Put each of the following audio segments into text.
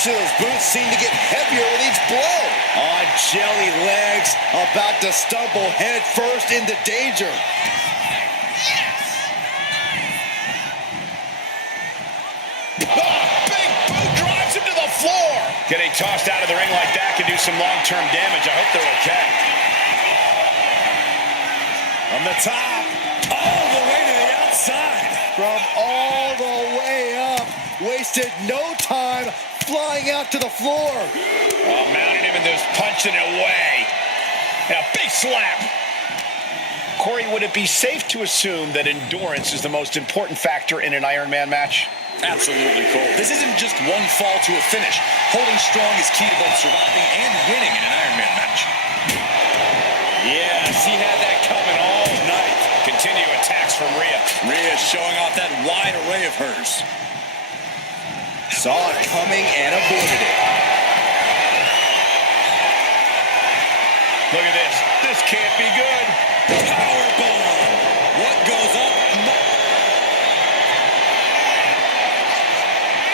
Each of those boots seem to get heavier with each blow. On jelly legs, about to stumble head first into danger. Big boot drives him to the floor. Getting tossed out of the ring like that can do some long-term damage. I hope they're okay. From the top, all the way to the outside. From all the way up, wasted no time flying out to the floor. Mounting him and just punching it away. And a big slap. Corey, would it be safe to assume that endurance is the most important factor in an Iron Man match? Absolutely, Cole. This isn't just one fall to a finish. Holding strong is key to both surviving and winning in an Iron Man match. Yes, he had that coming all night. Continue attacks from Rhea. Rhea showing off that wide array of hers. Saw it coming and avoided it. Look at this. This can't be good. Powerbomb. What goes up?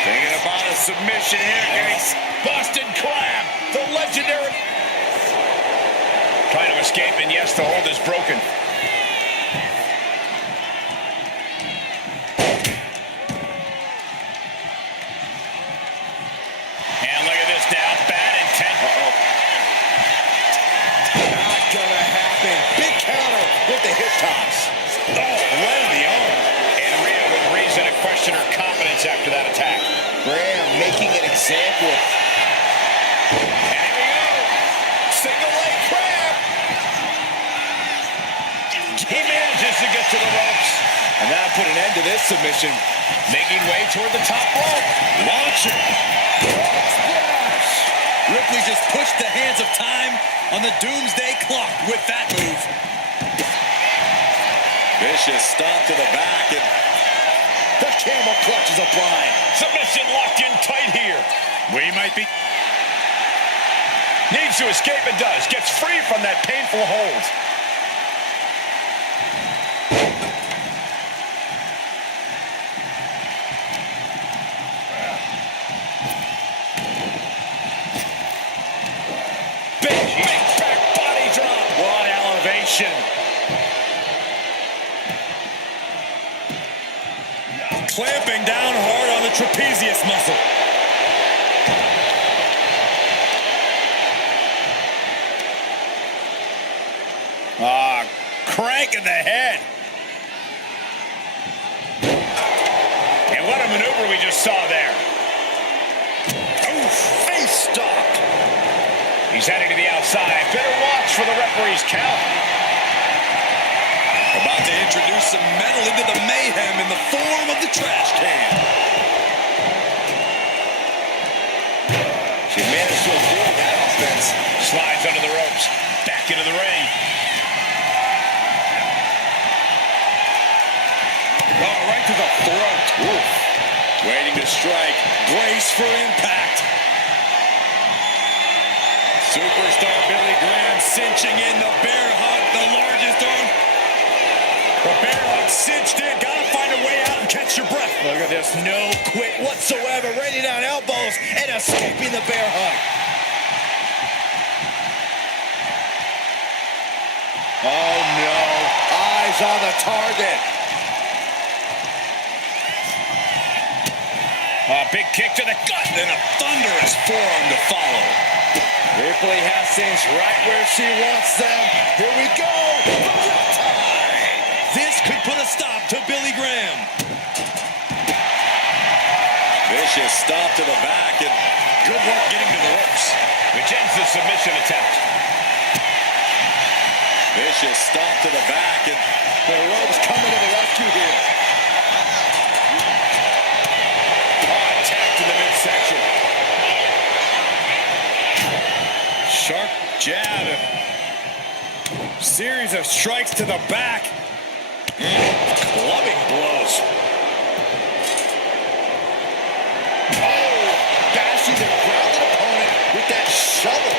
Thinking about a submission here. Getting Boston Crab. The legendary. Trying to escape, and yes, the hold is broken. And look at this now. Bad intent. Not gonna happen. Big counter with the hip toss. Oh, right in the arm. And Rhea with reason to question her confidence after that attack. Graham making an example. And here we go. Single leg crab. He manages to get to the ropes. And that'll put an end to this submission. Making way toward the top rope. Launcher. Splash. Ripley just pushed the hands of time on the doomsday clock with that move. Vicious stop to the back, and the camel clutch is applied. Submission locked in tight here. We might be. Needs to escape and does. Gets free from that painful hold. Big back body drop. What elevation. clamping down hard on the trapezius muscle. Crank in the head. And what a maneuver we just saw there. Oof, face stop. He's heading to the outside. Better watch for the referee's count. About to introduce some metal into the mayhem in the form of the trash can. She managed to avoid that offense. Slides under the ropes. Back into the ring. Oh, right to the throat. Oof. Waiting to strike. Brace for impact. Superstar Billy Graham cinching in the bear hug, the largest on. The bear hug cinched in. Gotta find a way out and catch your breath. Look at this. No quit whatsoever. Raining down elbows and escaping the bear hug. Oh, no. Eyes on the target. A big kick to the gut. And a thunderous forearm to follow. Ripley has things right where she wants them. Here we go. This could put a stop to Billy Graham. Vicious stop to the back, and good work getting to the ropes. Which ends the submission attempt. Vicious stop to the back, and the ropes coming to the rescue here. Attack to the midsection. Sharp jab. Series of strikes to the back. Clubbing blows. Oh, bashing the grounded opponent with that shovel.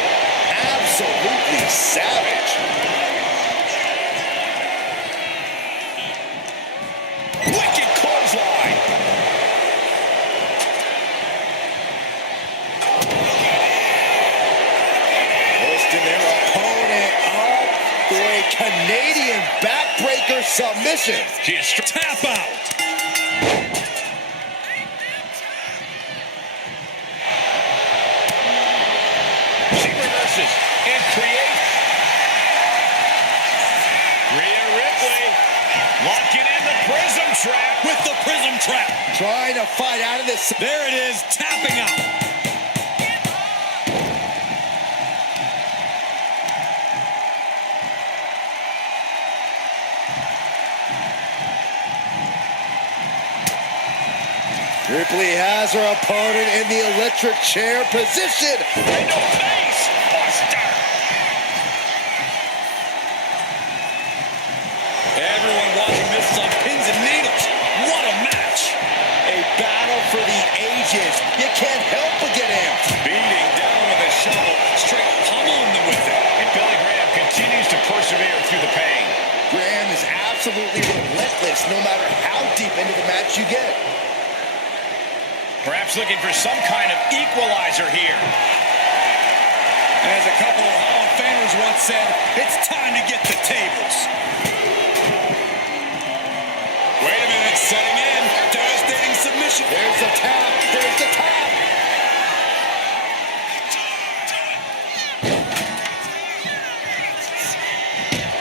Absolutely savage. Wicked clothesline. Canadian backbreaker submission. She is tap out. She reverses and creates. Rhea Ripley locking in the prism trap. With the prism trap. Trying to fight out of this. There it is, tapping out. Ripley has her opponent in the electric chair position. Into face buster. Everyone watching this is on pins and needles. What a match. A battle for the ages. You can't help but get amped. Beating down with a shovel, straight pummeling them with it. And Billy Graham continues to persevere through the pain. Graham is absolutely relentless no matter how deep into the match you get. Perhaps looking for some kind of equalizer here. As a couple of Hall of Famers once said, it's time to get the tables. Wait a minute, setting in. Devastating submission. There's the tap. There's the tap.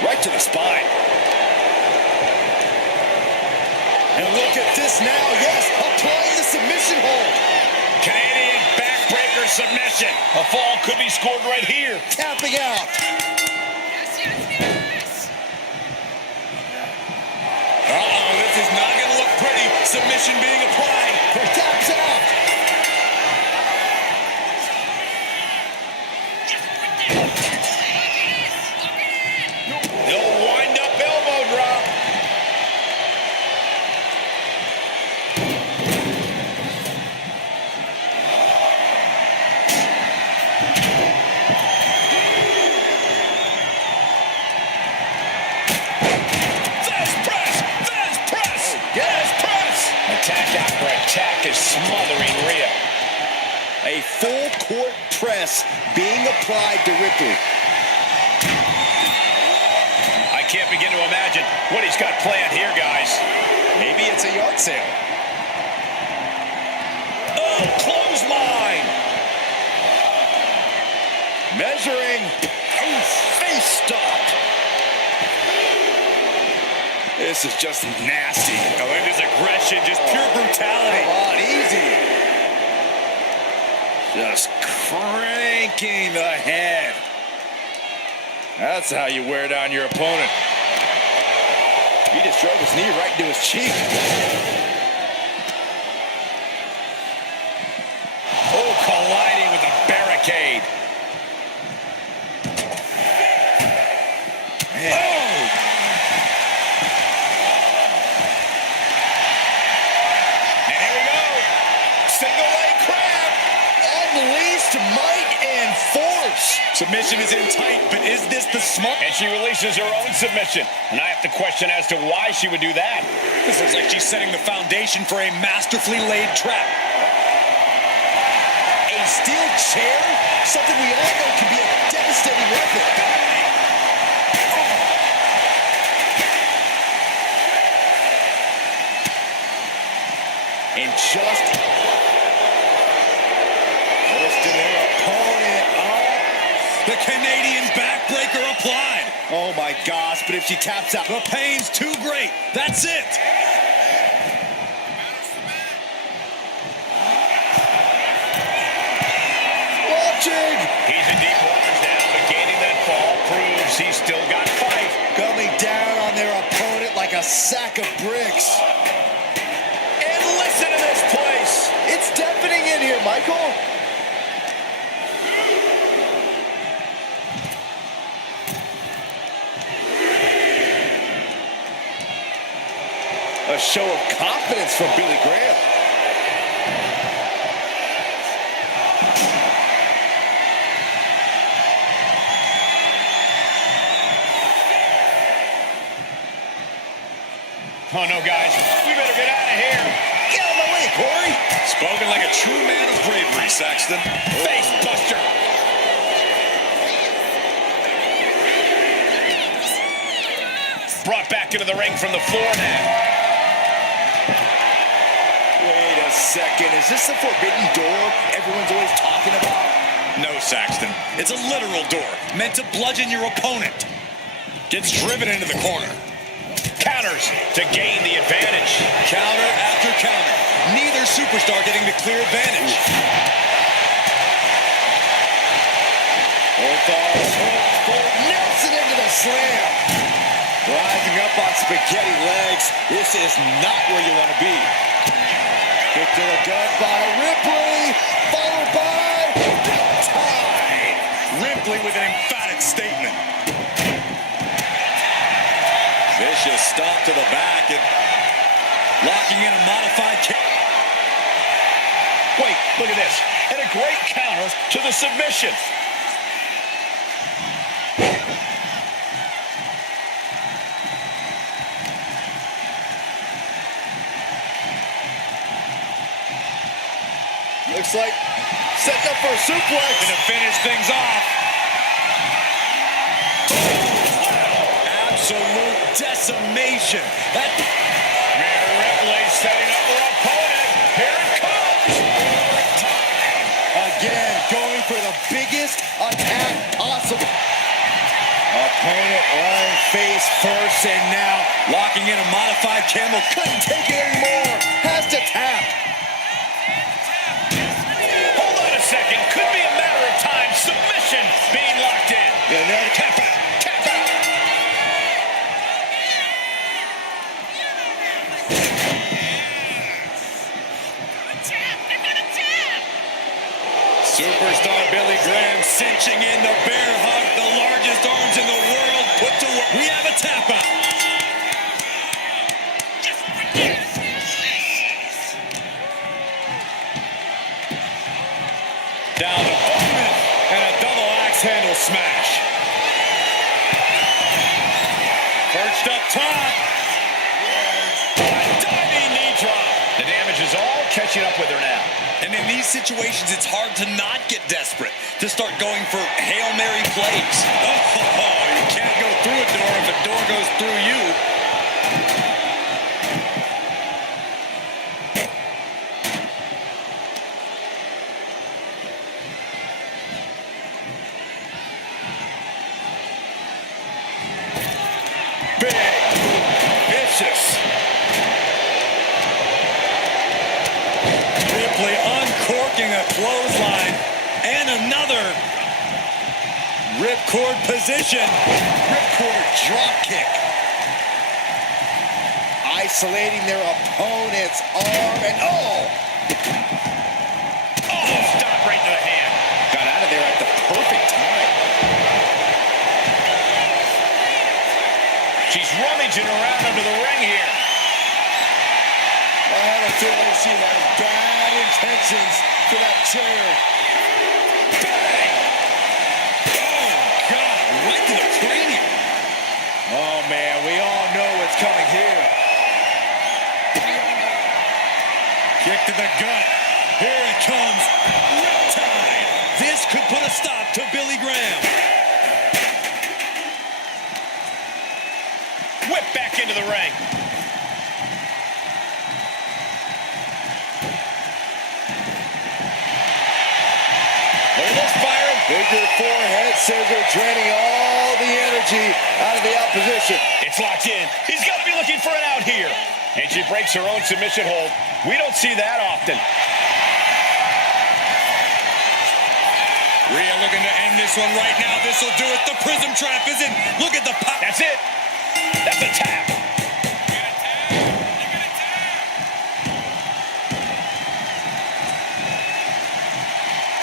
Right to the spine. And look at this now. Yes, applying the submission hold. Canadian backbreaker submission. A fall could be scored right here. Tapping out. Uh-oh, this is not going to look pretty. Submission being applied. Taps out. No wind-up elbow drop. Attack after attack is smothering Rhea. A full court press being applied to Ripley. I can't begin to imagine what he's got planned here, guys. Maybe it's a yard sale. Oh, clothesline. Measuring. Oh, face stop. This is just nasty. Melinda's aggression, just pure brutality. Come on, easy. Just cranking the head. That's how you wear down your opponent. He just drove his knee right into his cheek. Oh, colliding with a barricade. Submission is in tight, but is this the smart? And she releases her own submission. And I have to question as to why she would do that. This looks like she's setting the foundation for a masterfully laid trap. A steel chair? Something we all know can be a devastating weapon. And just lifting her opponent up. The Canadian backbreaker applied. Oh my gosh, but if she taps out. The pain's too great. That's it. Watching. He's in deep waters now, but gaining that fall proves he's still got fight. Coming down on their opponent like a sack of bricks. And listen to this place. It's deafening in here, Michael. A show of confidence from Billy Graham. Oh, no, guys. We better get out of here. Get out of my way, Corey. Spoken like a true man of bravery, Saxton. Face buster. brought back into the ring from the floor now. Wait a second. Is this the forbidden door everyone's always talking about? No, Saxton. It's a literal door meant to bludgeon your opponent. Gets driven into the corner. Counters to gain the advantage. Counter after counter. Neither superstar getting the clear advantage. Nelson into the slam. Rising up on spaghetti legs. This is not where you want to be. Kick to the gut by Ripley. Followed by Time. Ripley with an emphatic statement. Vicious stomp to the back and locking in a modified kick. Wait, look at this. And a great counter to the submission. Looks like setting up for a suplex. And to finish things off. Absolute decimation. That Ripley setting up her opponent. Here it comes. Again, going for the biggest attack possible. Opponent lying face first, and now locking in a modified camel. couldn't take it anymore. Has to tap. Hold on a second. Could be a matter of time. Submission being locked in. Yeah, no, Tap out. Tap out. superstar Billy Graham cinching in the bear hug, the largest arms in the world put to work. We have a tap out. Down to Bowman and a double axe handle smash. Perched up top. Diving knee drop. The damage is all catching up with her now. And in these situations, it's hard to not get desperate, to start going for Hail Mary plays. Oh, you can't go through a door if a door goes through you. Big, vicious. Ripley uncorking a clothesline and another ripcord position. Ripcord drop kick. Isolating their opponent's arm and oh! Stop right to the hand. Got out of there at the perfect time. She's rummaging around under the ring here. I have a feeling she has bad intentions for that chair. Bang! Oh, God, right to the cranium. Oh, man, we all know what's coming here. Kick to the gut. Here it comes. Riptide. This could put a stop to Billy Graham. Whip back into the ring. Look at this fire. Bigger forehead scissor draining all the energy out of the opposition. It's locked in. He's got to be looking for an out here. And she breaks her own submission hold. We don't see that often. Rhea looking to end this one right now. This will do it. The prism trap is in. Look at the pop. That's it. That's a tap.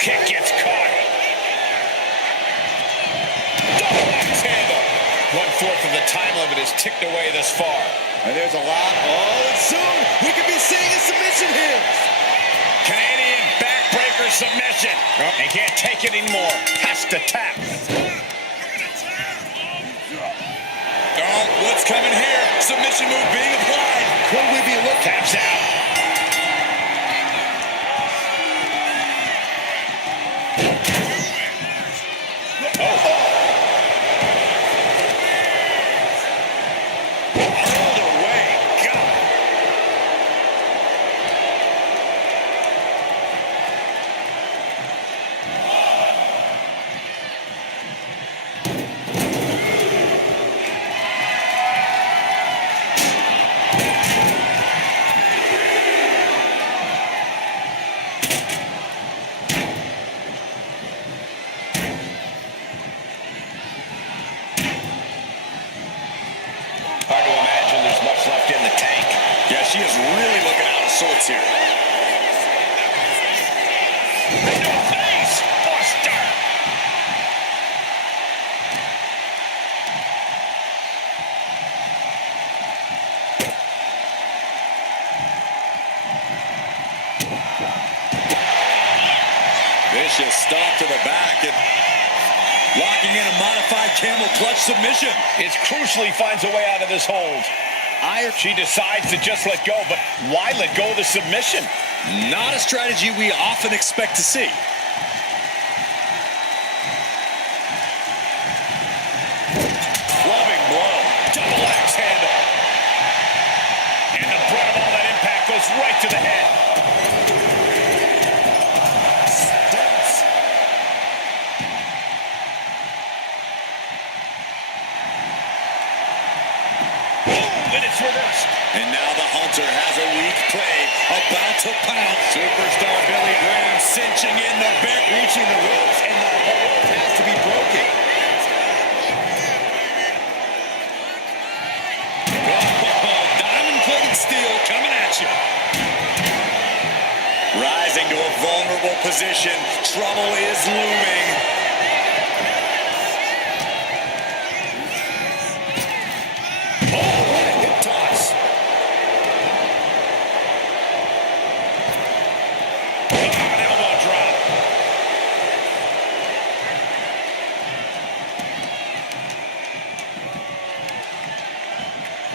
Kick gets caught. Double axe handle. 1/4 of the time limit is ticked away thus far. And there's a lot. Oh, and soon we could be seeing a submission here. Canadian backbreaker submission. And can't take it anymore. Has to tap. Oh, what's coming here? Submission move being applied. Could we be looking? Taps out. she is really looking out of sorts here. Into a face buster. Vicious stomp to the back and locking in a modified camel clutch submission. It crucially finds a way out of this hold. She decides to just let go, but why let go of the submission? Not a strategy we often expect to see. Clubbing blow. Double axe handle. And the brunt of all that impact goes right to the head. And it's reversed. And now the Hunter has a weak prey about to pounce. Superstar Billy Graham cinching in the bear, reaching the ropes, and the hold has to be broken. Oh, diamond-plated steel coming at you. Rising to a vulnerable position. Trouble is looming.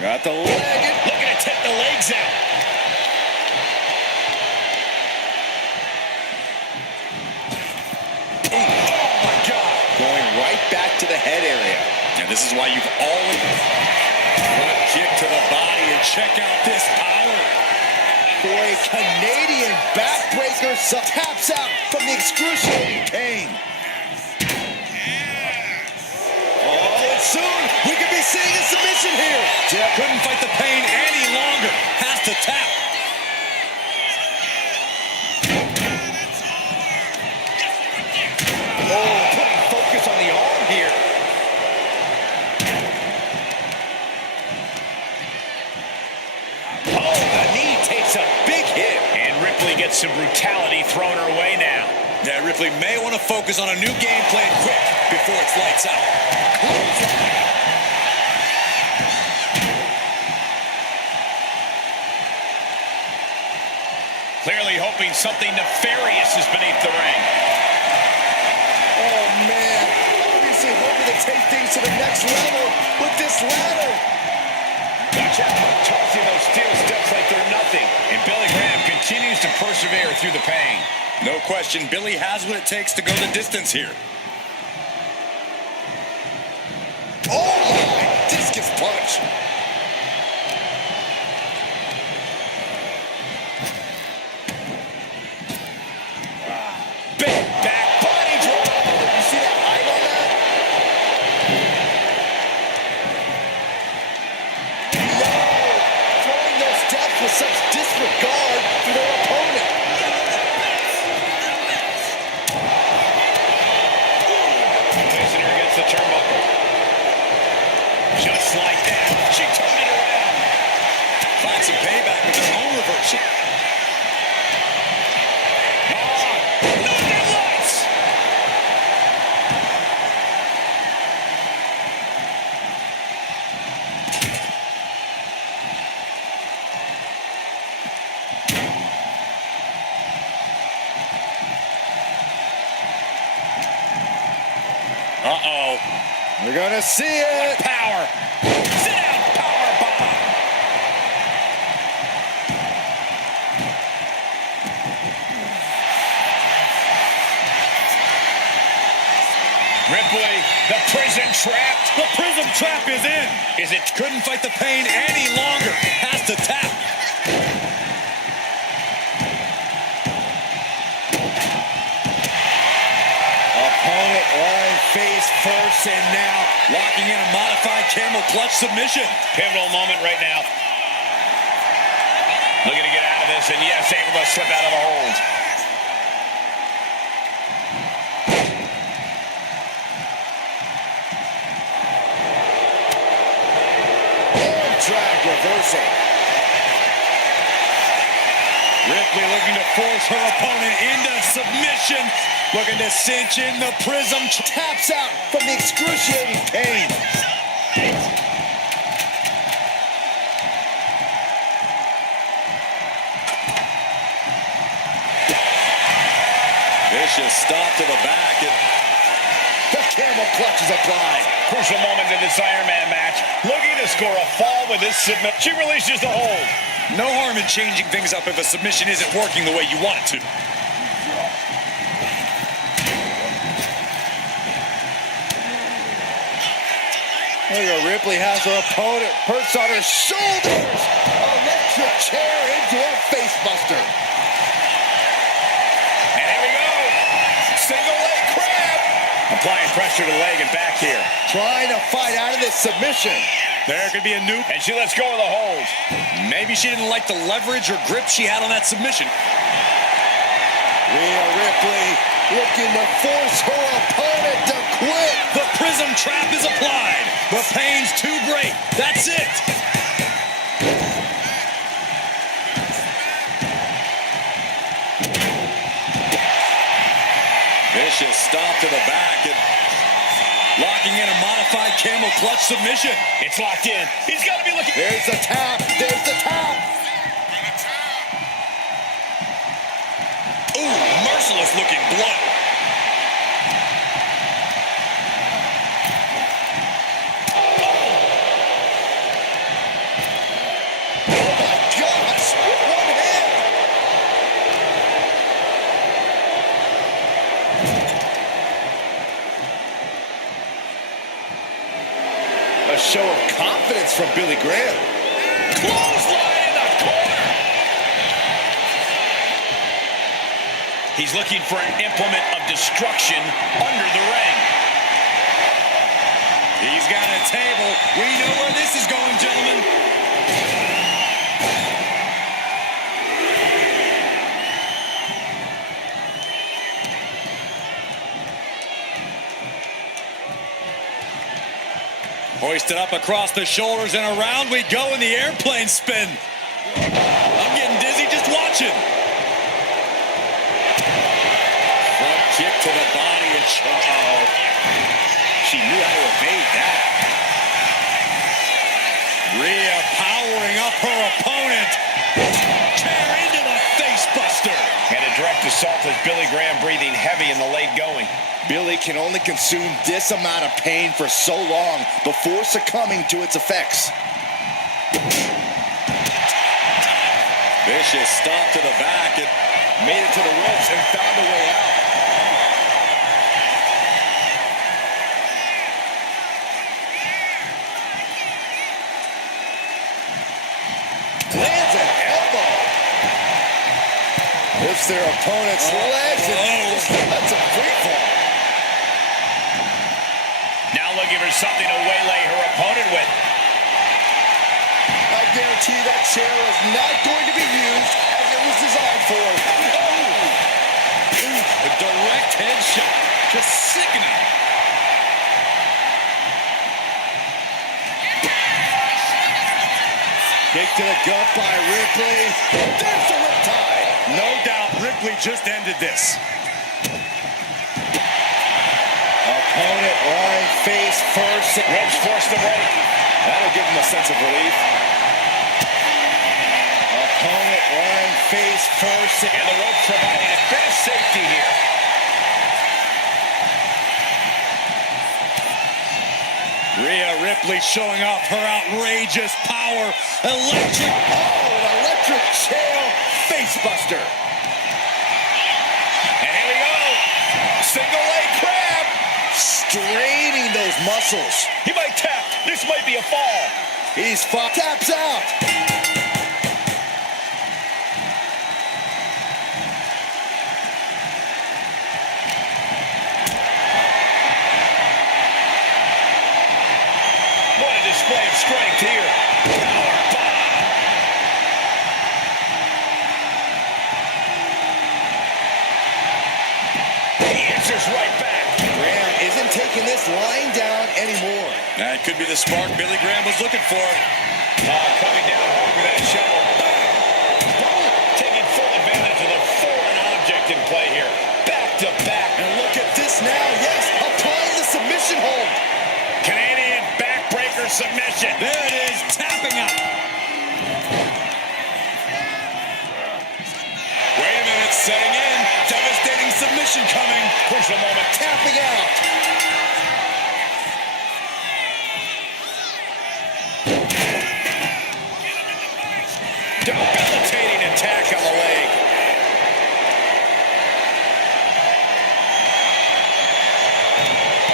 Got the leg. Looking to take the legs out. Oh, my God. Going right back to the head area. And this is why you've always... Front kick to the body and check out this power. For a Canadian backbreaker, taps out from the excruciating pain. Oh, and soon we could be seeing a submission here. Jeff couldn't fight the pain any longer. Has to tap. Oh, putting focus on the arm here. Oh, the knee takes a big hit. And Ripley gets some brutality thrown her way now. Yeah, Ripley may want to focus on a new game plan quick before it's lights out. Clearly hoping something nefarious is beneath the ring. Oh, man. Obviously hoping to take things to the next level with this ladder. Watch out, tossing those steel steps like they're nothing. And Billy Graham continues to persevere through the pain. No question, Billy has what it takes to go the distance here. Oh, my. Discus punch. Big back body drop. You see that height on that? No. Throwing those steps with such disregard for their opponent. Placing her against the turnbuckle. Just like that, she turned it around. Find some payback with her own reversal. Uh-oh. We're going to see it. Power. Sit down, power bomb. Ripley, the prison trap. The prison trap is in. Is it? Couldn't fight the pain any longer. Has to tap. Opponent lying face first, and now Locking in a modified camel clutch submission. Pivotal moment right now. Looking to get out of this, and yes, able to slip out of the hold. drag reversal. Ripley looking to force her opponent into submission. Looking to cinch in the prism. Taps out from the excruciating pain. Vicious stop to the back. The camel clutch is applied. Crucial moment in this Iron Man match. Looking to score a fall with this submission. She releases the hold. No harm in changing things up if a submission isn't working the way you want it to. Look at Ripley has her opponent perched on her shoulders. Electric chair into a face buster. And here we go. Single leg crab. Applying pressure to the leg and back here. Trying to fight out of this submission. There could be a new. And she lets go of the hold. Maybe she didn't like the leverage or grip she had on that submission. Rhea Ripley looking to force her opponent to quit. The prism trap is applied. The pain's too great. That's it. Vicious stop to the back and locking in a modified camel clutch submission. It's locked in. He's got to be looking. There's the tap. There's the tap. Ooh, merciless looking blow. Oh my gosh. One hand. A show of confidence from Billy Graham. Clothesline in the corner. He's looking for an implement of destruction under the ring. He's got a table. We know where this is going, gentlemen. Hoisted up across the shoulders and around we go in the airplane spin. I'm getting dizzy just watching. Front kick to the body and She knew how to evade that. Rhea powering up her opponent. Chair into the face buster. And a direct assault as Billy Graham breathing heavy in the late going. Billy can only consume this amount of pain for so long before succumbing to its effects. Vicious stop to the back and made it to the ropes and found a way out. Lands an elbow. Lifts their opponent's legs and that's a free fall. Now looking for something to waylay her opponent with. I guarantee that chair is not going to be used as it was designed for. A direct headshot. Just sickening. Kick to the gut by Ripley. There's the riptide. No doubt Ripley just ended this. Opponent lying face first. Ropes force the break. That'll give him a sense of relief. Opponent lying face first. And the ropes providing a bit of safety here. Rhea Ripley showing off her outrageous power. Electric. Oh, an electric chair face buster. And here we go. Single leg crab. Straining those muscles. He might tap. This might be a fall. He's fought. Taps out. What a display of strength here. Power bomb. He answers right back. Graham isn't taking this lying down anymore. That could be the spark Billy Graham was looking for. Coming down hard with that shovel. Taking full crucial moment. Tapping out. Debilitating attack on the leg.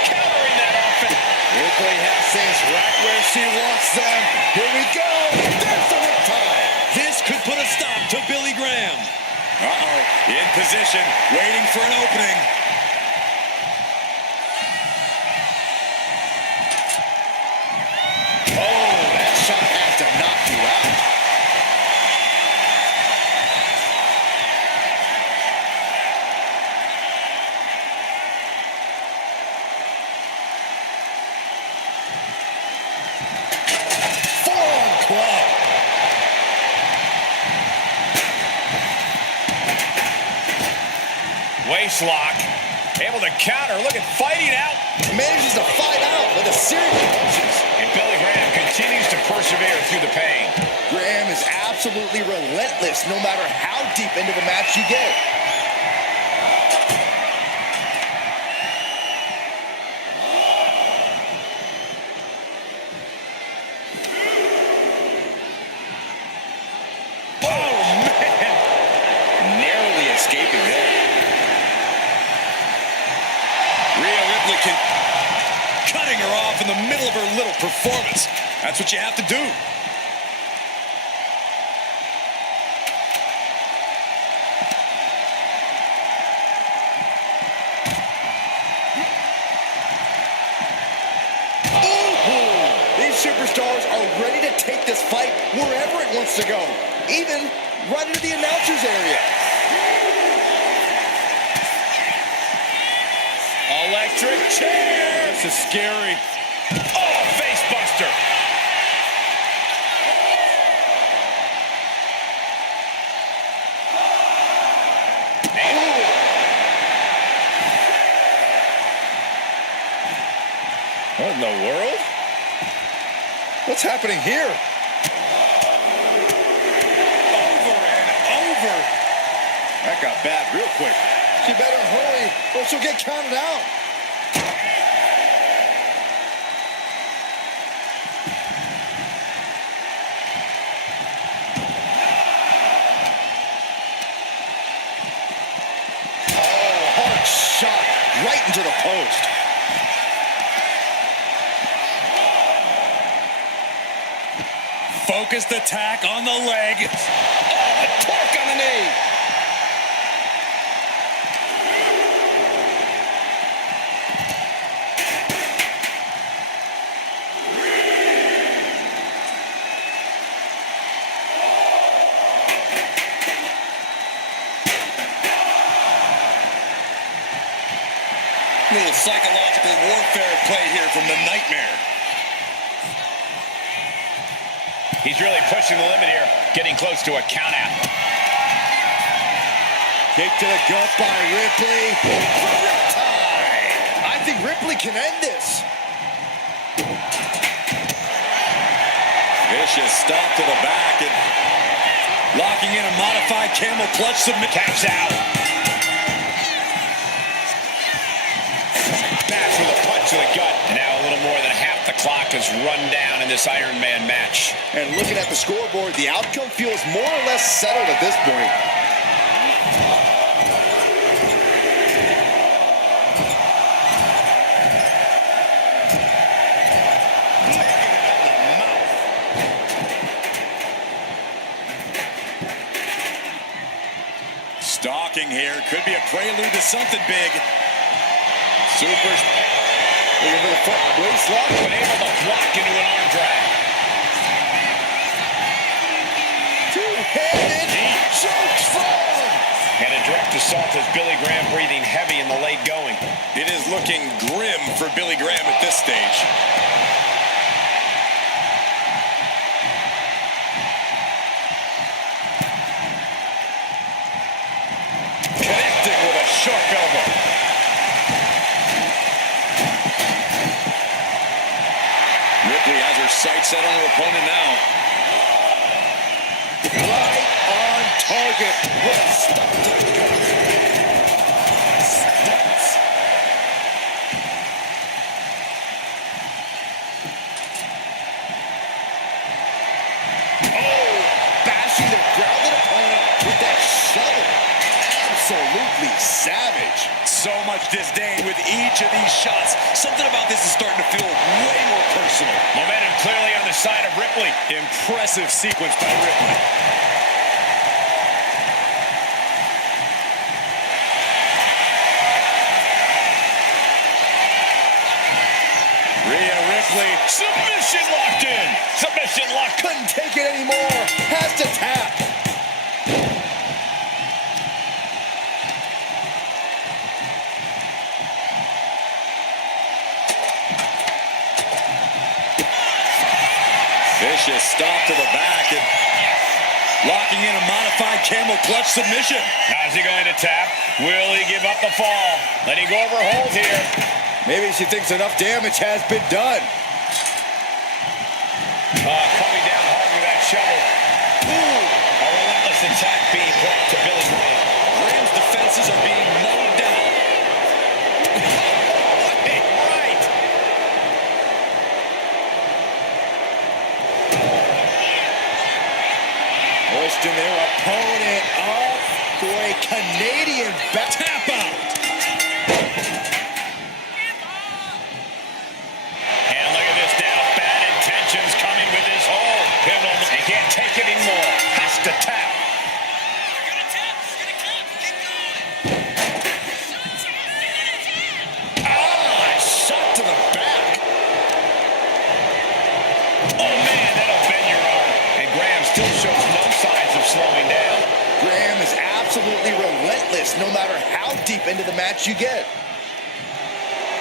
Countering that offense. Ripley has things right where she wants them. Here we go. There's the riptide. This could put a stop to Billy Graham. Uh-oh. In position, waiting for an opening. Oh, that shot has to knock you out. Forearm club. Waist lock. Able to counter. Look at fighting out. Manages to fight out with a series of punches. And Billy Graham continues to persevere through the pain. Graham is absolutely relentless no matter how deep into the match you get. Oh, man. Narrowly escaping there. Rhea Ripley cutting her off in the middle of her little performance. That's what you have to do. These superstars are ready to take this fight wherever it wants to go, even right into the announcer's area. Electric chair. This is scary. Oh, face buster. What in the world? What's happening here? Over and over. That got bad real quick. She better hurry or she'll get counted out. Oh, hard shot right into the post. Focused attack on the leg. Oh, a torque on the knee. Little psychological warfare play here from the Nightmare. He's really pushing the limit here, getting close to a count out. Kick to the gut by Ripley. Riptide. I think Ripley can end this. Vicious stop to the back and locking in a modified camel clutch submit. Taps out. Bash with a punch to the gut. And now a little more than half the clock is run down in this Iron Man match. And looking at the scoreboard, the outcome feels more or less settled at this point. Stalking here. Could be a prelude to something big. Super. Looking for the foot waist lock. But able to block into an arm drag. Two-handed choke slam. And a direct assault as Billy Graham breathing heavy in the late going. It is looking grim for Billy Graham at this stage. Connecting with a sharp elbow. Ripley has her sights set on her opponent now. Right on target with a stop to the gut. savage. So much disdain with each of these shots. Something about this is starting to feel way more personal. Momentum clearly on the side of Ripley. Impressive sequence by Ripley. Rhea Ripley. Submission locked in. Submission locked. Couldn't take it anymore. Has to tap. Vicious stop to the back and locking in a modified camel clutch submission. How's he going to tap? Will he give up the fall? Let him go over hold here. Maybe she thinks enough damage has been done. Coming down hard with that shovel. Ooh, a relentless attack being brought to Billy Graham. Graham's defenses are being mowed down. Right. Hoisting their opponent up for a Canadian back Tap out. And look at this now. Bad intentions coming with this hold. Pivotal. He can't take it anymore. Has to tap. shot to the back. Oh, man, that'll bend your arm. And Graham still shows no signs of slowing down. Graham is absolutely relentless no matter how deep into the match you get.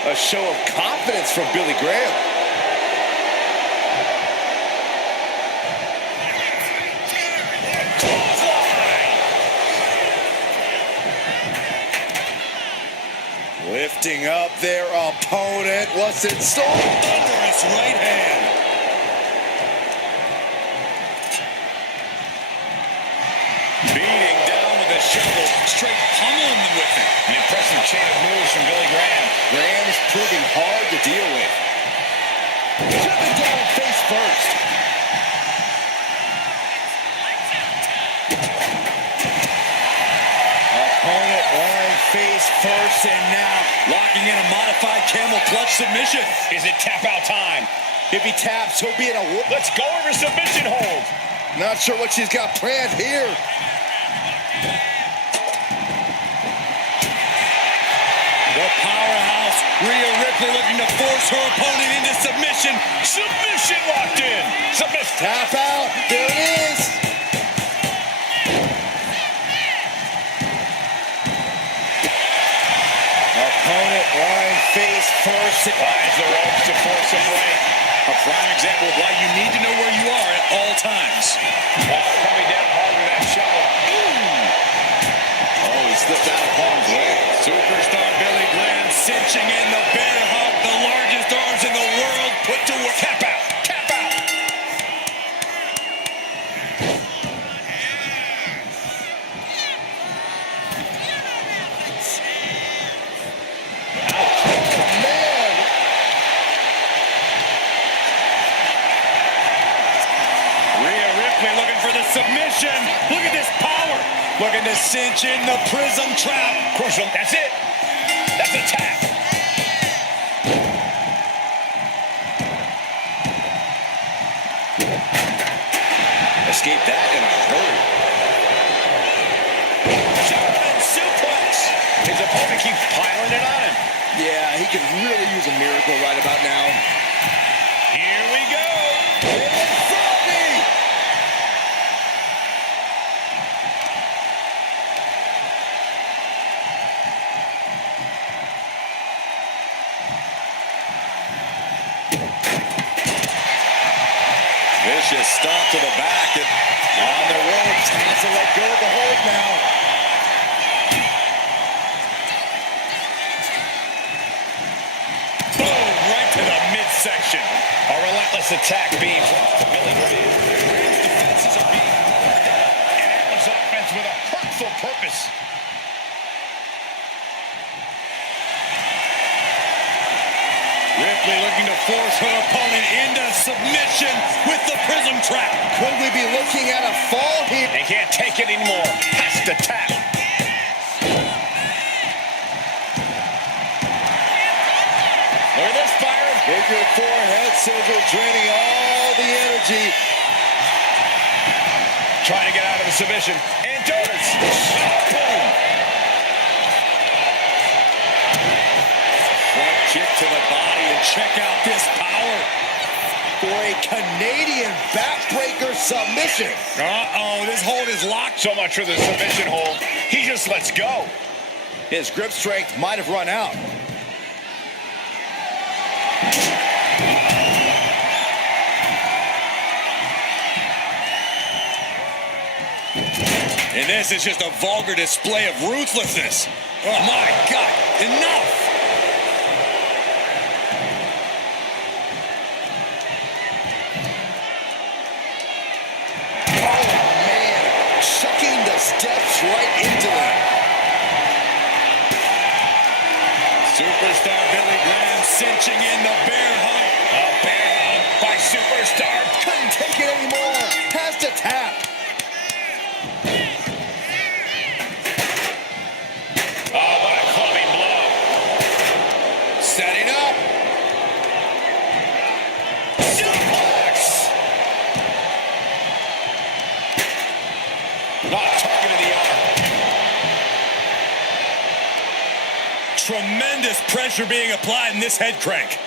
A show of confidence from Billy Graham. Lifting up their opponent. What's it so? Thunderous right hand. Beating down with a shovel. Straight pummeling them with it. An impressive chain of moves from Billy Graham. Graham is proving hard to deal with. Driven down face first. Opponent lying face first, and now Locking in a modified camel clutch submission. Is it tap out time? if he taps, he'll be in a whoop. Let's go over submission hold. Not sure what she's got planned here. The powerhouse, Rhea Ripley, looking to force her opponent into submission. Submission locked in. Submission. Tap out. There it is. Opponent lying face first. Finds the ropes to force a break. A prime example of why you need to know where you are at all times. Coming down hard with that shovel. Oh, he slipped out of harm's way. Superstar Billy Graham cinching in the bear hug, the largest arms in the world, put to work. Tap out. Tap out. Man. Rhea Ripley looking for the submission. Look at this power. Looking to cinch in the prism trap. Crucial. That's it. That's a tap. Escape that in a hurry. German suplex. His opponent keeps piling it on him. Yeah, he could really use a miracle right about now. Here we go. Froggy! Vicious stomp to the back. And On the ropes, has to let go of the hold now. boom, right to the midsection. A relentless attack being brought to Billy Graham. Graham's defenses are being mowed down. And it was offense with a hurtful purpose. Ripley looking to force her opponent into submission with the prism trap. Could we be looking at a fall here? They can't take it anymore. Has to tap. scissor, draining all the energy. Trying to get out of the submission. And does. Boom. Front kick to the body, and check out this power. For a Canadian backbreaker submission. Uh-oh, this hold is locked. So much for the submission hold. He just lets go. His grip strength might have run out. And this is just a vulgar display of ruthlessness. Oh, my God. Enough. Chucking the steps right into them. Superstar Billy Graham cinching in the bear hug. A bear hug by Superstar. Couldn't take it anymore. Has to tap. Oh, what a clubbing blow. Setting up. Suplex. Not target of the arm. Tremendous pressure being applied in this head crank.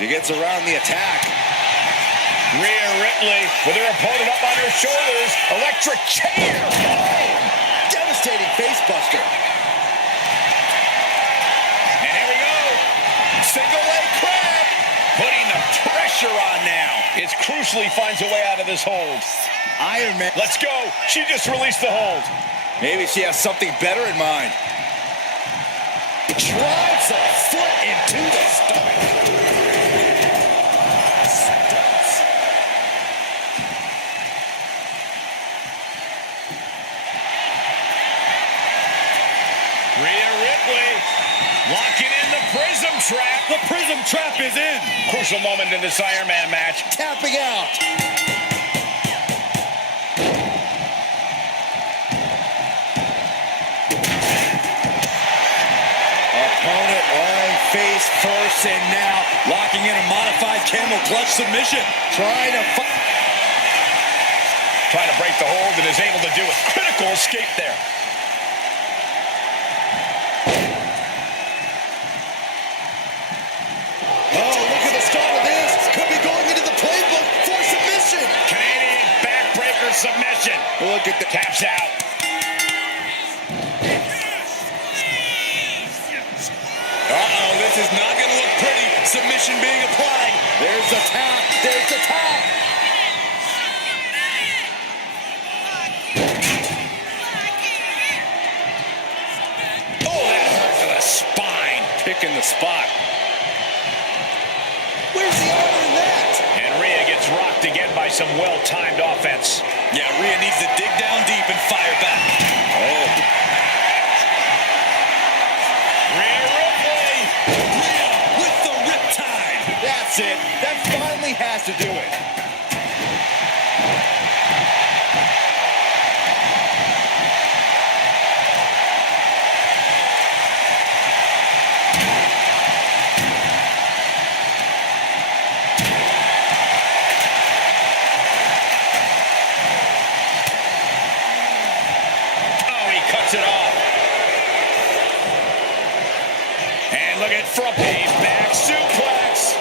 She gets around the attack. Rhea Ripley with her opponent up on her shoulders. Electric chair. Devastating face buster. And here we go. Single leg crab. Putting the pressure on now. It's crucially finds a way out of this hold. Iron Man. Let's go. She just released the hold. Maybe she has something better in mind. Drives a foot into the stomach. Rhea Ripley locking in the prism trap. The prism trap is in. Crucial moment in this Iron Man match. Tapping out. Opponent lying face first, and now Locking in a modified camel clutch submission. trying to fight. Trying to break the hold and is able to do a critical escape there. Oh, look at the start of this. Could be going into the playbook for submission. Canadian backbreaker submission. Look at the Taps out. Uh-oh, this is not going to look pretty. Submission being applied. There's the tap. There's the tap. Oh, that hurt to the spine. Picking the spot. Where's the honor in that? And Rhea gets rocked again by some well-timed offense. Yeah, Rhea needs to dig down deep and fire back. Oh, Rhea Ripley. Rhea with the riptide. that's it. That finally has to do it. Oh, he cuts it off. And look at front page back suplex.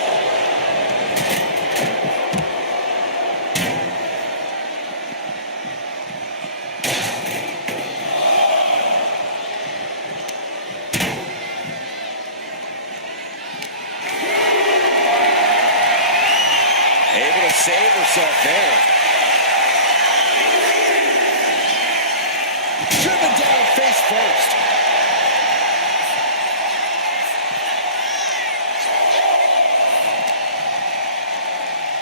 Able to save herself there. Driven down face first.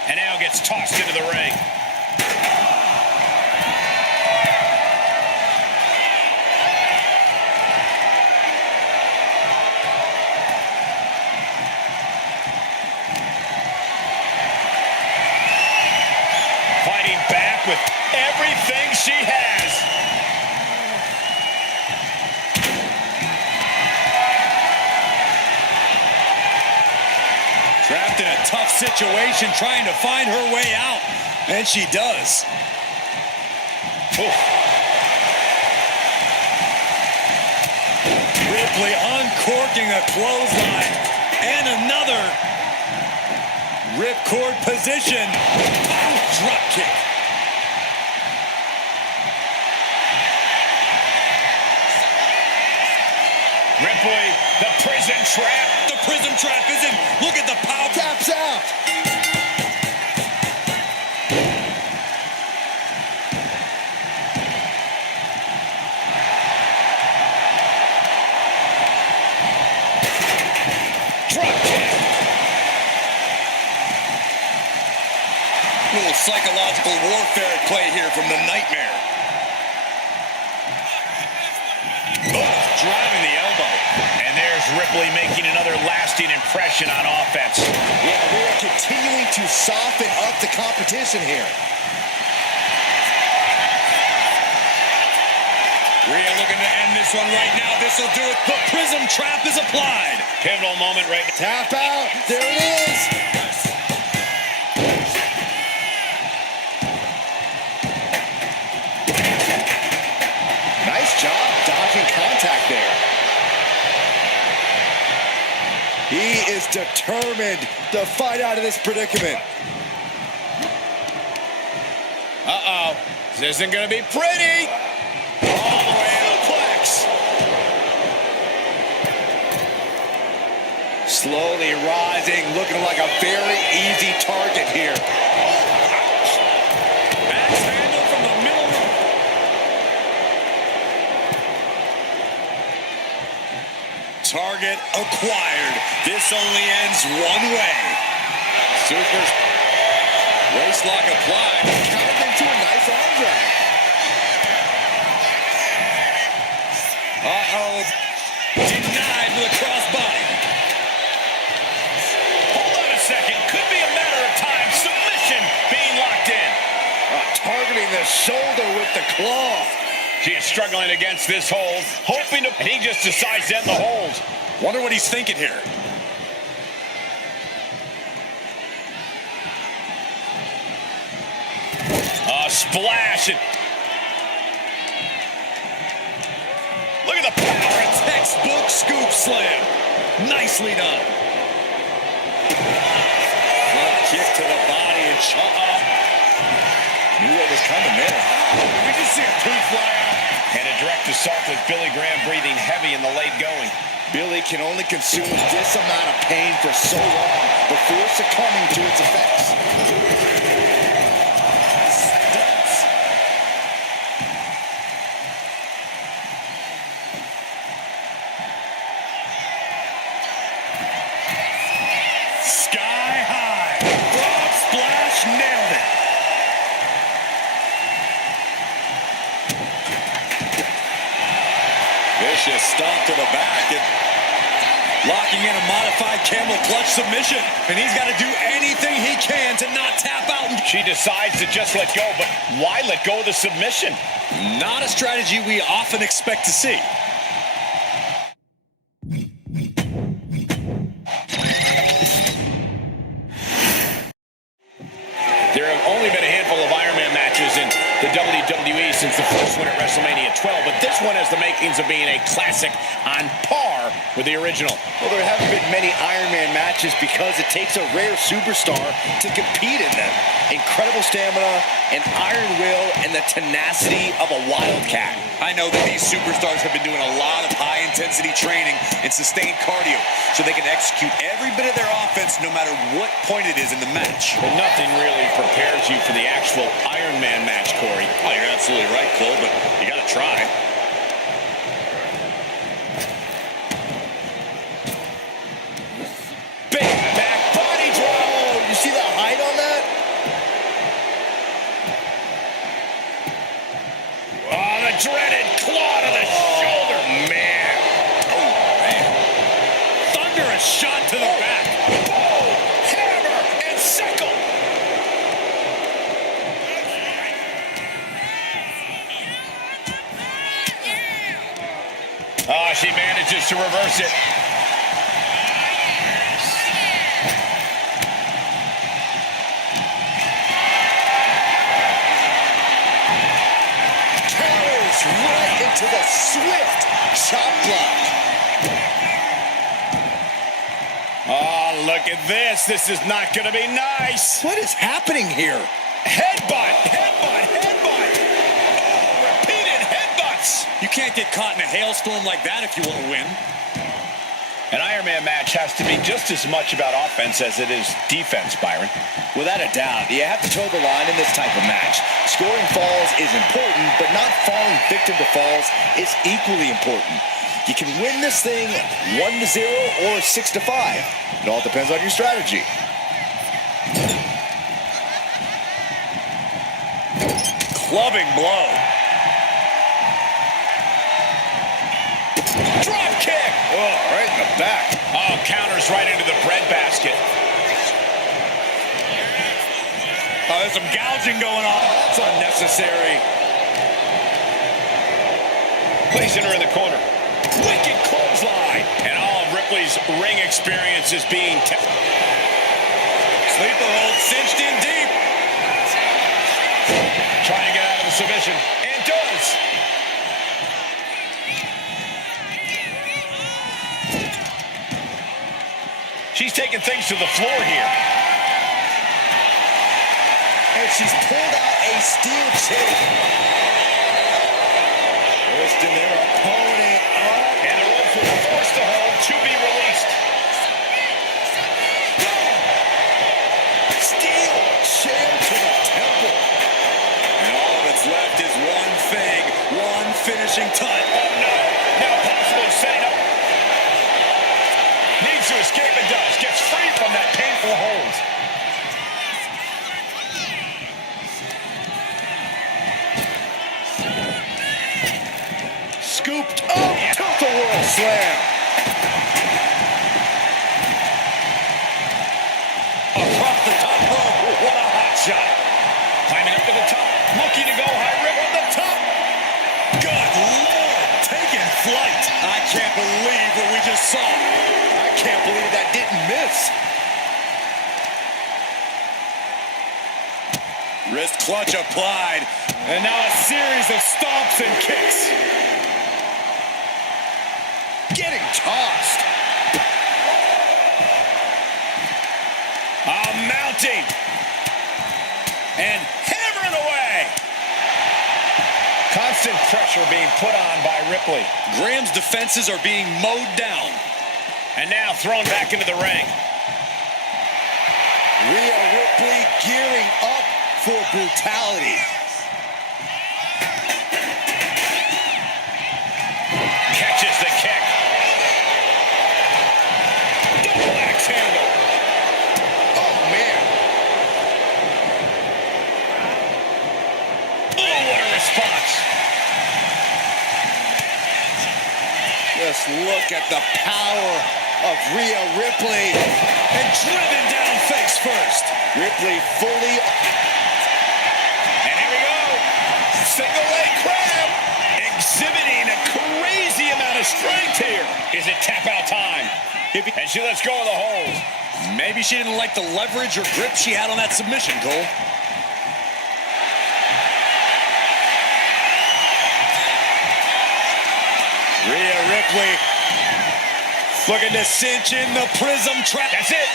And now gets tossed into the ring. she has. Trapped in a tough situation, trying to find her way out. And she does. Ripley uncorking a clothesline. And another ripcord position. Drop kick. Ripley, the prison trap. The prison trap is in. Look at the power. Taps out. Drop kick. A little psychological warfare at play here from the Nightmare. Driving the elbow. And there's Ripley making another lasting impression on offense. Yeah, we are continuing to soften up the competition here. Rhea looking to end this one right now. This will do it. The prism trap is applied. Pivotal moment right now. Tap out. There it is. Nice job dodging contact there. He is determined to fight out of this predicament. Uh-oh. This isn't going to be pretty. All the way suplex. Slowly rising, looking like a very easy target here. Axe handle from the middle rope. Target acquired. This only ends one way. Super's waist lock applied. Countered into a nice arm drag. Uh-oh. Denied with a crossbody. Hold on a second. Could be a matter of time. Submission being locked in. Targeting the shoulder with the claw. She is struggling against this hold, hoping to... And he just decides to end the hold. Wonder what he's thinking here. Splash. Look at the power. A textbook scoop slam. Nicely done. Front kick to the body and knew what was coming there. We just see a tooth fly out. And a direct assault with Billy Graham breathing heavy in the late going. Billy can only consume this amount of pain for so long before succumbing to its effects. Sky high. Frog splash, nailed it. Vicious stomp to the back and locking in a modified camel clutch submission. And he's got to do anything he can to not tap out. She decides to just let go, but why let go of the submission? Not a strategy we often expect to see. There have only been a handful of Iron Man matches in the WWE since the first one at WrestleMania 12, but this one has the makings of being a classic on par with the original. Well, there haven't been many Iron Man matches because it takes a rare superstar to compete in them. Incredible stamina, an iron will, and the tenacity of a wildcat. I know that these superstars have been doing a lot of high-intensity training and sustained cardio so they can execute every bit of their offense no matter what point it is in the match. But nothing really prepares you for the actual Iron Man match, Corey. Oh, you're absolutely right, Cole, but you got to try. Big back body drop. You see the height on that? Oh, the dreaded claw to the shoulder. Man. Oh, man. Thunderous shot to the back. Oh, hammer and sickle. Oh, she manages to reverse it. Counters right into the swift chop block. Oh, look at this. This is not going to be nice. What is happening here? Headbutt, headbutt, headbutt. Oh, repeated headbutts. You can't get caught in a hailstorm like that if you want to win. An Iron Man match has to be just as much about offense as it is defense, Byron. Without a doubt, you have to toe the line in this type of match. Scoring falls is important, but not falling victim to falls is equally important. You can win this thing 1-0 or 6-5. It all depends on your strategy. Clubbing blow. Drop kick. Oh, right in the back. Oh, counters right into the bread basket. Oh, there's some gouging going on. That's unnecessary. Placing her in the corner. Wicked clothesline. And all of Ripley's ring experience is being tested. Sleeper hold cinched in deep. Trying to get out of the submission. And does. She's taking things to the floor here. And she's pulled out a steel chair. Twisting their opponent up. And the rope will force the hold to be released. Steel chair to the temple. And all that's left is one thing, one finishing touch. Oh, no. Now possibly setting up. Needs to escape and does. Gets free from that painful hold. Scooped up. Tilt-a-whirl slam. Across the top rope. What a hot shot. Climbing up to the top. Looking to go high rip on the top. Good Lord. Taking flight. I can't believe what we just saw. I can't believe that didn't miss. Wrist clutch applied. And now a series of stomps and kicks. Getting tossed. Mounting. And hammering away. Constant pressure being put on by Ripley. Graham's defenses are being mowed down. And now thrown back into the ring. Rhea Ripley gearing up for brutality. Catches the kick. Double axe handle. Oh, man. Oh, what a response. Just look at the power of Rhea Ripley. And driven down face first. Ripley fully. And here we go. Single leg crab. Exhibiting a crazy amount of strength here. Is it tap out time? And she lets go of the hold. Maybe she didn't like the leverage or grip she had on that submission, Cole. Rhea Ripley looking to cinch in the prism trap. That's it.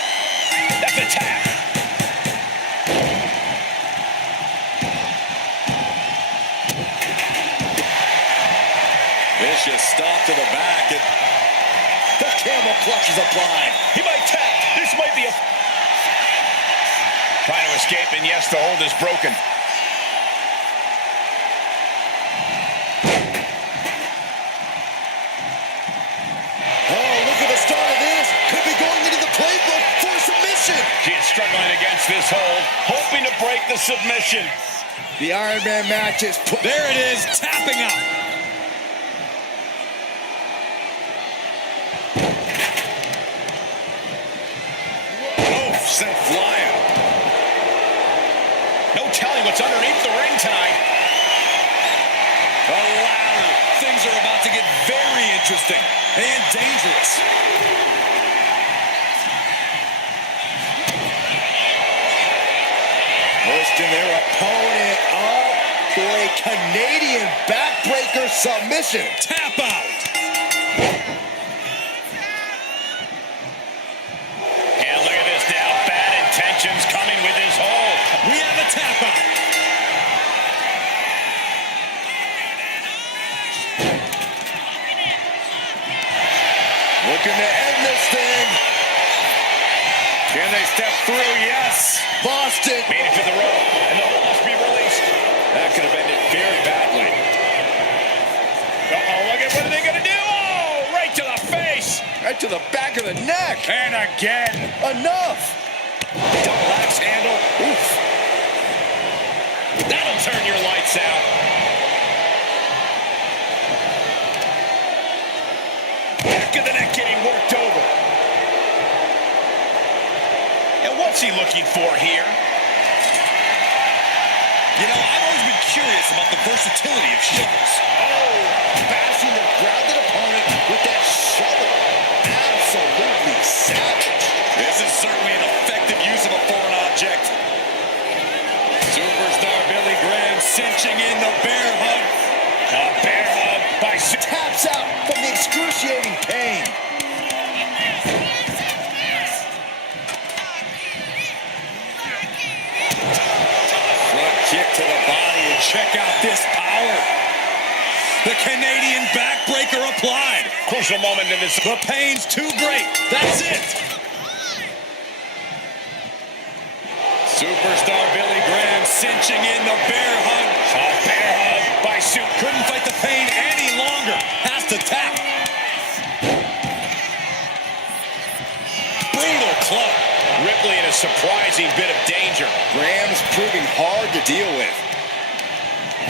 That's a tap. Vicious stop to the back. The camel clutch is applied. He might tap. This might be a... Trying to escape, and yes, the hold is broken. Oh, look at the start of this. Could be going into the playbook for submission. She is struggling against this hold, hoping to break the submission. The Iron Man match is put. There it is, tapping out. Oh, sent flying. No telling what's underneath the ring tonight. The ladder things are about to get very interesting and dangerous. Pushing their opponent up for a Canadian backbreaker submission. Tap out. And look at this now. Bad intentions coming with his hold. We have a tap out. Looking to end this thing. Can they step through? Yes. Boston. Made it to the rope, and the hold must be released. That could have ended very badly. Uh-oh, look at what are they going to do? Oh, right to the face. Right to the back of the neck. And again. Enough. Double axe handle. Oof. That'll turn your lights out. Back of the neck getting worked over. And what's he looking for here? You know, I've always been curious about the versatility of shovels. Oh, bashing the grounded opponent with that shovel. Absolutely savage. This is certainly an effective use of a foreign object. Superstar Billy Graham cinching in the bear hug. A bear hug by Taps out from the excruciating pain. Front kick to the body, and check out this power. The Canadian backbreaker applied. Crucial moment in this. The pain's too great. That's it. Superstar Billy Graham cinching in the bear hug. A bear hug by Suit. Couldn't fight the pain any longer. Has to tap. Brutal club. Ripley in a surprising bit of danger. Graham's proving hard to deal with.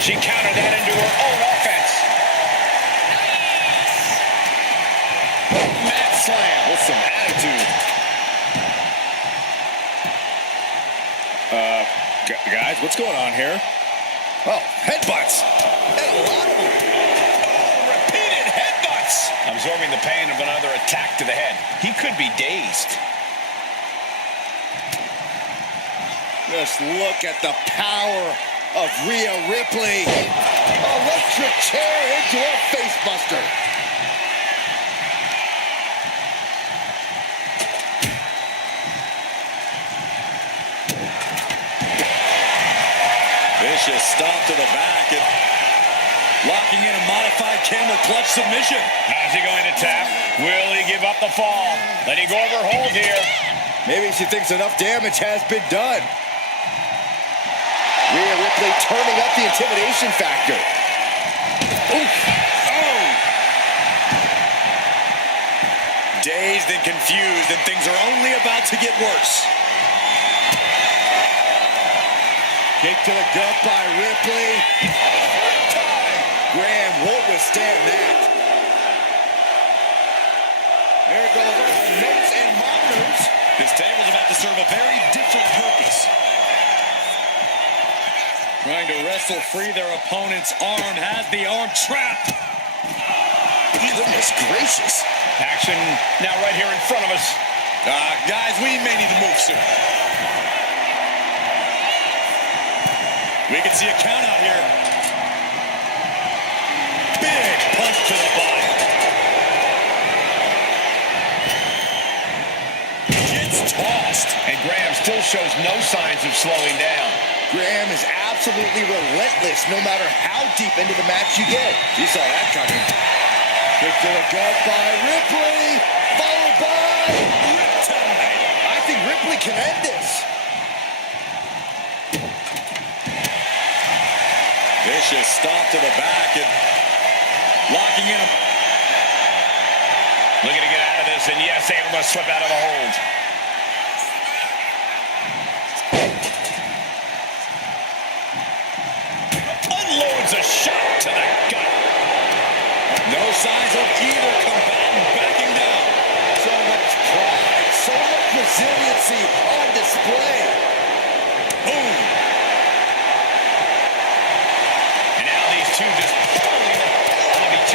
She countered that into her own offense. Mat slam with some attitude. Guys, what's going on here? Oh, headbutts. And a lot of them. Oh, repeated headbutts. Absorbing the pain of another attack to the head. He could be dazed. Just look at the power of Rhea Ripley. Electric chair into a facebuster. Vicious stomp to the back and locking in a modified camel clutch submission. How's he going to tap? Will he give up the fall? Letting go of her hold here. Maybe she thinks enough damage has been done. Rhea Ripley turning up the intimidation factor. Oof. Oh! Dazed and confused, and things are only about to get worse. Kick to the gut by Ripley. Graham won't withstand that. There goes all the notes and monitors. This table's about to serve a very different purpose. Trying to wrestle free their opponent's arm, has the arm trapped. Goodness gracious. Action now right here in front of us. Guys, we may need to move soon. We can see a count out here. Big punch to the body. Gets tossed. And Graham still shows no signs of slowing down. Graham is absolutely relentless no matter how deep into the match you get. You saw that coming. Kick to the gut by Ripley, followed by Riptide. I think Ripley can end this. Vicious stomp to the back and locking in. Looking to get out of this, and yes, able to slip out of the hold. Unloads a shot to the gut. No signs of either combatant backing down. So much pride, so much resiliency on display. Boom. And now these two just pulling the hell out of each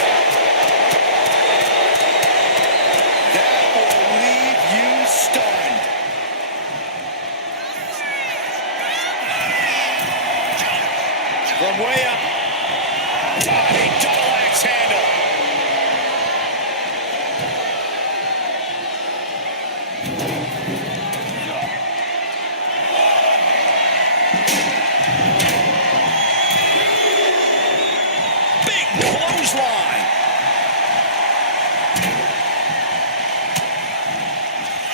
clothesline.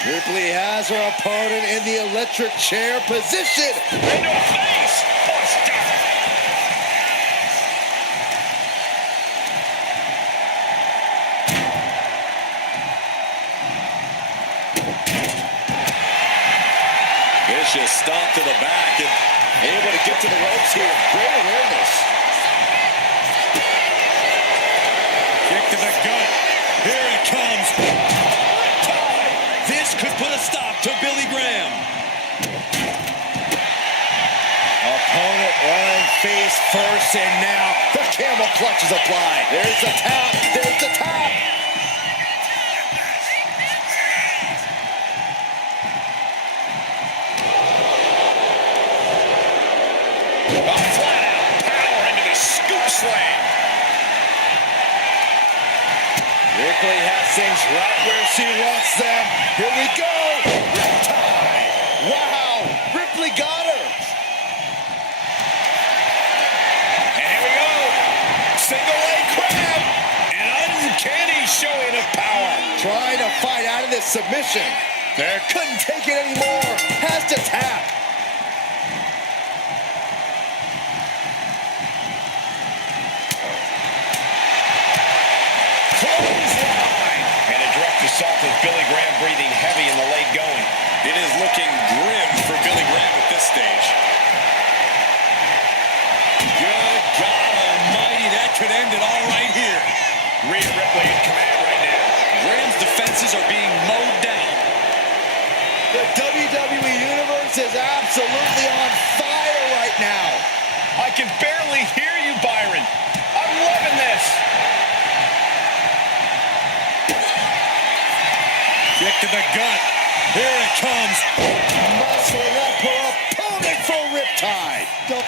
Ripley has her opponent in the electric chair position. Into a face. Push down. Vicious stomp to the back and Able to get to the ropes here. Great awareness. kick to the gut. Here it comes. This could put a stop to Billy Graham. Opponent running face first, and now the camel clutch is applied. There's the tap. There's the tap. Flat out power into the scoop slam. Ripley has things right where she wants them. Here we go. Riptide. Wow. Ripley got her. And here we go. Single leg crab. An uncanny showing of power. Trying to fight out of this submission. There, couldn't take it anymore. Has to tap. Clothesline. And a direct assault with Billy Graham breathing heavy in the late going. It is looking grim for Billy Graham at this stage. Good God almighty, that could end it all right here. Rhea Ripley in command right now. Graham's defenses are being mowed down. The WWE Universe is absolutely on fire right now. I can barely hear you, Byron. I'm loving this. Kick to the gut. Here it comes. Muscling up her opponent for Riptide. Look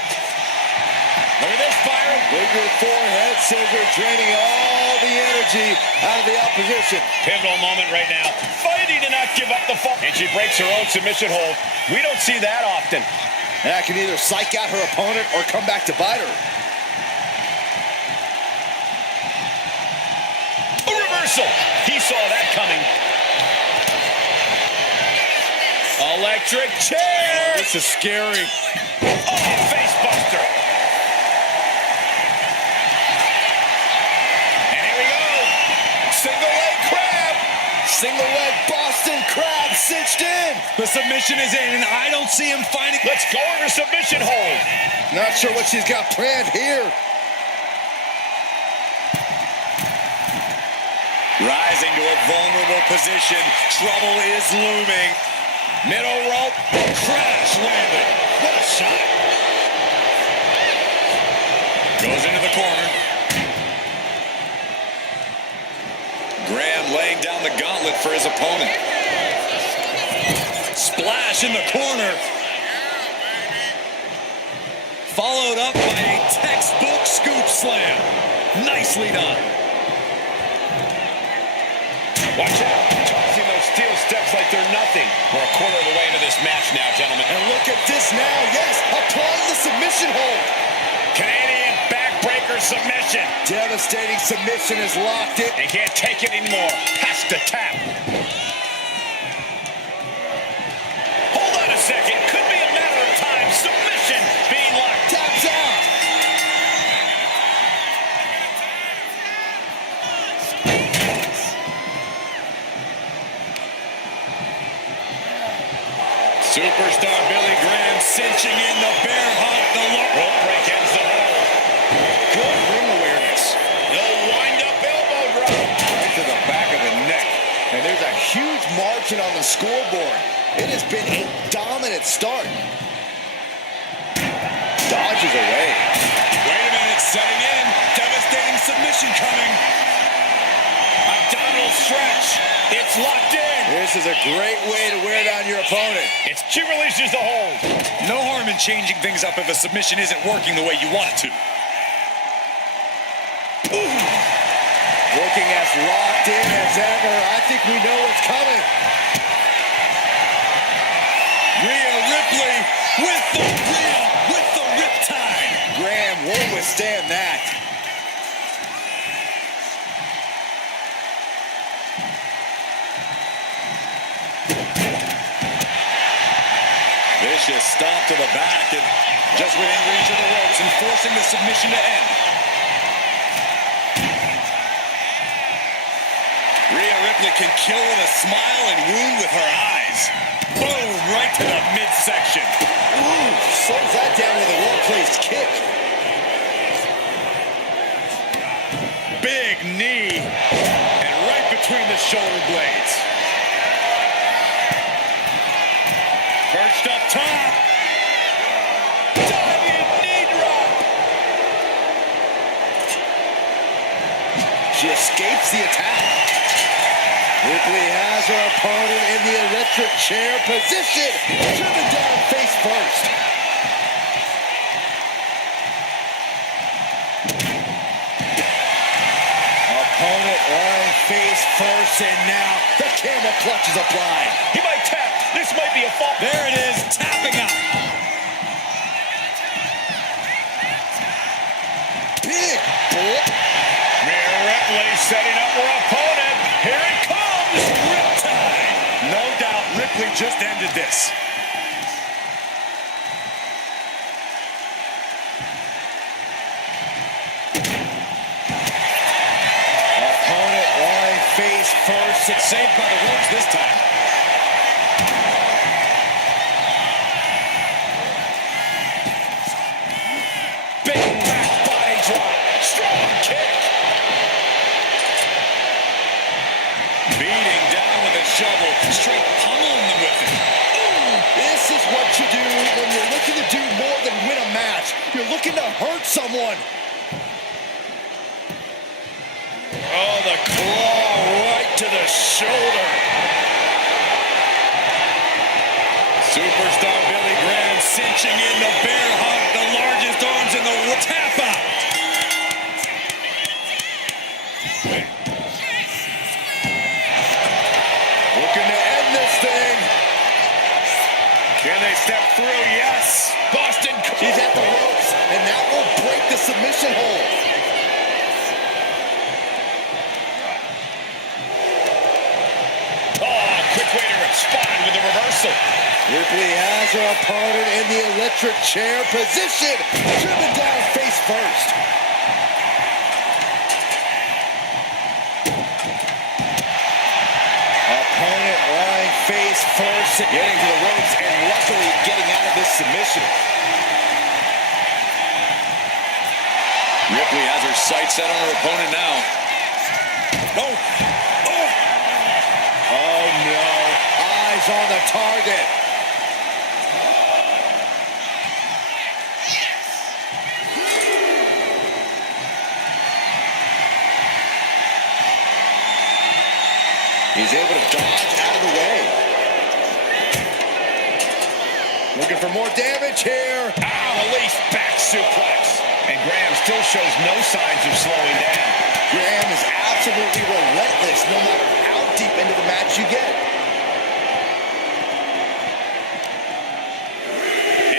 at this, Byron. Bigger forehead scissor draining all the energy out of the opposition. Pivotal moment right now. Fighting to not give up the fall. And she breaks her own submission hold. We don't see that often. That can either psych out her opponent or come back to bite her. A reversal. He saw that coming. Electric chair. This is scary. Oh, face buster. And here we go. Single leg crab. Single leg Boston crab cinched in. The submission is in, and I don't see him finding. Let's go over submission hold. Not sure what she's got planned here. Rising to a vulnerable position. Trouble is looming. Middle rope. Crash landed. What a shot. Goes into the corner. Graham laying down the gauntlet for his opponent. Splash in the corner. Followed up by a textbook scoop slam. Nicely done. Watch out. Tossing those steel steps like they're nothing. We're a quarter of the way into this match now, gentlemen. And look at this now. Yes, applying the submission hold. Canadian backbreaker submission. Devastating submission is locked in. And can't take it anymore. Has to tap. Hold on a second. Could be a matter of time. Submission being locked. Taps out. Superstar Billy Graham cinching in the bear hug. The Rope break ends the hold. Good ring awareness. The wind-up elbow drop. Right to the back of the neck. And there's a huge margin on the scoreboard. It has been a dominant start. Dodges away. Wait a minute, setting in. Devastating submission coming. Abdominal stretch. It's locked in. This is a great way to wear down your opponent. She releases the hold. No harm in changing things up if a submission isn't working the way you want it to. Ooh. Looking as locked in as ever. I think we know what's coming. Rhea Ripley with the riptide. Graham won't withstand that. vicious stomp to the back and just within reach of the ropes and forcing the submission to end. Rhea Ripley can kill with a smile and wound with her eyes. Boom, right to the midsection. Ooh, slows that down with a well-placed kick. Big knee, and right between the shoulder blades. Perched up top. Diving knee drop. She escapes the attack. Ripley has her opponent in the electric chair position. Driven down face first. Opponent lying face first, and now the camel clutch is applied. He might tap. This might be a fall. There it is, tapping out. Big boy. Rhea Ripley setting up her opponent. Here it comes. Riptide. No doubt Ripley just ended this. Opponent lying face first. It's saved by the ropes this time. Big back body drop. Strong kick. Beating down with a shovel, straight pummeling them with it. This is what you do when you're looking to do more than win a match. You're looking to hurt someone. Oh, the claw right to the shoulder. Superstar Billy Graham cinching in the bear hug, the largest arms in the world. Tap out. Looking to end this thing. Can they step through? Yes. Boston. She's at the ropes, and that will break the submission hold. Oh, quick way to respond with the reversal. Ripley has her opponent in the electric chair position. Driven down face first. Opponent lying face first, getting to the ropes and luckily getting out of this submission. Ripley has her sights set on her opponent now. Oh. Oh no, eyes on the target. He's able to dodge out of the way. Looking for more damage here. Release back suplex. And Graham still shows no signs of slowing down. Graham is absolutely relentless no matter how deep into the match you get.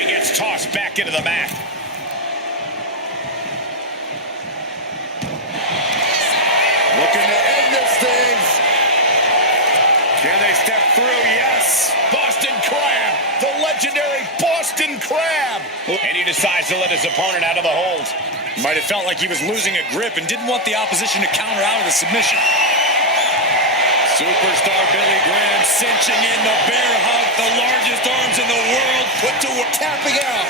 And gets tossed back into the mat. Looking to end this thing. Can they step through? Yes. Boston Crab. The legendary Boston Crab. And he decides to let his opponent out of the hold. Might have felt like he was losing a grip and didn't want the opposition to counter out of the submission. Superstar Billy Graham cinching in the bear hug, the largest arms in the world, put to work. Tapping out.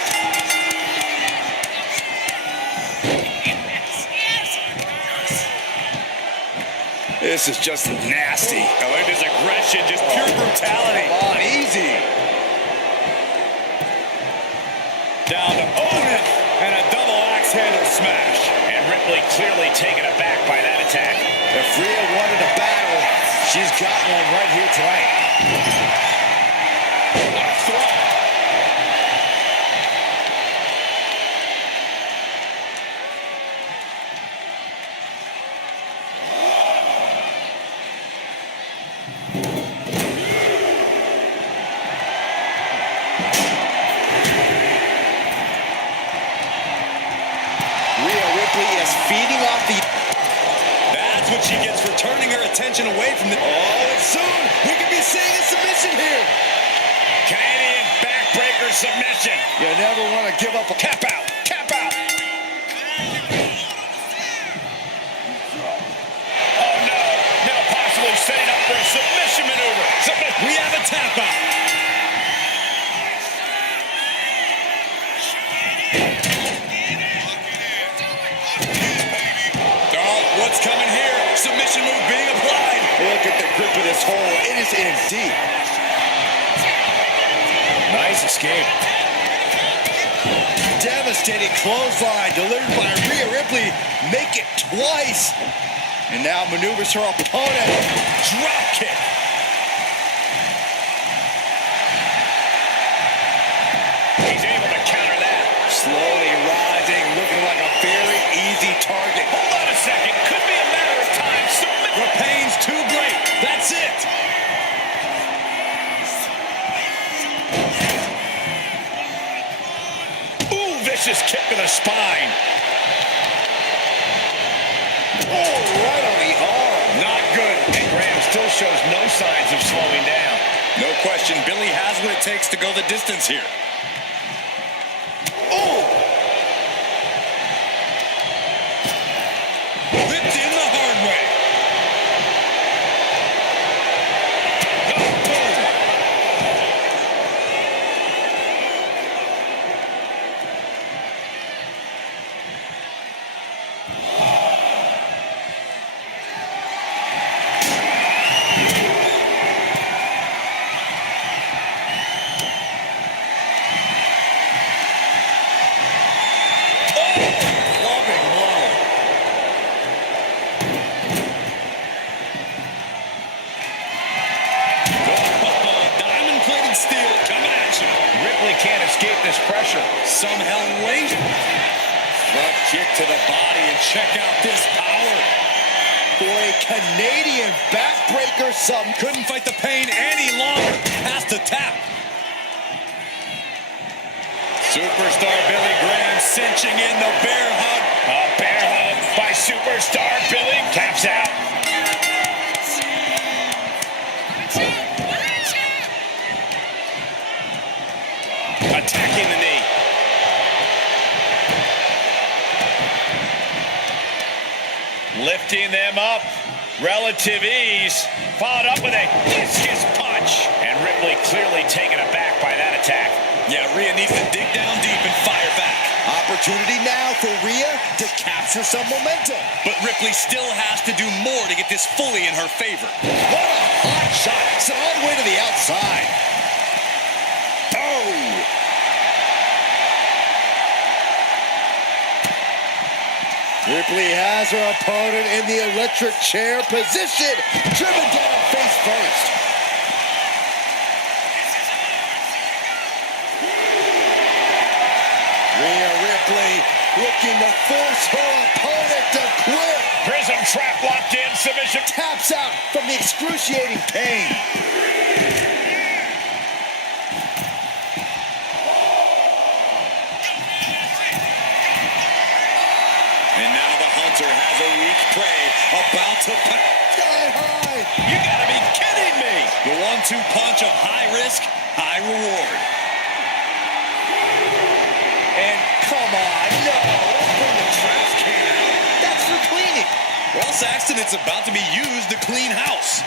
This is just nasty. I like this aggression, just pure brutality. Come on, easy. Down to Owen, and a double axe handle smash. And Ripley clearly taken aback by that attack. If Rhea wanted a battle, she's got one right here tonight. What a throw. Feeding off the... That's what she gets for turning her attention away from the... Oh, and soon we could be seeing a submission here. Canadian back backbreaker submission. You never want to give up a Tap out. Tap out. Oh, no. Now possibly setting up for a submission maneuver. We have a tap out. Oh, what's coming here? Submission move being applied. Look at the grip of this hole. It is in deep. Nice escape. Devastating clothesline delivered by Rhea Ripley. Make it twice. And now maneuvers her opponent. Drop kick. He's able to counter that. Slowly rising, looking like a very easy target. Hold on a second. Could be a matter of time. The pain's too great. That's it. Ooh, vicious kick to the spine. Oh, right on the arm. Not good. And Graham still shows no signs of slowing down. No question, Billy has what it takes to go the distance here. Oh! Whipped in the hard way. Can't escape this pressure. Somehow wait. Front kick to the body, and check out this power. For a Canadian backbreaker, some Couldn't fight the pain any longer. Has to tap. Superstar Billy Graham cinching in the bear hug. A bear hug by Superstar Billy. Taps out. Attacking the knee. Lifting them up. Relative ease. Followed up with a discus punch. And Ripley clearly taken aback by that attack. Yeah, Rhea needs to dig down deep and fire back. opportunity now for Rhea to capture some momentum. But Ripley still has to do more to get this fully in her favor. What a hot shot. It's all the way to the outside. Oh! Ripley has her opponent in the electric chair position. Driven down face first. Rhea Ripley looking to force her opponent to quit. Prism trap locked in, submission. Taps out from the excruciating pain. And now the hunter has a weak prey about to Sky high. You gotta be kidding me! The 1-2 punch of high risk, high reward. And come on, no, don't bring the trash can out. That's for cleaning. Well, Saxton, it's about to be used to clean house.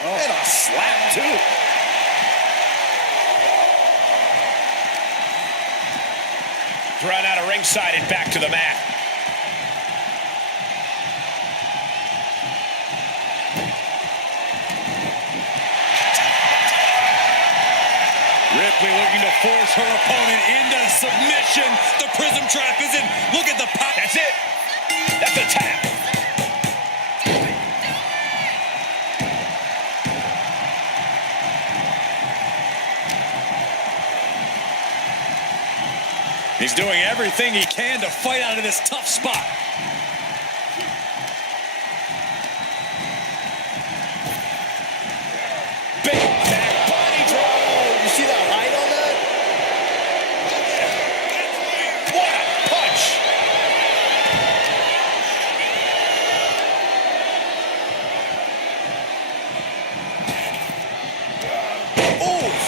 Oh. And a slap, too. Thrown out of ringside and back to the mat. Ripley looking to force her opponent into submission. The prism trap is in. Look at the pop. That's it. That's a tap. He's doing everything he can to fight out of this tough spot. Big back body drop. You see that height on that? What a punch. Oof.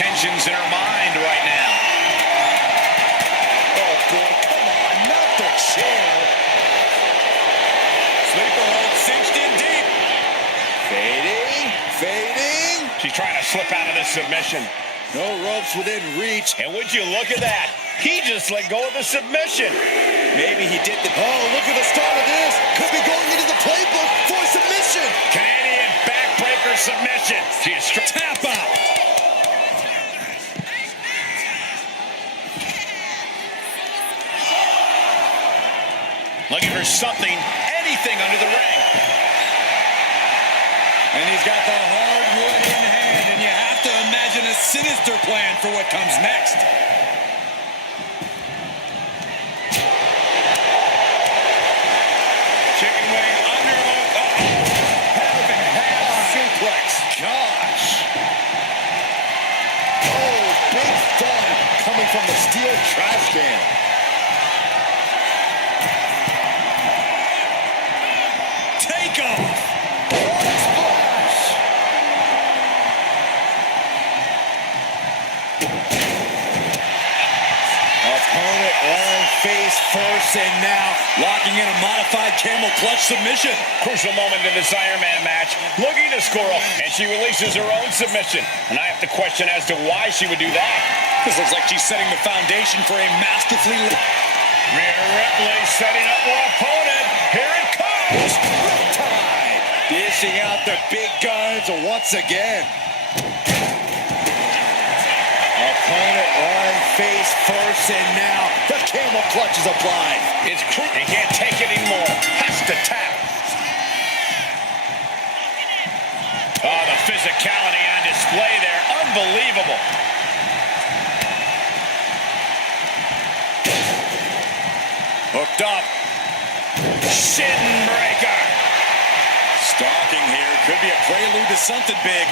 tensions in her mind right now. Oh, boy, come on, not the chair. Sleeper hold cinched in deep. Fading. She's trying to slip out of this submission. No ropes within reach. And would you look at that? He just let go of the submission. Maybe he did the... Oh, look at the start of this. Could be going into the playbook for submission. Canadian backbreaker submission. She is tap out. Looking for something, anything under the ring. And he's got the hardwood in hand, and you have to imagine a sinister plan for what comes next. Chicken wing underhook. Half suplex. Gosh. Oh, big thud coming from the steel trash can. Take off. Opponent on face first, and now Locking in a modified camel clutch submission. Crucial moment in this Iron Man match. Looking to score, and she releases her own submission. And I have to question as to why she would do that. This looks like she's setting the foundation for a masterfully... Rhea Ripley setting up her opponent. Here it comes. Riptide dishing out the big guns once again. Opponent on face first, and now the camel clutch is applied. It's crucial. He can't take it anymore. Has to tap. Oh, the physicality on display there. Unbelievable. Hooked up. Shin breaker. Stalking here. Could be a prelude to something big.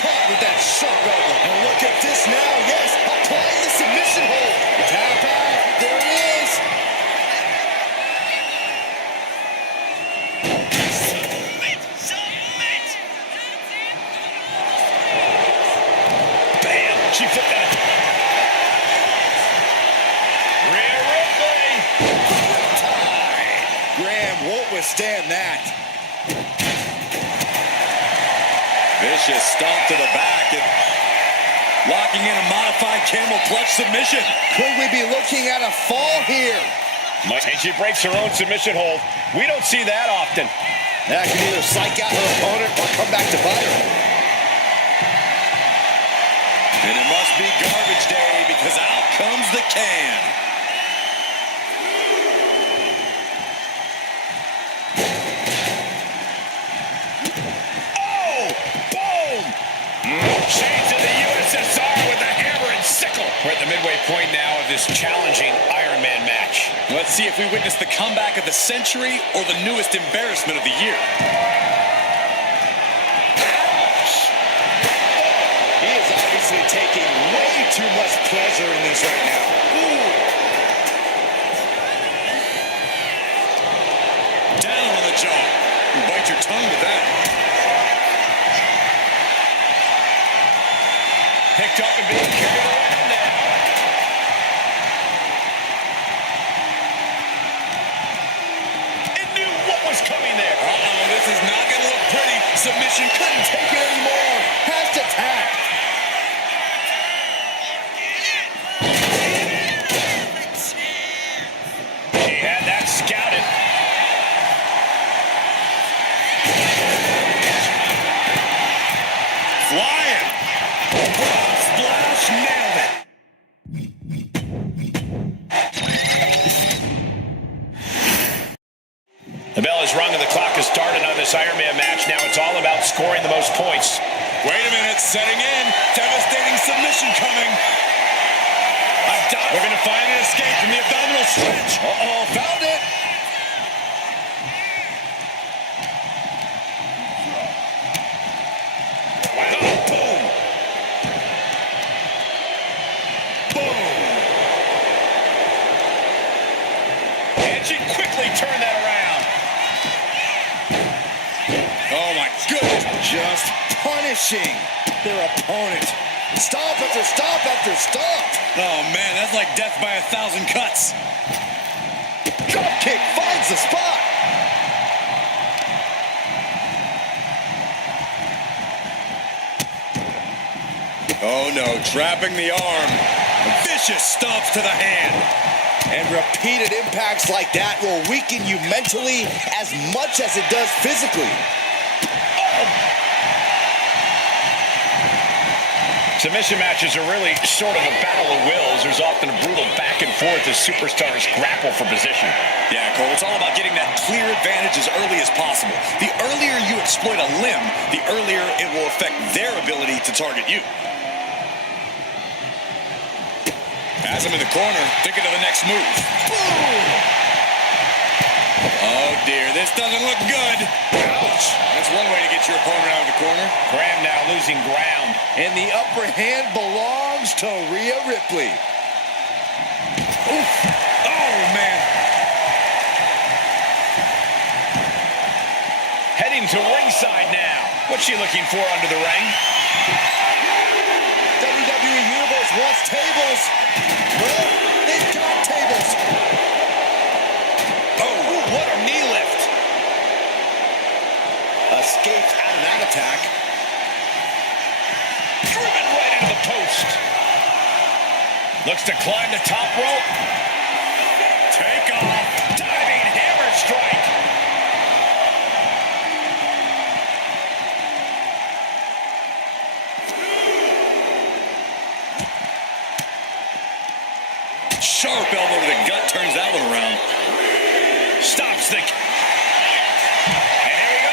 Caught with that sharp elbow. And look at this now. Yes, applying the submission hold. Tap out. There it is. Bam. She flipped that. Rhea Ripley. Graham won't withstand that. Vicious stomp to the back and locking in a modified camel clutch submission. Could we be looking at a fall here? And she breaks her own submission hold. We don't see that often. That can either psych out her opponent or come back to bite her. And it must be garbage day because out comes the can. Oh, boom! Shades of the USSR with the hammer and sickle. We're at the midway point now of this challenging Iron Man match. Let's see if we witness the comeback of the century or the newest embarrassment of the year. He is obviously taking way too much pleasure in this right now. Ooh. Down on the jaw. You bite your tongue with that. Picked up and being carried around there. It knew what was coming there. Uh-oh, this is not going to look pretty. Submission couldn't take it anymore. Has to tap. She had that scouted. Flying. Splash, nailed it. The bell is rung and the clock has started on this Iron Man match. Now it's all about scoring the most points. Wait a minute, setting in. Devastating submission coming. We're going to find an escape from the abdominal stretch. Uh-oh, found it. Wow. Boom. Boom. And she quickly turned that around. punishing their opponent. Stomp after stomp after stomp. Oh, man, that's like death by 1,000 cuts. Drop kick finds the spot. Oh, no, trapping the arm. Vicious stomps to the hand. And repeated impacts like that will weaken you mentally as much as it does physically. Submission matches are really sort of a battle of wills. There's often a brutal back and forth as superstars grapple for position. Yeah, Cole, it's all about getting that clear advantage as early as possible. The earlier you exploit a limb, the earlier it will affect their ability to target you. Has him in the corner, thinking of the next move. Boom! Oh, dear, this doesn't look good. Ouch! That's one way to get your opponent out of the corner. Graham now losing ground. And the upper hand belongs to Rhea Ripley. Oof. Oh, man. Heading to ringside now. What's she looking for under the ring? WWE Universe wants tables. Well, they've got tables. Oh, what a knee lift. Escaped out of that attack. Driven right into the post. Looks to climb the top rope. Take off. Diving hammer strike. Sharp elbow to the gut turns that one around. Stops the... And here we go.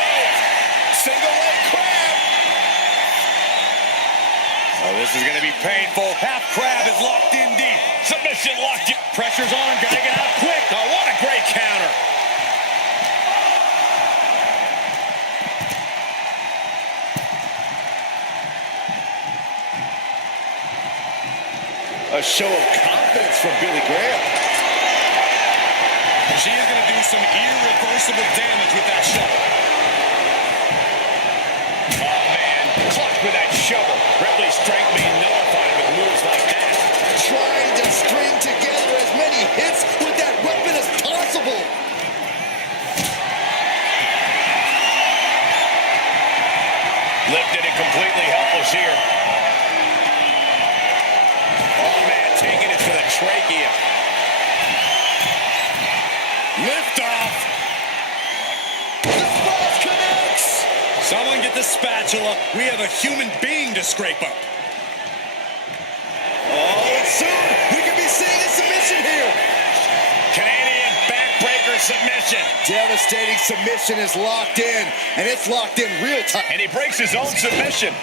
Single leg crab. Oh, this is going to be painful. Half crab is locked in deep. Submission locked in. Pressure's on. Got to get out quick. Oh, what a great counter. A show of confidence from Billy Graham. She is going to do some irreversible damage with that shovel. Oh, man. Clutch with that shovel. Ripley's strength being nullified with moves like that. Trying to string together as many hits with that weapon as possible. Lifted and completely helpless here. Oh, man, taking it to the trachea. Lift off. The boss connects. Someone get the spatula. We have a human being to scrape up. Oh, and soon we could be seeing a submission here. Canadian backbreaker submission. Devastating submission is locked in, and it's locked in real time. And he breaks his own submission.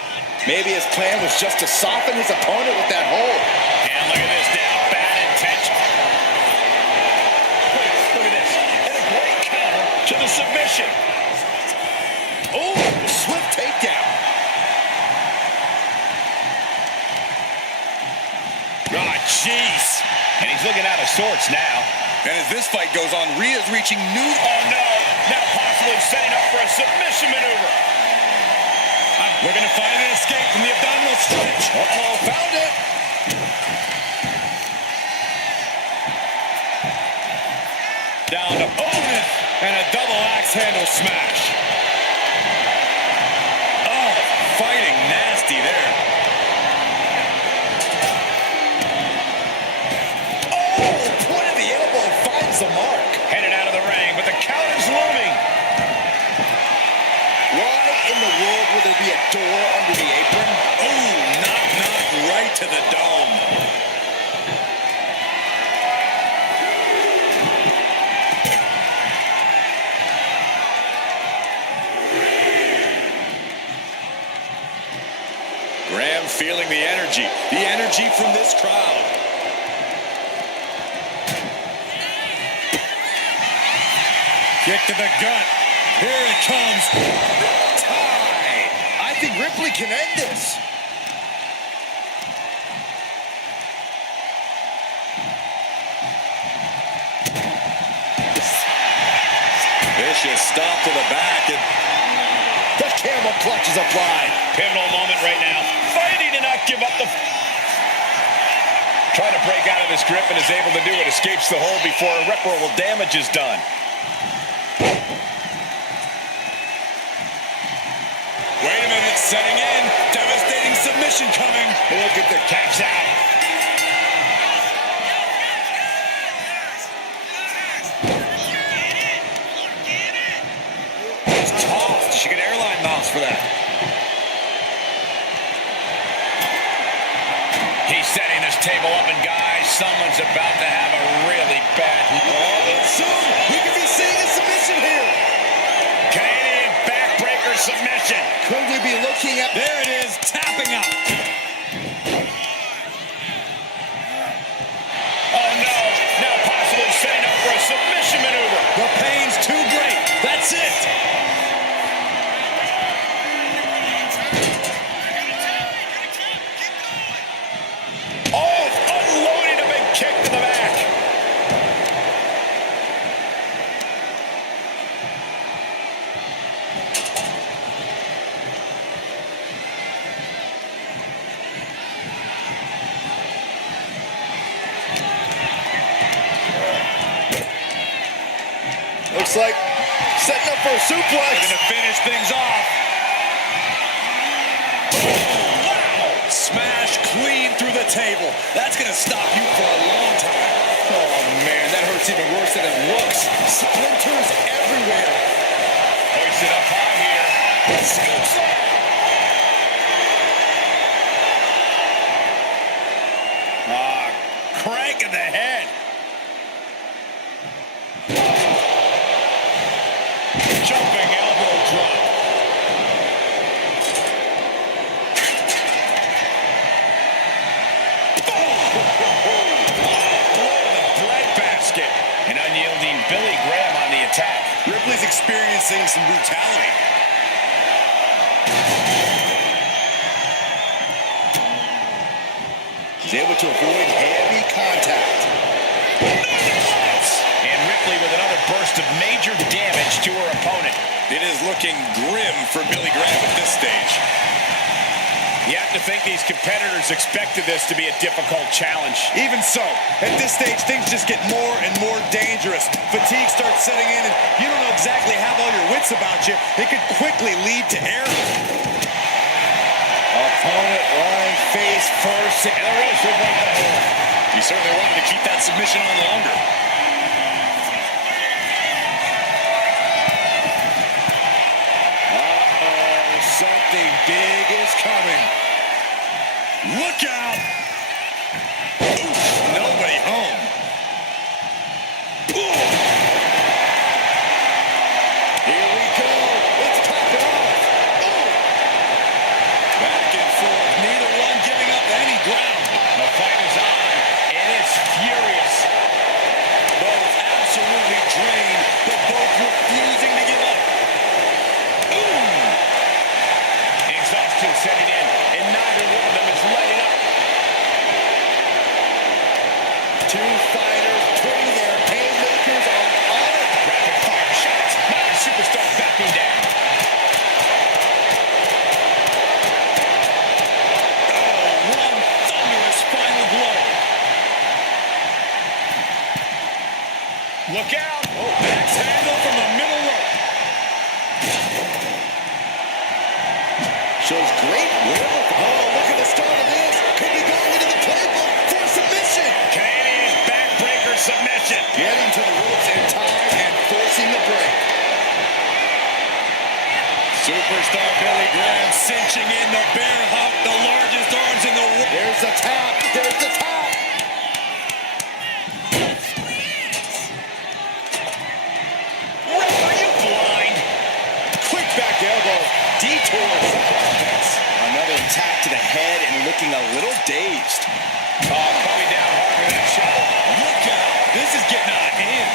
Maybe his plan was just to soften his opponent with that hold. And look at this now. Bad intention. Look at this. And a great counter to the submission. Oh, swift takedown. Oh, jeez. And he's looking out of sorts now. And as this fight goes on, Rhea's reaching new... Oh, no. Now possibly setting up for a submission maneuver. Looking to find an escape from the abdominal stretch. Uh-oh, found it. Down to opponent. And a double axe handle smash. Oh, fighting nasty there. Oh, point of the elbow finds the mark. Headed out of the ring, but the count is looming. Why in the world would there be a door under the apron? Oh, knock, right to the dome. Graham feeling the energy from this crowd. Kick to the gut. Here it comes. Tie. I think Ripley can end this. Vicious stop to the back. And the camel clutch is applied. Pivotal moment right now. Fighting to not give up the... Trying to break out of this grip and is able to do it. Escapes the hold before irreparable damage is done. Wait a minute, setting in. Devastating submission coming. Look at the catch out. He's tossed. She get airline mounts for that. He's setting this table up, and guys, someone's about to have a really bad... Oh, and soon we could be seeing a submission here. Canadian backbreaker submission. Could we be looking at... There it is, tapping out. Oh, no. Now possibly setting up for a submission maneuver. The pain's too great. That's it. Oh, unloading a big kick to the back. Looks like setting up for a suplex. Going to finish things off. Wow! Smash clean through the table. That's going to stop you for a long time. Oh, man, that hurts even worse than it looks. Splinters everywhere. Hoisted up high here. Scoops up. Crank in the head. Jumping elbow drop. Breadbasket. An unyielding Billy Graham on the attack. Ripley's experiencing some brutality. He's able to avoid heavy contact. And Ripley with another burst of major damage to her opponent. It is looking grim for Billy Graham at this stage. You have to think these competitors expected this to be a difficult challenge. Even so, at this stage, things just get more and more dangerous. Fatigue starts setting in, and you don't know exactly have all your wits about you. It could quickly lead to error. Opponent lying face first. And the ropes will break the hold. He certainly wanted to keep that submission on longer. Something big is coming. Look out! Oof, nobody home. Ooh. Here we go. Let's top it off. Ooh. Back and forth, neither one giving up any ground. The fight is on, and it's furious. Both absolutely drained, but both refusing to give up. Exhaustion setting in, and neither one of them is letting up. Two fighters putting their haymakers on honor. Rapid fire shots. Now the superstar backing down. Oh, one thunderous final blow. Look out. Oh, axe handle from the middle rope. Shows great will. Oh, look at the start of this. Could be going into the playbook for submission. Canadian backbreaker submission. Getting to the ropes in time and forcing the break. Superstar Billy Graham cinching in the bear hug, the largest arms in the world. There's the tap. There's the tap. Ref, are you blind? Quick back elbow. Detours. Another attack to the head and looking a little dazed. Oh, coming down hard with that shovel. Look out. This is getting out of hand.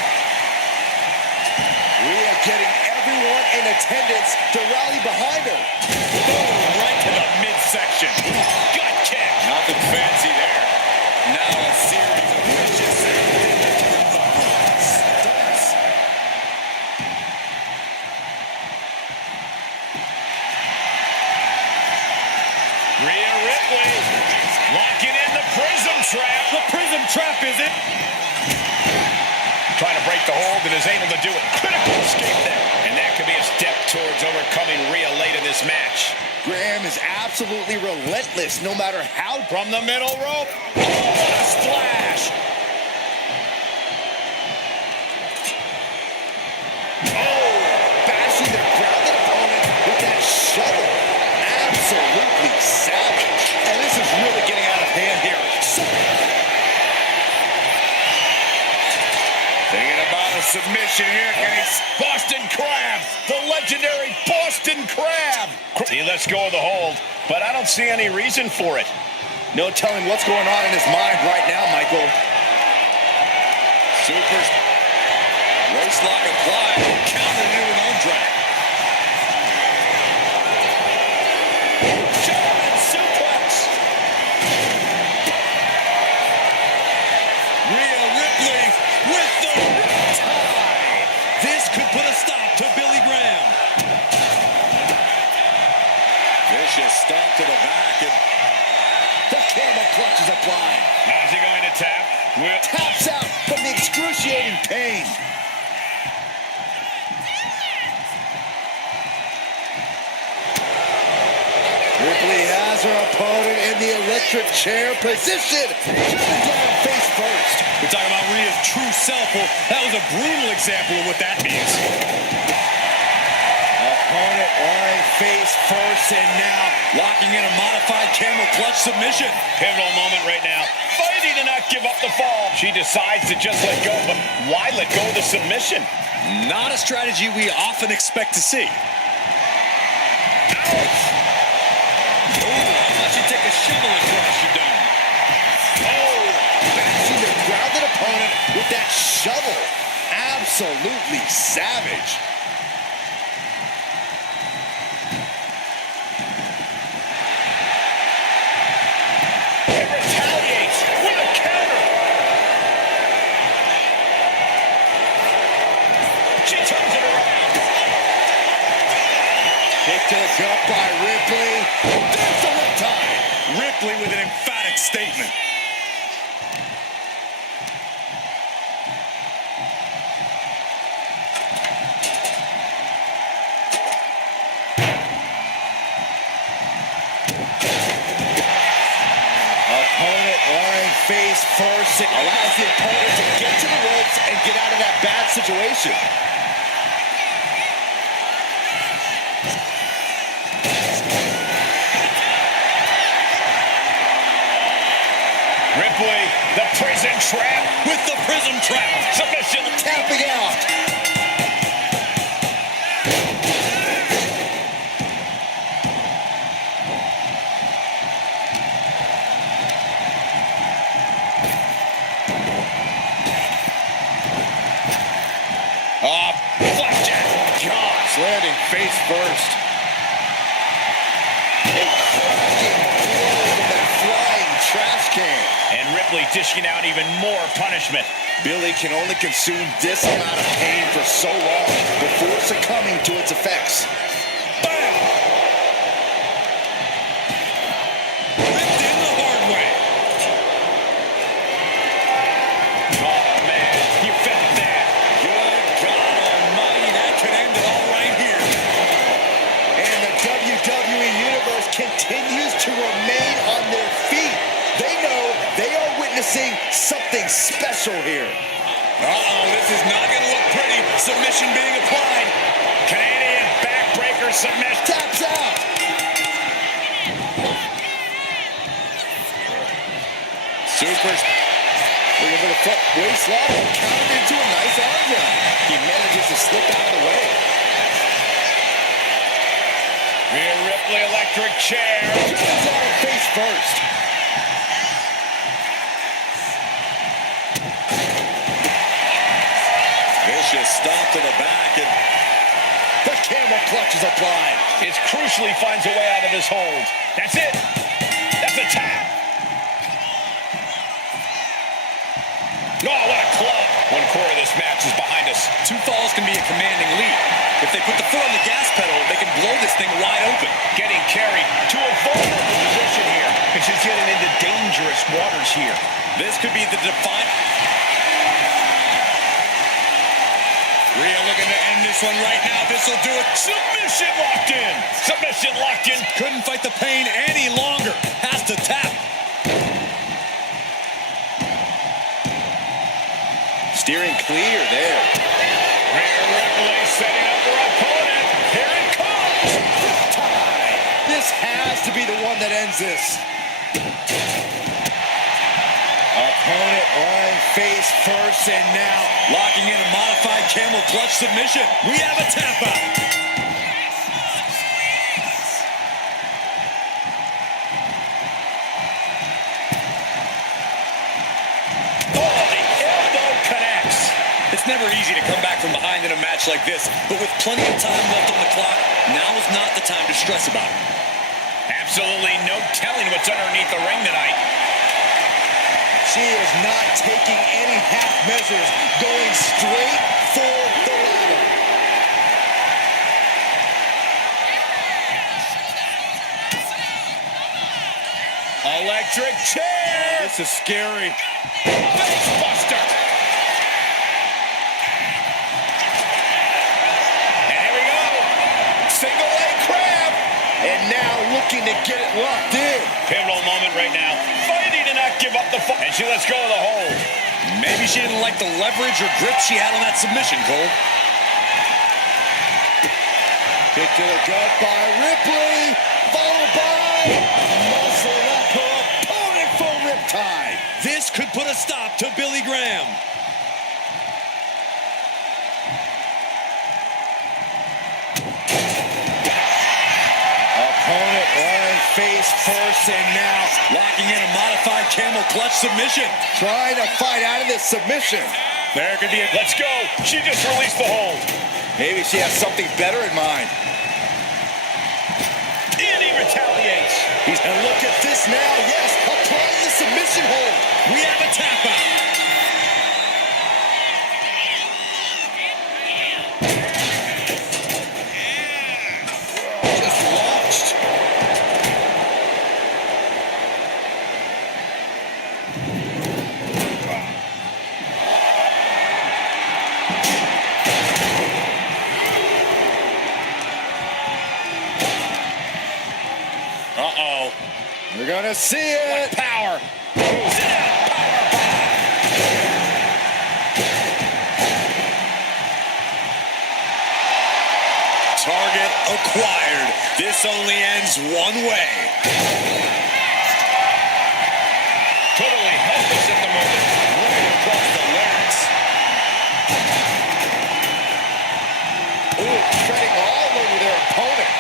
We are getting everyone in attendance to rally behind her. Boom, right to the midsection. Gut kick. Nothing fancy there. Now a series of vicious stunts. trap. The prism trap, is it? Trying to break the hold and is able to do it. Critical escape there. And that could be a step towards overcoming Rhea late in this match. Graham is absolutely relentless, no matter how. From the middle rope. Oh, what a splash. Oh, bashing the grounded opponent with that shovel. Absolutely savage. And this is really getting out of hand here. Thinking about a submission here. Boston Crab, the legendary Boston Crab. He lets go of the hold, but I don't see any reason for it. No telling what's going on in his mind right now, Michael. Super waist lock applied. Countered into an arm drag. German suplex. Rhea Ripley with the tie. This could put a stop to Billy Graham. Vicious stomp to the back, and The camel clutch is applied. Now is he going to tap? Taps out from the excruciating pain. Ripley has her opponent in the electric chair position. Jumping down face first. we're talking about Rhea's true self. Well, that was a brutal example of what that means. Opponent lying face first, and now Locking in a modified camel clutch submission. Pivotal moment right now. Fighting to not give up the fall. She decides to just let go, but why let go of the submission? Not a strategy we often expect to see. Ouch! Oh, how about you take a shovel across your dome? oh, bashing the grounded opponent with that shovel. Absolutely savage. And retaliates with a counter. She turns it around. Kick to the gut by Ripley. There's the riptide. Ripley with an emphatic statement. Opponent lying face first. It allows the opponent to get to the ropes and get out of that bad situation. Ripley, the prison trap. With the prism trap. Submission. Tapping out. Flapjack. Gosh, landing face first. A cracking blow with that flying trash can. And Ripley dishing out even more punishment. Billy can only consume this amount of pain for so long before succumbing to its effects. Bam! Ripped in the hard way. Oh, man, you felt that. Good God almighty, that could end it all right here. And the WWE Universe continues to remain on their feet. They know they are witnessing something special here. Uh-oh, this is not going to look pretty. Submission being applied. Canadian backbreaker submission. Taps out. Supers. Looking for the foot waist lock and countered into a nice arm drag. He manages to slip out of the way. Rhea Ripley electric chair. Drives out face first. Vicious stomp to the back, and The camel clutch is applied. It crucially finds a way out of this hold. That's it. That's a tap. Oh, what a club. One quarter of this match is behind us. two falls can be a commanding lead. If they put the foot on the gas pedal, they can blow this thing wide open. Getting carried to a vulnerable position here. And she's getting into dangerous untouched waters here. This could be the defiant. Rhea looking to end this one right now. This will do it. Submission locked in. Submission locked in. Couldn't fight the pain any longer. Has to tap. Steering clear there. Rhea Ripley setting up her opponent. Here it comes. Tie. This has to be the one that ends this. Opponent lying face first, and now Locking in a modified camel clutch submission. We have a tap out. Oh, the elbow connects. It's never easy to come back from behind in a match like this, but with plenty of time left on the clock, now is not the time to stress about it. Absolutely no telling what's underneath the ring tonight. she is not taking any half measures, going straight for the ladder. Electric chair. This is scary. Face buster. And here we go. Single leg crab. And now looking to get it locked in. Pivotal moment right now. Fighting to not give up the fight. And she lets go of the hold. Maybe she didn't like the leverage or grip she had on that submission, Cole. Kick to the gut by Ripley. Followed by muscling up her opponent for riptide. This could put a stop to Billy Graham. Opponent lying face first, and now Locking in a modified camel clutch submission. trying to fight out of this submission. There could be a... Let's go. She just released the hold. Maybe she has something better in mind. And he retaliates. And look at this now. Yes, applying the submission hold. We have a tap out. Just launched. Uh-oh. We're gonna see it. Power. Sit down. Power bomb. Target acquired. This only ends one way. Totally helpless at the moment. Right across the larynx. Ooh, treading all over their opponent.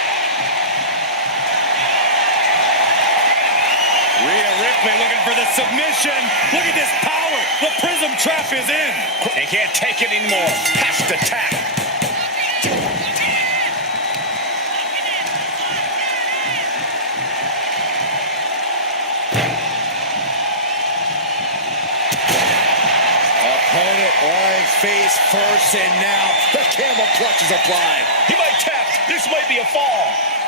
Rhea Ripley looking for the submission. Look at this power. The prism trap is in. They can't take it anymore. Has to tap. Opponent lying face first, and now the camel clutch is applied. He might tap. This might be a fall.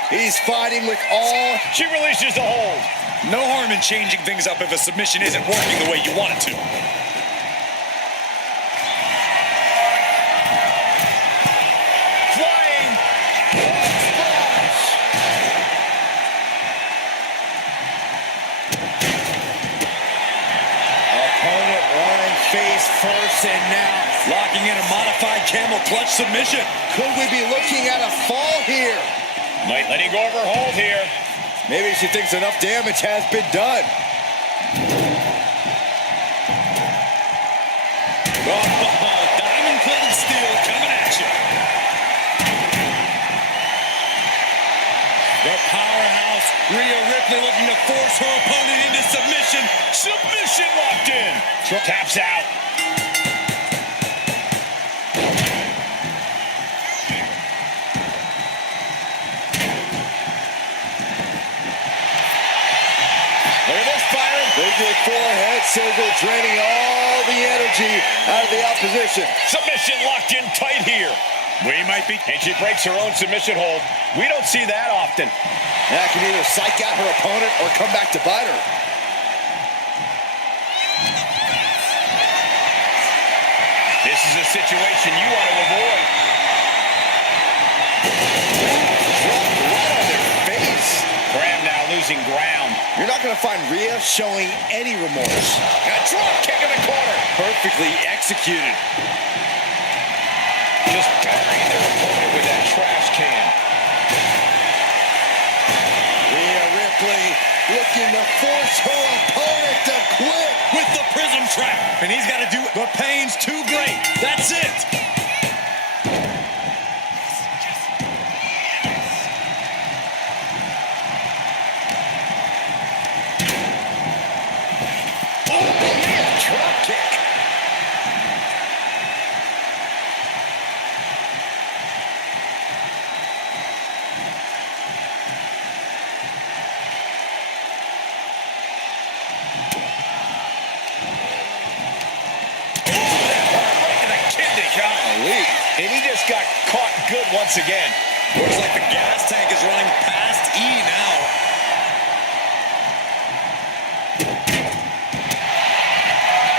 He's fighting with all. She releases the hold. No harm in changing things up if a submission isn't working the way you want it to. Flying. Splash. Opponent lying face first, and now Locking in a modified camel clutch submission. could we be looking at a fall here? Might letting go of her hold here. Maybe she thinks enough damage has been done. Diamond-plated steel coming at you. The powerhouse, Rhea Ripley, looking to force her opponent into submission. Submission locked in. Taps out. Look at this firing. Big forehead scissor, draining all the energy out of the opposition. Submission locked in tight here. We might be. And she breaks her own submission hold. We don't see that often. That can either psych out her opponent or come back to bite her. is a situation you want to avoid. Dropped right on their face. Graham now losing ground. You're not going to find Rhea showing any remorse. A drop kick in the corner. Perfectly executed. Just burying their opponent with that trash can. Rhea Ripley looking to force her opponent to quit. With the prism trap. And he's got to do it. The pain's too great. That's it. Drop kick. And he just got caught good once again. Looks like the gas tank is running past E now.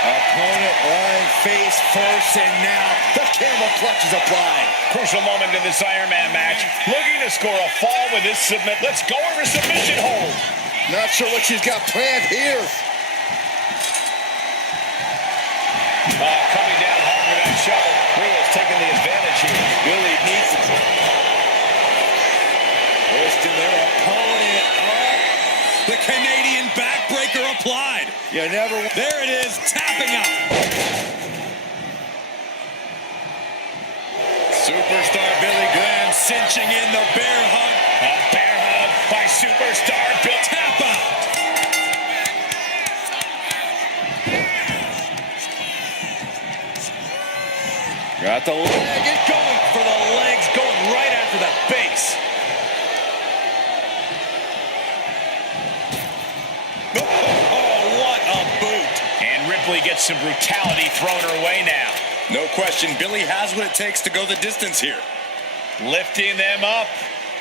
Opponent lying face first, and now the camel clutch is applied. Crucial moment in this Iron Man match. Looking to score a fall with this submit. Let's go over submission hold. Not sure what she's got planned here. Coming down hard with that shovel. Rhea's taking the advantage here. Billy needs to twisting their opponent up. The Canadian backbreaker applied. You never. There it is, tapping out. Superstar Billy Graham cinching in the bear hug. A bear hug by Superstar Bill. Tap out. Got the leg. Going for the legs, going right after the base. Oh, what a boot. And Ripley gets some brutality thrown her way now. No question, Billy has what it takes to go the distance here. Lifting them up.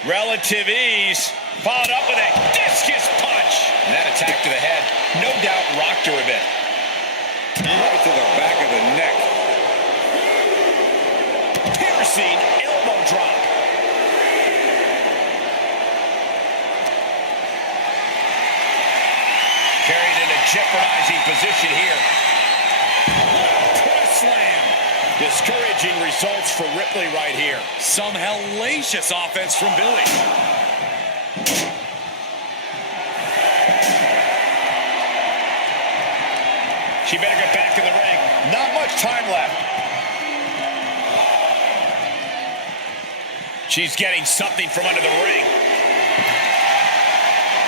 Relative ease. Followed up with a discus punch. And that attack to the head, no doubt rocked her a bit. Right to the back of the neck. Piercing elbow drop. Carried in a jeopardizing position here. Press slam. Discouraging results for Ripley right here. Some hellacious offense from Billy. She better get back in the ring. Not much time left. She's getting something from under the ring.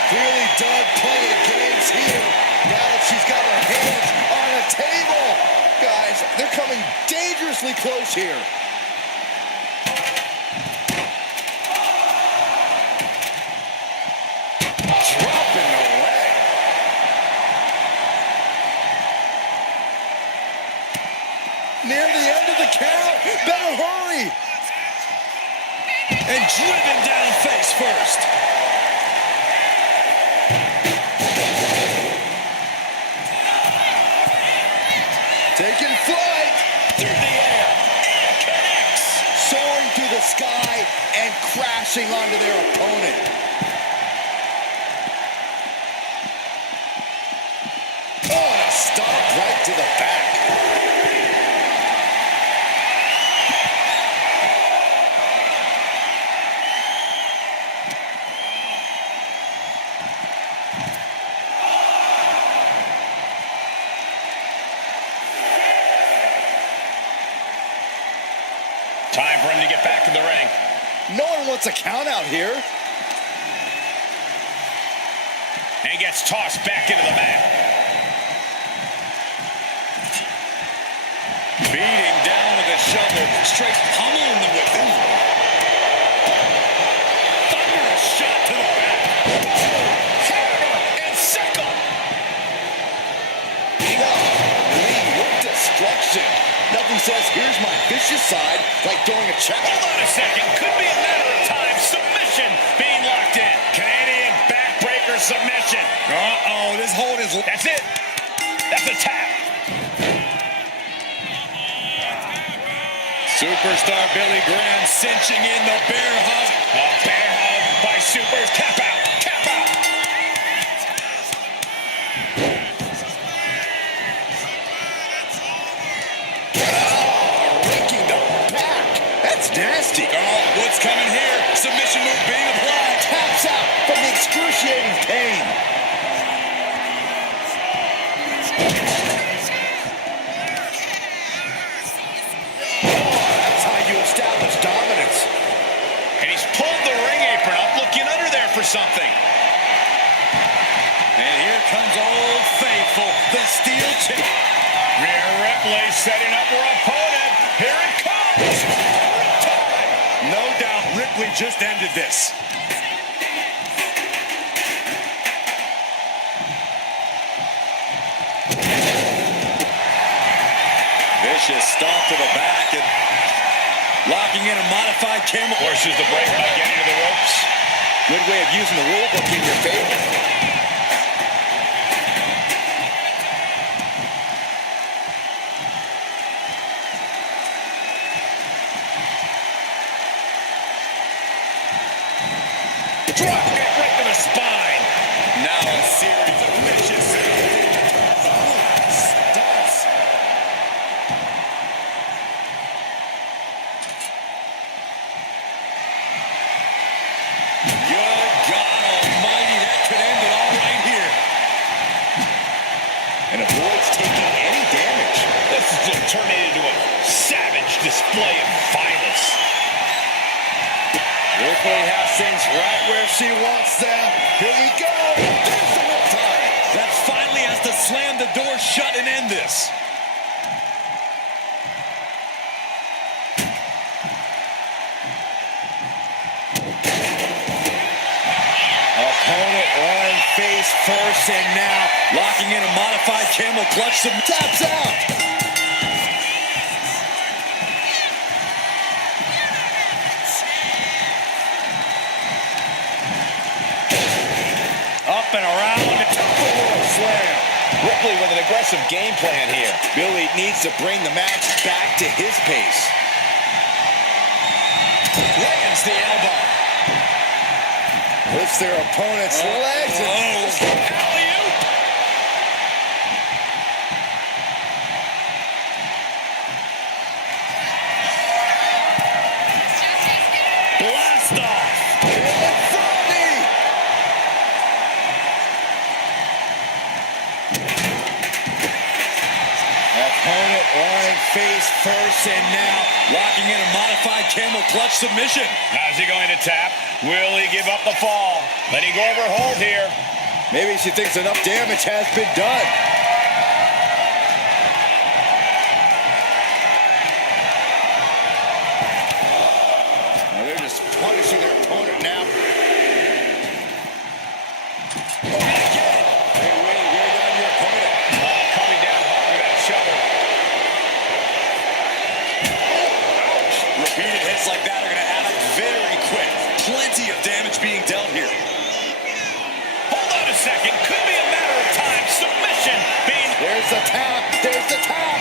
Really done playing games here. Now that she's got her hands on a table. Guys, they're coming dangerously close here. Dropping the leg. Near the end of the count. Better hurry. And driven down face first. Taking flight. Through the air. And connects. Soaring through the sky and crashing onto their opponent. Oh, and a stomp right to the back. Time for him to get back in the ring. No one wants a count out here. And he gets tossed back into the mat. Beating down with a shovel. Straight pummeling them with it. Thunderous shot to the back. Hammer and sickle. What destruction. Nothing says, here's my vicious side, like throwing a check. Hold on a second. Could be a matter of time. Submission being locked in. Canadian backbreaker submission. Uh-oh, this hold is... That's it. That's a tap. Superstar Billy Graham cinching in the bear hug. A bear hug by Supers. Tap out. Tap out. Raking the back. That's nasty. Oh, what's coming here? Submission move being applied. Taps out from the excruciating pain. That's how you establish dominance. And he's pulled the ring apron up, looking under there for something. And here comes Old Faithful, the steel chair. Rhea Ripley setting up her opponent. Here it comes. No doubt Ripley just ended this. Vicious stomp to the back and locking in a modified camel. Forces the break by getting to the ropes. Good way of using the rule book in your favor. Drop kick right to the spine. Now a series of vicious Stunts. Good God almighty, that could end it all right here. And avoids taking any damage. This is just turned into a savage display of violence. Ripley has things right where she wants them. Here we go. There's the whip time. That finally has to slam the door shut and end this. Opponent on face first, and now Locking in a modified camel clutch. taps out. Up and around. Slam. Ripley with an aggressive game plan here. Billy needs to bring the match back to his pace. Lands the elbow. Puts their opponent's legs. Alley-oop. Blast off. Opponent lying face first, and now Locking in a modified camel clutch submission. How's he going to tap? Will he give up the fall? Letting go of her hold here. maybe she thinks enough damage has been done. Now they're just punishing their opponent now. Hey, way down your opponent. Coming down hard with that shovel. Repeated hits like that are going to add up very quick. Plenty of damage being dealt here. Hold on a second. Could be a matter of time. Submission being... There's the tap. There's the tap.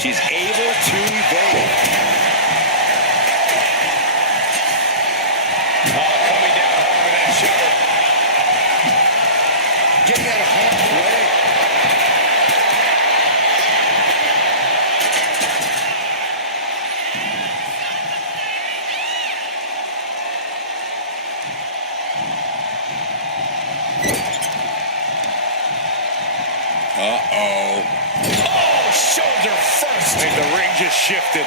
She's able to evade. coming down hard with that shovel. Getting out of harm's way. Uh-oh. Oh, shoulder first. And the ring just shifted.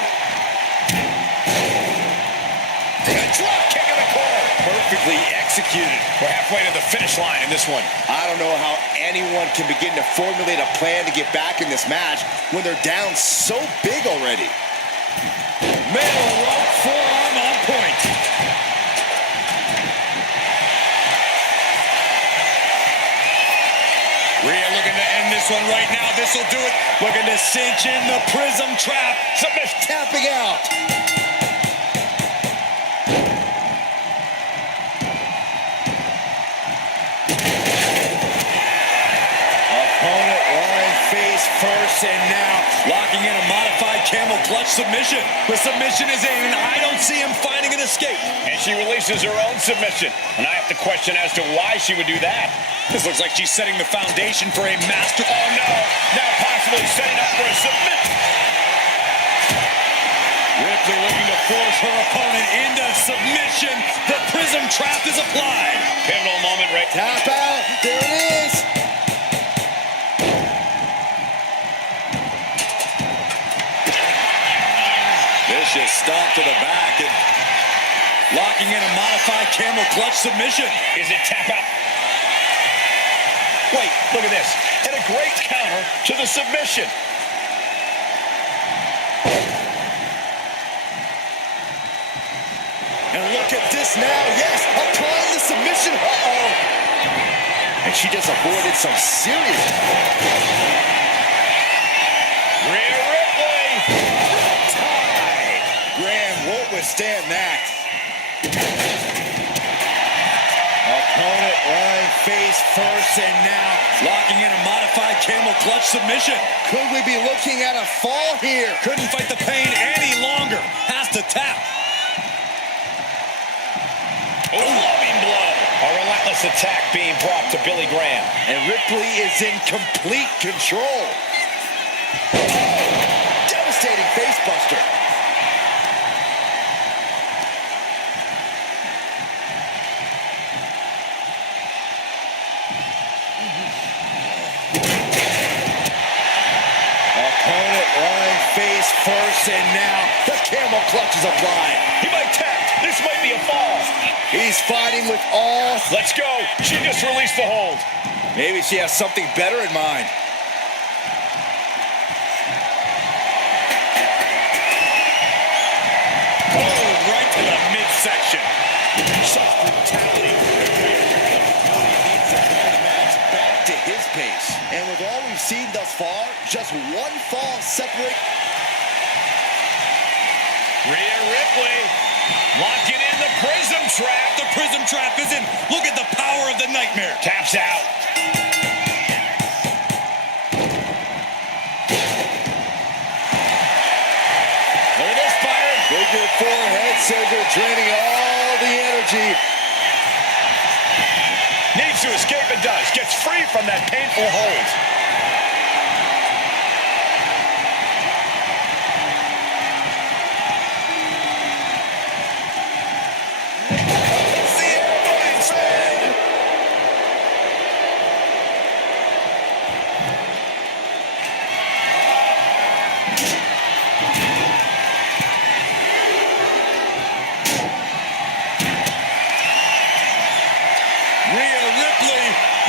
A drop kick in the corner. Perfectly executed. We're halfway to the finish line in this one. I don't know how anyone can begin to formulate a plan to get back in this match when they're down so big already. Middle rope forearm on point. Rhea looking to end this one right now. This will do it. Looking to cinch in the prism trap. Submission tapping out. first, and now locking in a modified camel clutch submission. The submission is in, and I don't see him finding an escape. And she releases her own submission. And I have to question as to why she would do that. This looks like she's setting the foundation for a master. Oh, no. Now possibly setting up for a submission. Ripley looking to force her opponent into submission. The prism trap is applied. Pivotal moment, right? Tap out. There it is. Vicious stomp to the back and locking in a modified camel clutch submission. Is it tap out? Wait, look at this. And a great counter to the submission. And look at this now. Yes, applying the submission. Uh-oh. And she just avoided some serious. Rhea Ripley. Tied. Graham won't withstand that. Opponent lying face first, and now locking in a modified camel clutch submission. Could we be looking at a fall here? Couldn't fight the pain any longer. Has to tap. Loving blow. A relentless attack being brought to Billy Graham. And Ripley is in complete control. Devastating facebuster. Opponent lying face first, and now the camel clutch is applied. He might tap. This might be a fall. He's fighting with all. Let's go. She just released the hold. Maybe she has something better in mind. Oh, right to the midsection. Such brutality. Cody needs to bring the match back to his pace. And with all we've seen thus far, just one fall separate. Rhea Ripley locking in the prism trap. The prism trap is in. Look at the power of the nightmare. Taps out. Look at this, Byron. Figure four head scissor, draining all the energy. Needs to escape and does. Gets free from that painful hold.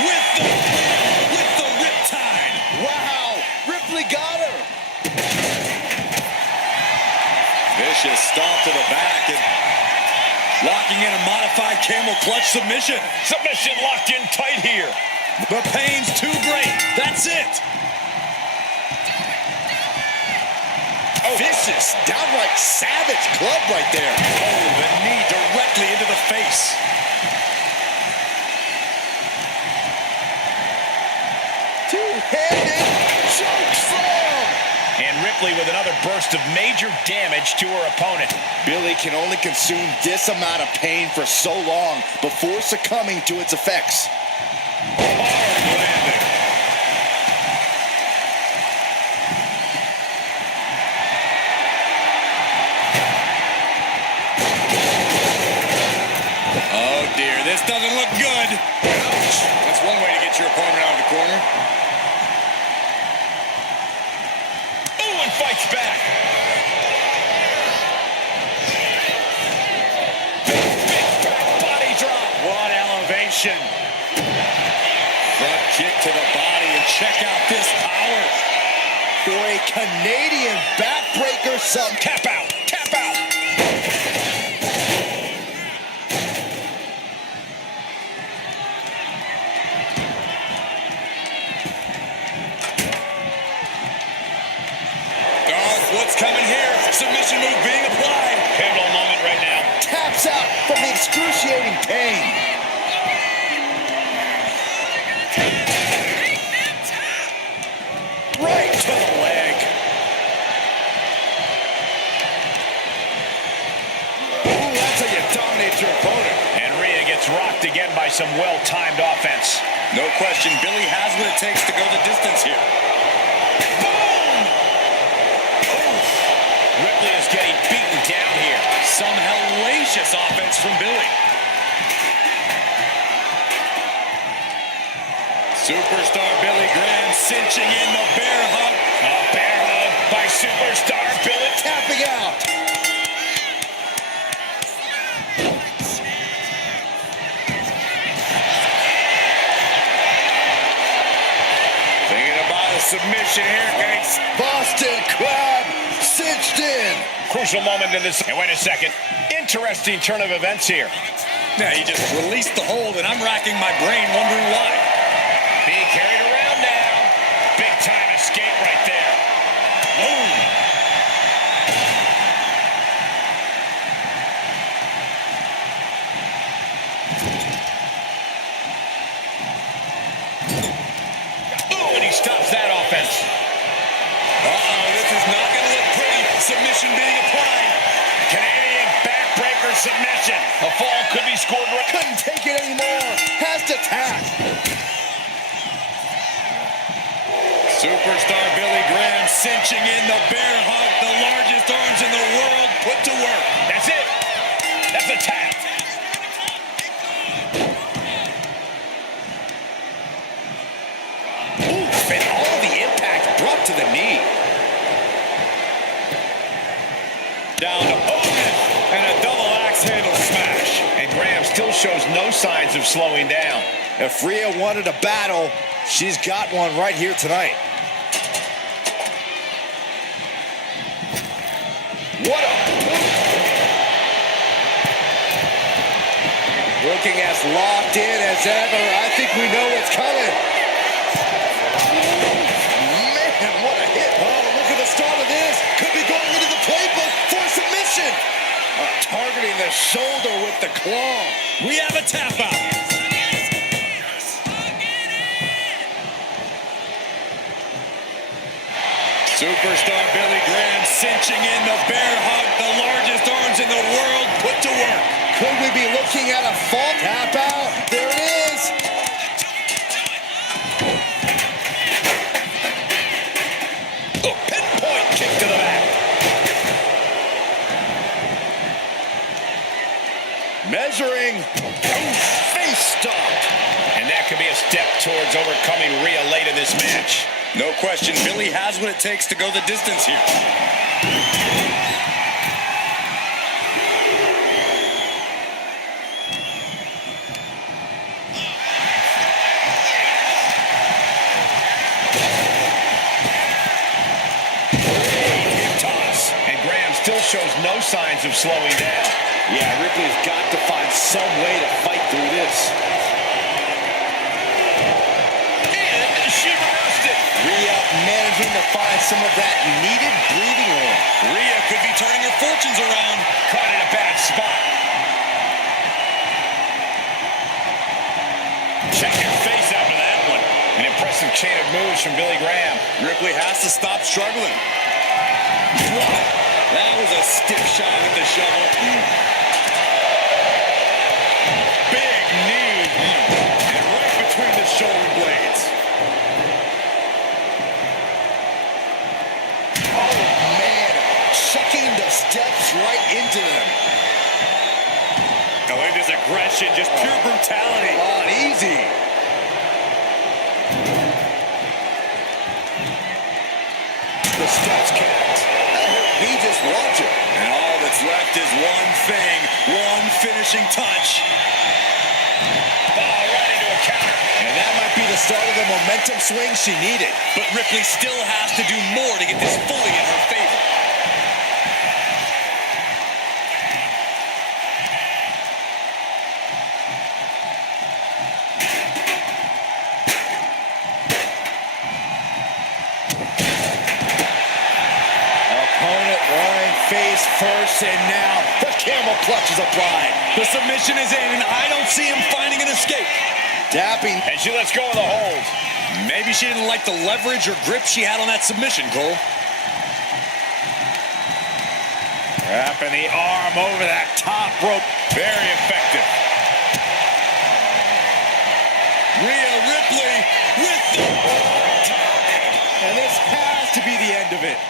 With the riptide. Wow, Ripley got her. Vicious stomp to the back and locking in a modified camel clutch submission. Submission locked in tight here. The pain's too great. That's it. Oh, vicious, downright savage club right there. Oh, the knee directly into the face. Two-handed choke slam. And Ripley with another burst of major damage to her opponent. Billy can only consume this amount of pain for so long before succumbing to its effects. Hard landing. Oh dear, this doesn't look good. Ouch. That's one way to get your opponent out of the corner. Oh, and fights back. Big back body drop. What elevation. Front kick to the body, and check out this power. For a Canadian backbreaker sub. Tap out. Tap out. What's coming here? Submission move being applied. Pivotal moment right now. Taps out from the excruciating pain. Right to the again by some well-timed offense. No question, Billy has what it takes to go the distance here. Boom! Oof. Ripley is getting beaten down here. Some hellacious offense from Billy. Superstar Billy Graham cinching in the bear hug. A bear hug by superstar Billy. Tapping out. Thinking about a submission here, guys. Boston Crab cinched in. Crucial moment in this. And wait a second. Interesting turn of events here. Yeah, he just released the hold, and I'm racking my brain wondering why. Being carried around now. Big time escape right there. Boom. Oh, and he stops that offense. Uh-oh, this is not going to look pretty. Submission being applied. Canadian backbreaker submission. A fall could be scored right. Couldn't take it anymore. Has to tap. Superstar Billy Graham cinching in the bear hug. The largest arms in the world put to work. That's it. That's a tap. Oof, and all the impact brought to the knee. Down to Hogan, and a double axe handle smash. And Graham still shows no signs of slowing down. If Rhea wanted a battle, she's got one right here tonight. What a move. Looking as locked in as ever. I think we know what's coming. Man, what a hit. Oh, look at the start of this. Could be going into the playbook for submission. Targeting the shoulder with the claw. We have a tap out. Superstar Billy Graham cinching in the bear hug. The largest arms in the world put to work. Could we be looking at a fall tap out? There it is. A pinpoint kick to the back. Measuring. Face stop. And that could be a step towards overcoming Rhea late in this match. No question, Billy has what it takes to go the distance here. Toss. And Graham still shows no signs of slowing down. Yeah, Ripley's got to find some way to fight through this. And she reversed it. Rhea managing to find some of that needed breathing room. Rhea could be turning her fortunes around. Caught in a bad spot. Check your face after that one. An impressive chain of moves from Billy Graham. Ripley has to stop struggling. That was a stiff shot with the shovel. Big knee. And right between the shoulder blades. Oh, man. Chucking the steps right into them. Going into this aggression, just pure brutality. On easy. The steps capped. He just wants it. And all that's left is one thing, one finishing touch. Ball right into a counter. And that might be the start of the momentum swing she needed. But Ripley still has to do more to get this fully in her favor. Opponent running face first, and now the camel clutch is applied. The submission is in, and I don't see him finding an escape. Dapping. And she lets go of the hold. Maybe she didn't like the leverage or grip she had on that submission, Cole. Wrapping the arm over that top rope. Very effective. of it.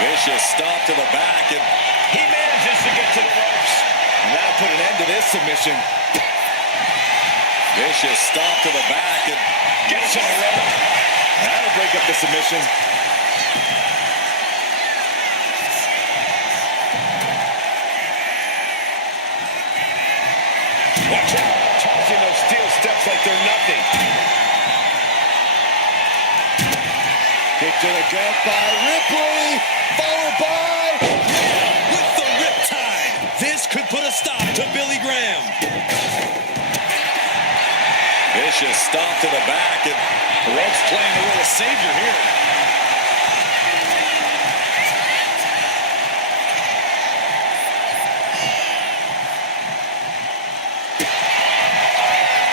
Vicious stomp to the back, and He manages to get to the ropes. and that'll put an end to this submission. Vicious stomp to the back, and Gets to the rope. that'll break up the submission. Watch out. Tossing those steel steps like they're nothing. Kick to the gut by Ripley, followed by... With the riptide, this could put a stop to Billy Graham. Vicious stomp to the back, and The rope's playing the role of savior here.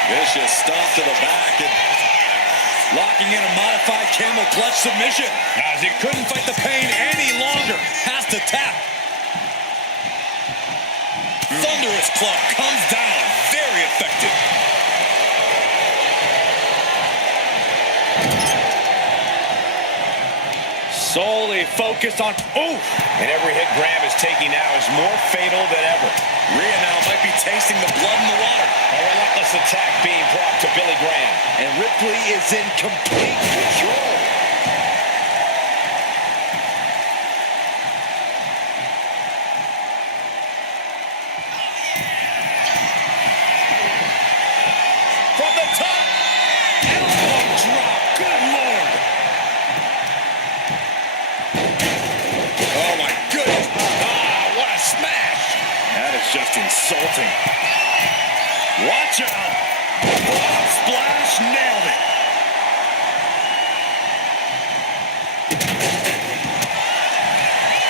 vicious stomp to the back, and Locking in a modified camel clutch submission. As he Couldn't fight the pain any longer. Has to tap. Thunderous club comes down. Very effective. solely focused on And every hit Graham is taking now is more fatal than ever. Rhea now might be tasting the blood in the water. A relentless attack being brought to Billy Graham. And Ripley is in complete control. From the top. Elbow drop. Good Lord. Oh, my goodness. Ah, what a smash. That is just insulting. Watch out. Frog splash. Nailed it.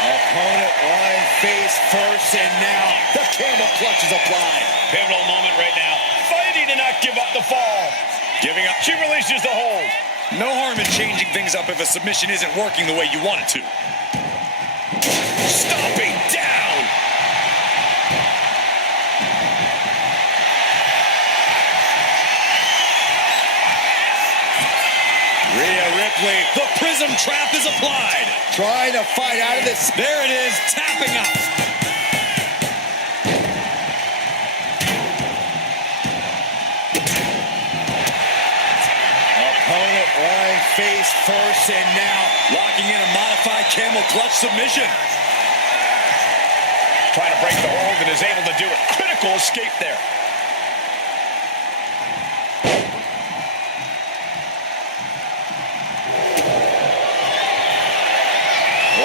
Opponent lying face first, and now the camel clutch is applied. Pivotal moment right now. Fighting to not give up the fall. Giving up. She releases the hold. No harm in changing things up if a submission isn't working the way you want it to. Stomping down. Rhea Ripley, the prism trap is applied. Trying to fight out of this. There it is, tapping out. Opponent lying face first, and now Locking in a modified camel clutch submission. Trying to break the hold and is able to do it. Critical escape there.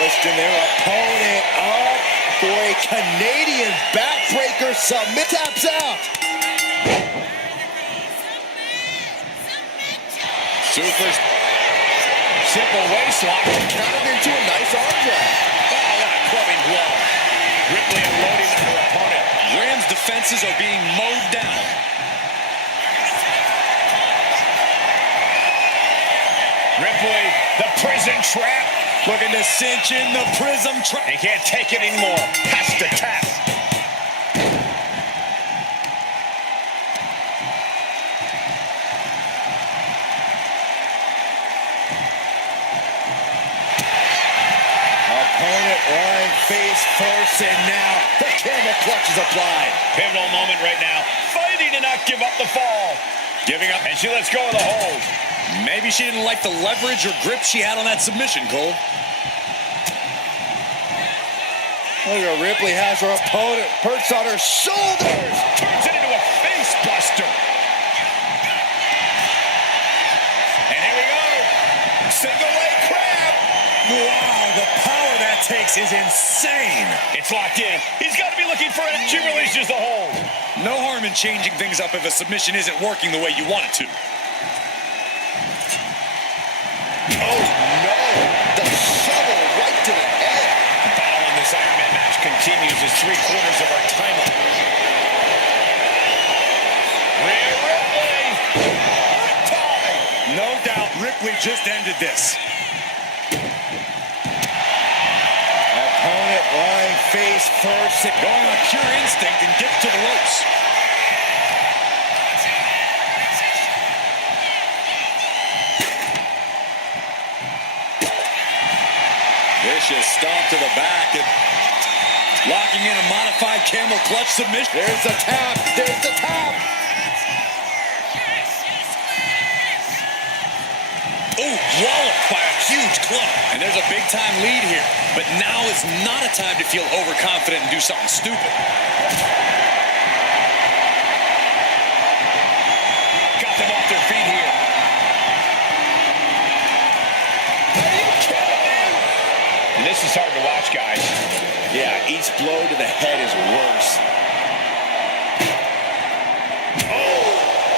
hoisting their opponent up for a Canadian backbreaker submit. Taps out. Super simple waist lock. Countered into a nice arm drag. Oh, what a clubbing blow. Ripley unloading on her opponent. Graham's defenses are being mowed down. Ripley, the prison trap. Looking to cinch in the prism trap. He can't take it anymore. Has to tap. Opponent lying face first, and now the camel clutch is applied. Pivotal moment right now. Fighting to not give up the fall. Giving up. And she lets go of the hold. Maybe she didn't like the leverage or grip she had on that submission, Cole. Look at Ripley has her opponent perched on her shoulders. Turns it into a face buster. And here we go. Single leg crab. Wow, the power that takes is insane. It's locked in. He's got to be looking for it. She releases the hold. No harm in changing things up if a submission isn't working the way you want it to. Oh no, the shovel right to the head. The battle in this Iron Man match continues as 3/4 of our time up. Rhea Ripley. Tie. No doubt Ripley just ended this. Opponent lying face first. Going on pure instinct and get to the ropes. Vicious stomp to the back and locking in a modified camel clutch submission. There's the tap. There's the tap. Oh, walloped by a huge club. And there's a big-time lead here. But now is not a time to feel overconfident and do something stupid. Got them off their feet here. Are you kidding? And this is hard to watch, guys. Yeah, each blow to the head is worse. Oh,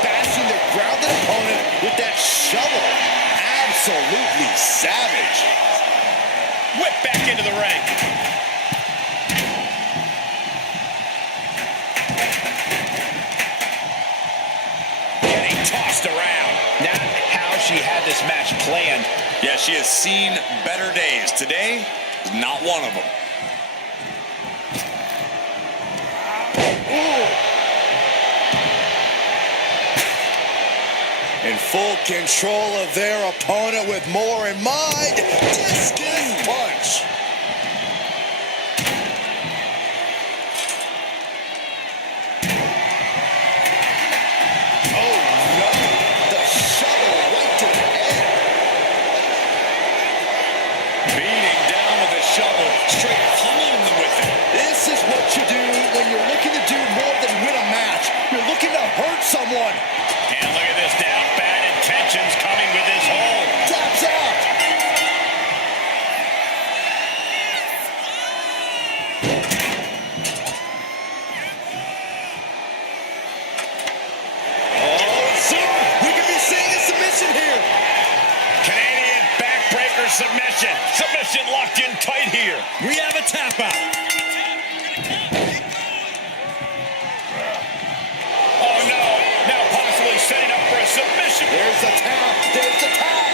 bashing the grounded opponent with that shovel. Absolutely savage. Whip back into the ring. Getting tossed around. Not how she had this match planned. Yeah, she has seen better days. Today is not one of them. In full control of their opponent with more in mind. Discus punch. Oh no, the shovel right to the head. Beating down with a shovel, straight pummeling them with it. This is what you do when you're looking to do more than win a match. You're looking to hurt someone. And look at this now. Bad intentions coming with this hold. Taps out. Oh, soon we could be seeing a submission here. Canadian backbreaker submission. Submission locked in tight here. We have a tap out. Oh no. Now possibly setting up for a submission. There's the tap. There's the tap.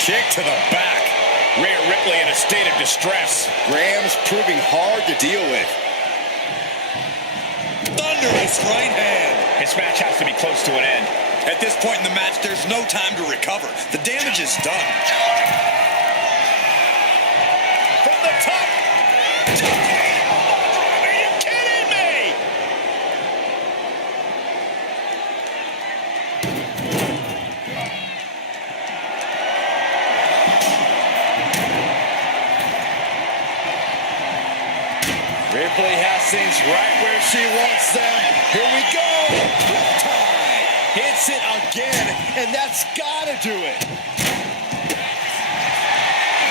Kick to the back. Rhea Ripley in a state of distress. Graham's proving hard to deal with. Thunderous right hand. This match has to be close to an end. At this point in the match, there's no time to recover. The damage is done. From the top. Are you kidding me? Ripley has things right where she wants them. Here we go. Tie. Hits it again, and that's gotta do it.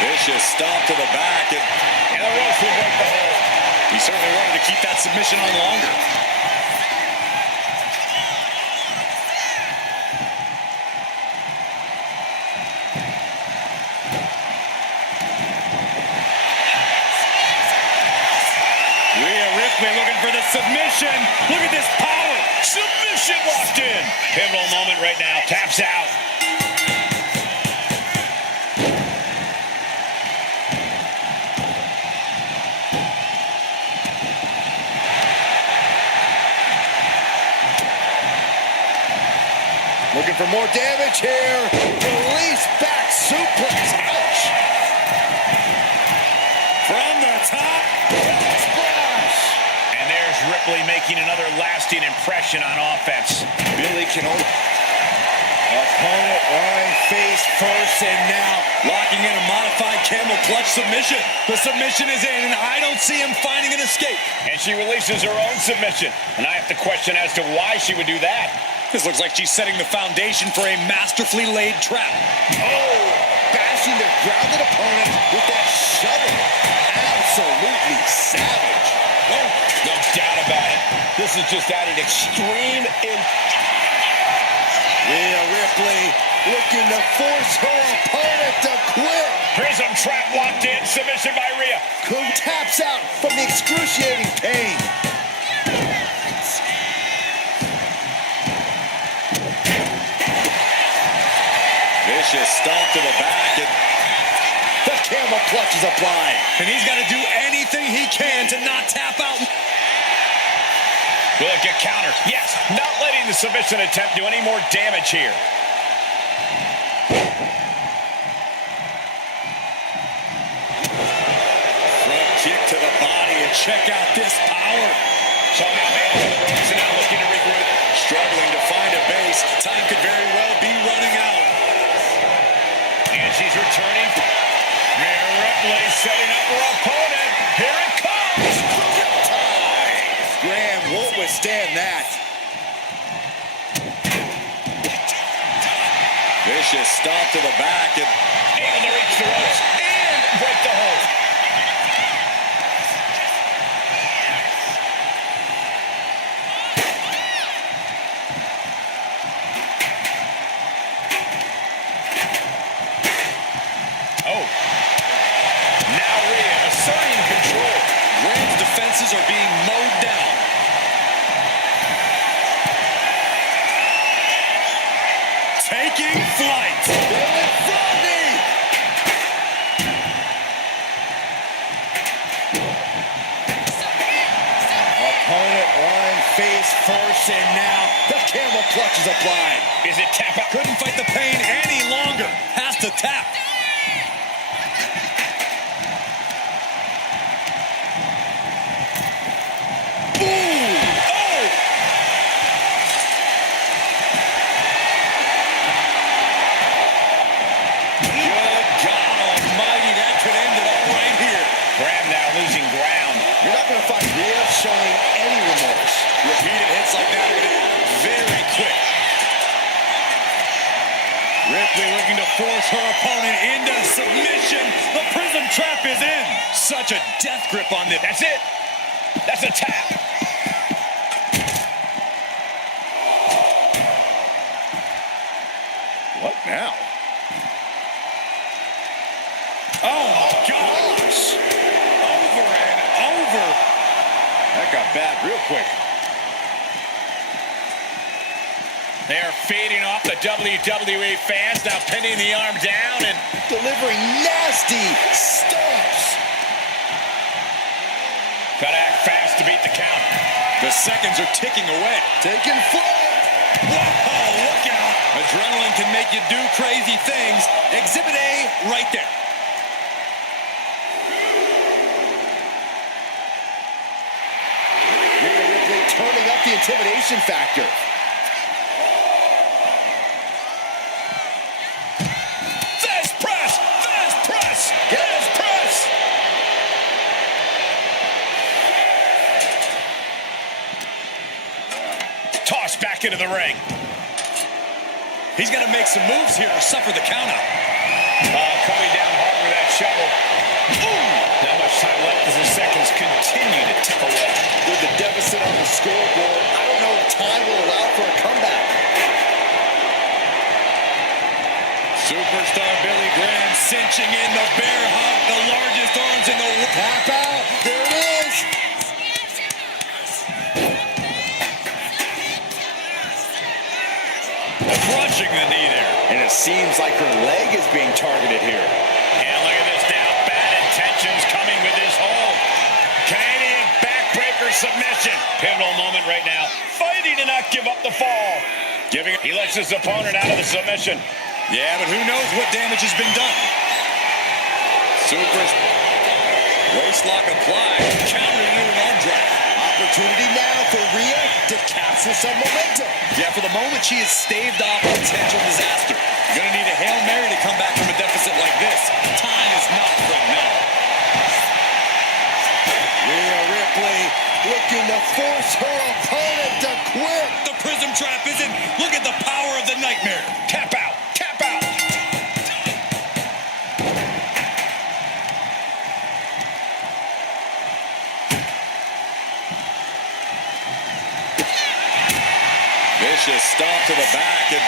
Vicious stomp to the back. And the ropes will break the hold. He certainly wanted to keep that submission on longer. Rhea Ripley looking for the submission. Look at this power. Submission locked in. Pivotal moment right now. Taps out. Looking for more damage here. Release back suplex. Ouch. From the top. Splash. And there's Ripley making another lasting impression on offense. Billy can only... Opponent lying face first, and now Locking in a modified camel clutch submission. The submission is in, and I don't see him finding an escape. And she releases her own submission. And I have to question as to why she would do that. This looks like she's setting the foundation for a masterfully laid trap. Oh, bashing the grounded opponent with that shovel. Absolutely savage. Oh, no doubt about it. This is just adding extreme Rhea Ripley looking to force her opponent to quit. Prism trap locked in. Submission by Rhea. Who taps out from the excruciating pain. Vicious stomp to the back. And The camel clutch is applied. he's got to do anything he can to not tap out. Will it get countered? Yes, not letting the submission attempt do any more damage here. Front kick to the body, and check out this power. So now man to the ropes and now looking to regroup. Struggling to find a base. Time could very well be running out. And she's returning. Rhea Ripley setting up her opponent. Here it comes. Graham won't withstand that. Vicious stomp to the back. And able to reach the ropes and break the hold. Oh. Now Rhea asserting control. Graham's defenses are being mowed down. Taking flight. Opponent lying face first, and now the camel clutch is applied. Is it tap out? Couldn't fight the pain any longer. Has to tap. You're not going to find Rhea showing any remorse. Repeated hits like that are going to end very quick. Ripley looking to force her opponent into submission. The prism trap is in. Such a death grip on this. That's it. That's a tap. What now? Oh, my gosh. Over and over. That got bad real quick. They are feeding off the WWE fans, now pinning the arm down and delivering nasty stomps. Gotta act fast to beat the count. The seconds are ticking away. Taking flight. Whoa, look out. Adrenaline can make you do crazy things. Exhibit A right there. Rhea Ripley turning up the intimidation factor. Fast press! Fast press! Fast press! Tossed back into the ring. He's got to make some moves here or suffer the count out. Coming down hard with that shovel. Ooh! Not much time left as the seconds continue to tick away. With the deficit on the scoreboard, I don't know if time will allow for a comeback. Superstar Billy Graham cinching in the bear hug, the largest arms in the world. Tap out. There it is. Crushing the knee there. And it seems like her leg is being targeted here. And look at this now. Bad intentions coming with this hold. Canadian backbreaker submission. Pivotal moment right now. Fighting to not give up the fall. He lets his opponent out of the submission. Yeah, but who knows what damage has been done. Waist lock applied. Countered into an arm drag. Opportunity now for Rhea to capture some momentum. Yeah, for the moment, she has staved off potential disaster. Gonna need a Hail Mary to come back from a deficit like this. Time is not right now. Rhea Ripley looking to force her opponent to quit. The prism trap is in. Look at the power of the nightmare. Tap out. Tap out. Vicious stomp to the back and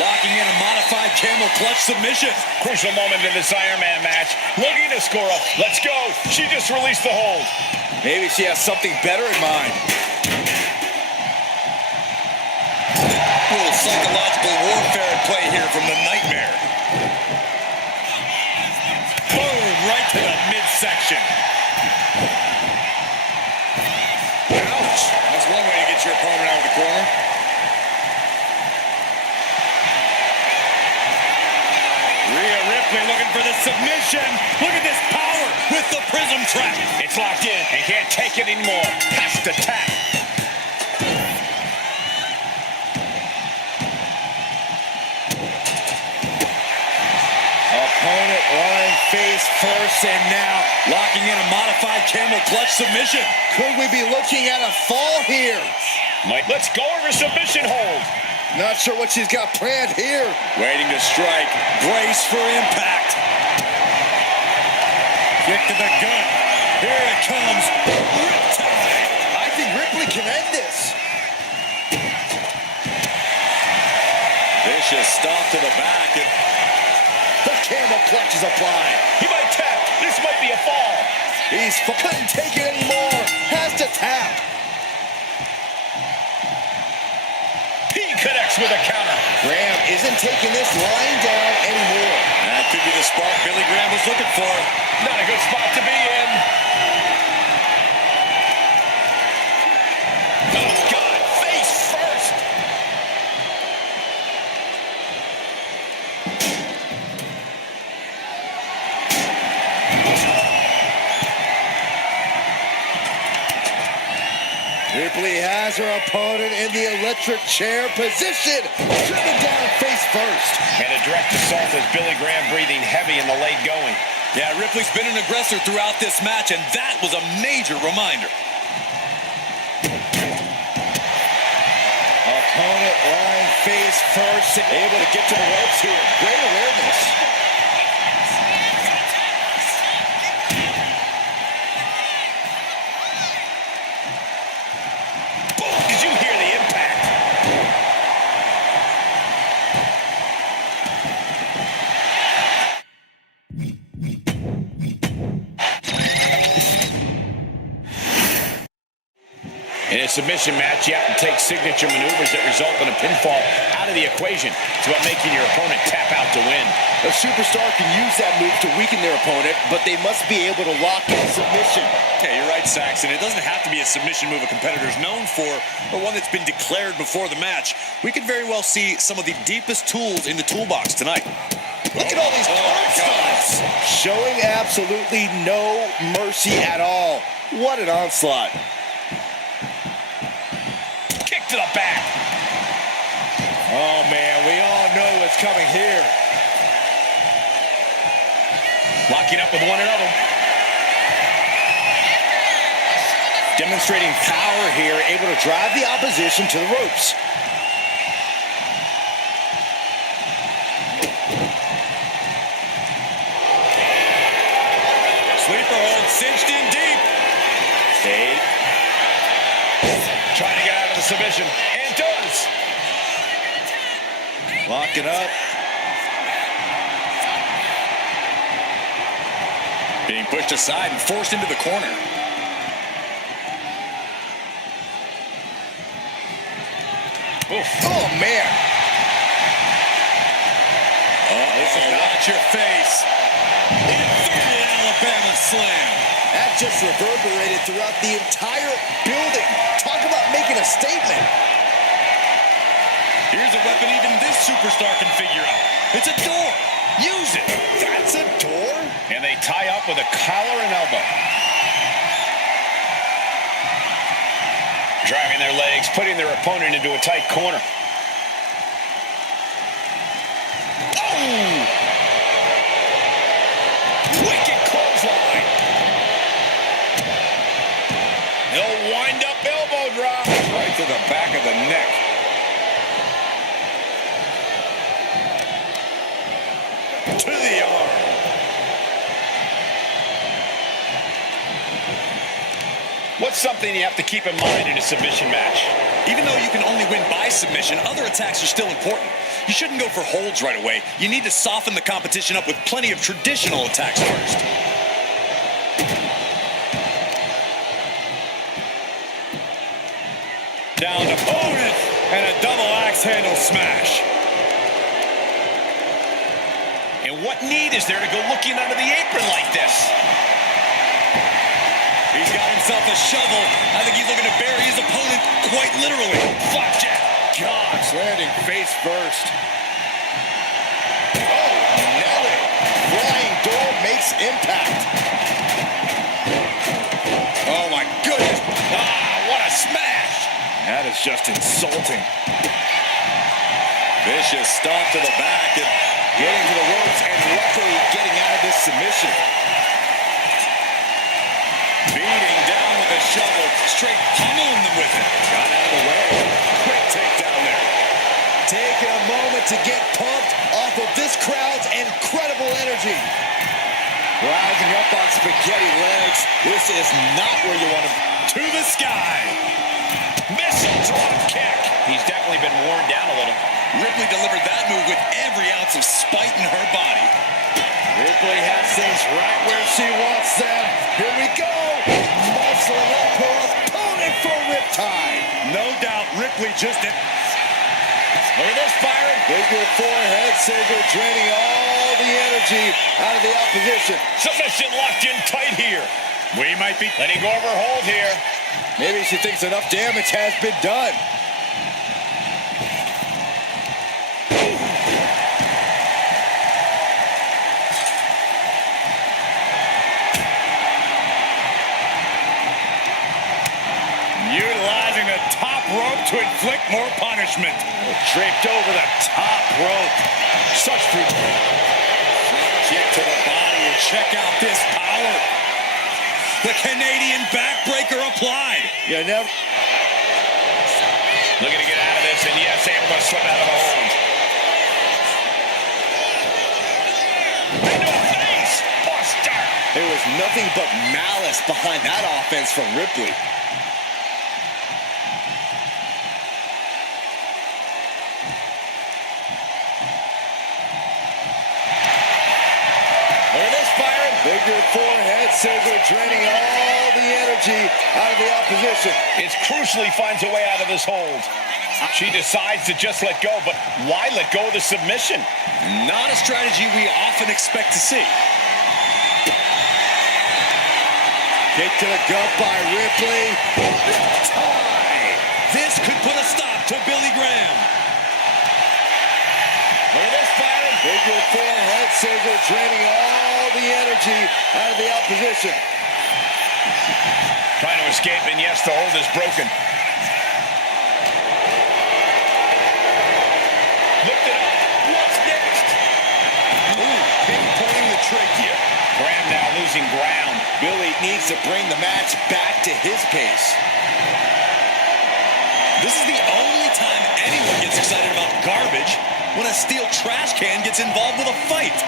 locking in a modified camel clutch submission. Crucial moment in this Iron Man match. Looking to score up. Let's go. She just released the hold. Maybe she has something better in mind. A little psychological warfare at play here from the nightmare. Boom, right to the midsection. Ouch. That's Ripley looking for the submission. Look at this power with the prism trap. It's locked in and can't take it anymore. Has to tap. Opponent lying face first, and now Locking in a modified camel clutch submission. could we be looking at a fall here? Mike, let's go over submission hold. Not sure what she's got planned here. Waiting to strike. Brace for impact. Kick to the gut. Here it comes. Riptide. I think Ripley can end this. Vicious stomp to the back. The camel clutch is applied. He might tap. This might be a fall. Couldn't take it anymore. Has to tap. He connects with a counter. Graham isn't taking this lying down anymore. That could be the spark Billy Graham was looking for. Not a good spot to be in. Oh, God. Face first. Ripley has her opponent in the electric chair position. Driven down face first. And a direct assault as Billy Graham breathing heavy in the late going. Yeah, Ripley's been an aggressor throughout this match, and that was a major reminder. Opponent lying face first. Able to get to the ropes here. Great awareness. Did you hear the impact? In a submission match, you have to take signature maneuvers that result in a pinfall out of the equation. It's about making your opponent tap out to win. A superstar can use that move to weaken their opponent, but they must be able to lock in submission. Yeah, you're right, Saxon. It doesn't have to be a submission move a competitor's known for, or one that's been declared before the match. We could very well see some of the deepest tools in the toolbox tonight. Look at all these onslaughts. Showing absolutely no mercy at all. What an onslaught. Kick to the back. Oh, man, we all know what's coming here. Locking up with one another. Demonstrating power here, able to drive the opposition to the ropes. Sleeper hold cinched in deep. Stayed. Trying to get out of the submission. And does. Lock it up. Being pushed aside and forced into the corner. Oof. Oh, man. Watch your face. Inverted Alabama slam. That just reverberated throughout the entire building. Talk about making a statement. Here's a weapon even this superstar can figure out. It's a door. Use it. That's a door? And they tie up with a collar and elbow. Driving their legs, putting their opponent into a tight corner. Oh! Wicked clothesline. They'll wind up elbow drop. Right to the back of the neck. To the arm. What's something you have to keep in mind in a submission match? Even though you can only win by submission, other attacks are still important. You shouldn't go for holds right away. You need to soften the competition up with plenty of traditional attacks first. Down to opponent and a double axe handle smash. And what need is there to go looking under the apron like this? He's got himself a shovel. I think he's looking to bury his opponent quite literally. Flapjack. Gosh, landing face first. Oh, nailed it. impact. Oh, my goodness. Ah, what a smash. That is just insulting. Vicious stomp to the back and Getting to the ropes and luckily getting out of this submission. beating down with a shovel, straight pummeling them with it. Got out of the way. Quick takedown there. Taking a moment to get pumped off of this crowd's incredible energy. Rising up on spaghetti legs. This is not where you want to be. To the sky. Missile drop kick. He's definitely been worn down a little. Ripley delivered that move with every ounce of spite in her body. Ripley has things right where she wants them. Here we go. Muscling up her opponent for riptide. No doubt Ripley just did. Look at this, Byron. Bigger forehead saver draining all the energy out of the opposition. Submission locked in tight here. We might be Letting go of her hold here. Maybe she thinks enough damage has been done. utilizing the top rope to inflict more punishment. Draped over the top rope. Such brutal. Kick to the body and check out this power. The Canadian backbreaker applied. You never. Looking to get out of this, and yes, able to slip out of the hold. Into a face buster. There was nothing but malice behind that offense from Ripley. Look at this, Byron. Bigger forehead scissor draining all the energy out of the opposition. It crucially finds a way out of this hold. She decides to just let go, but why let go of the submission? Not a strategy we often expect to see. Kick to the gut by Ripley. Tie. This could put a stop to Billy Graham. Look at this, Byron. Bigger forehead scissor draining all the energy out of the opposition. Trying to escape, and yes, the hold is broken. Lift it up. What's next? Ooh, pinpointing the trachea. Graham now losing ground. Billy needs to bring the match back to his pace. This is the only time anyone gets excited about garbage, when a steel trash can gets involved with a fight.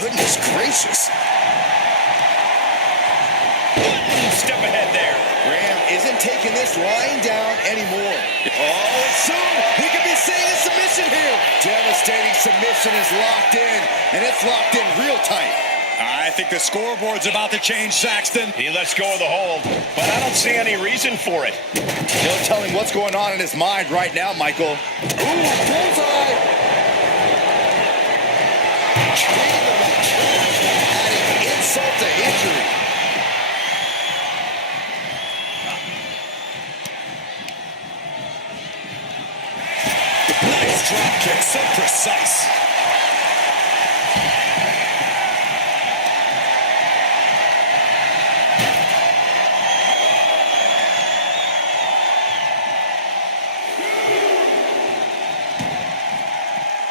Goodness gracious. Step ahead there. Graham isn't taking this lying down anymore. Oh, and soon we could be seeing a submission here. Devastating submission is locked in, and it's locked in real tight. I think the scoreboard's about to change, Saxton. He lets go of the hold, but I don't see any reason for it. No telling what's going on in his mind right now, Michael. Ooh, bullseye! Treating him like trash, adding insult to injury. Nice drop kick, so precise.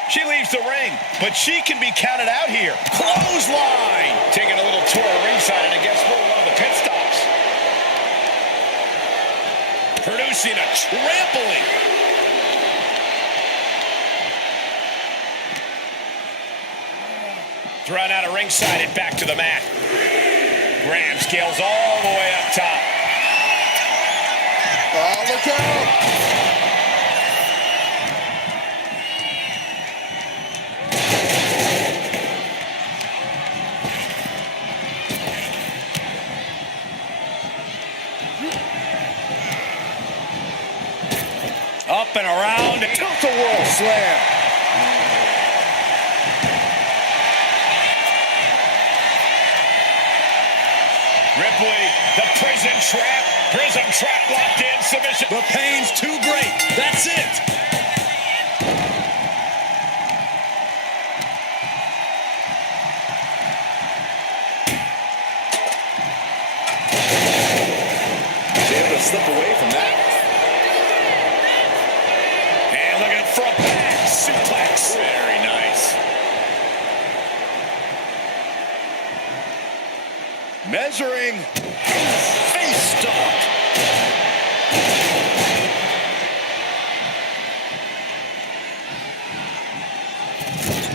She leaves the ring, but she can be counted out here. Clothesline! Taking a little tour of ringside, and I guess we're one of the pit stops. Producing a trampling. Thrown out of ringside and back to the mat. Graham scales all the way up top. Oh, look out! Up and around. Tilt-a-whirl slam. Ripley, the prison trap. Prison trap locked in. Submission. The pain's too great. That's it. slip away from that. And look at front back suplex. Very nice. Measuring. Face stomp.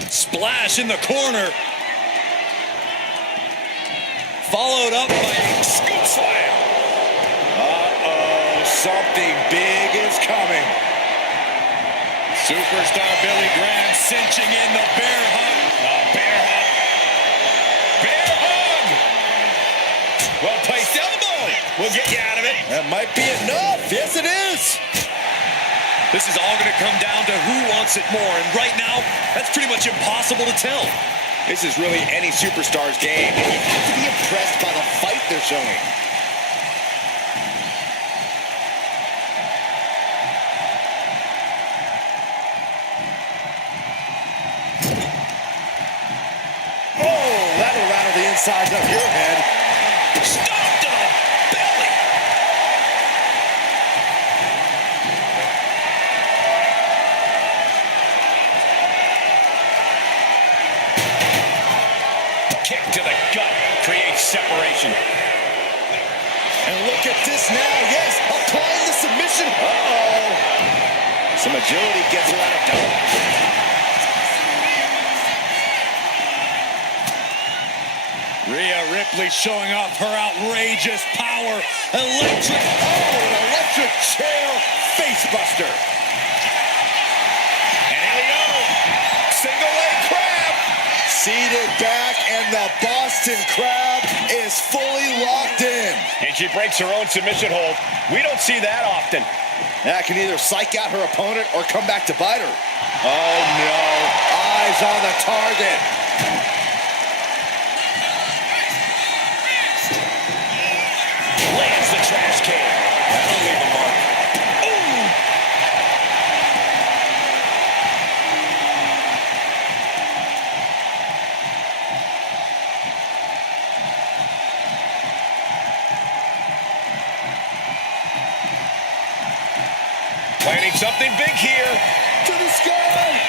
Splash in the corner. Followed up by a scoop slam. Uh-oh, something big is coming. Superstar Billy Graham cinching in the bear hug. Bear hug. Bear hug. Well placed elbow. We'll get you out of it. That might be enough. Yes, it is. This is all going to come down to who wants it more. And right now, that's pretty much impossible to tell. This is really any superstar's game. And you have to be impressed by the fight they're showing. Oh, that'll rattle the insides of your head. Stop to the belly. Kick to the gut creates separation. And look at this now. Yes, applying the submission. Uh-oh. Some agility gets her out of doubt. Rhea Ripley showing off her outrageous power. Electric. Oh, an electric chair facebuster. And here we go. Single leg crab. Seated back, and the Boston Crab is fully locked in. And she breaks her own submission hold. We don't see that often. That can either psych out her opponent or come back to bite her. Oh, no. Eyes on the target. Lands the trash can. That'll leave a mark. Ooh. Planning something big here. To the sky.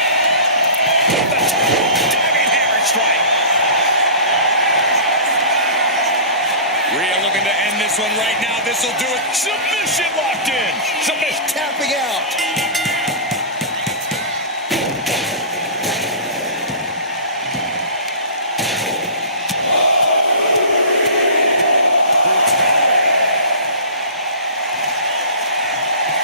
Diving hammer strike. Rhea looking to end this one right now. This will do it. Submission locked in. Submission. Tapping out.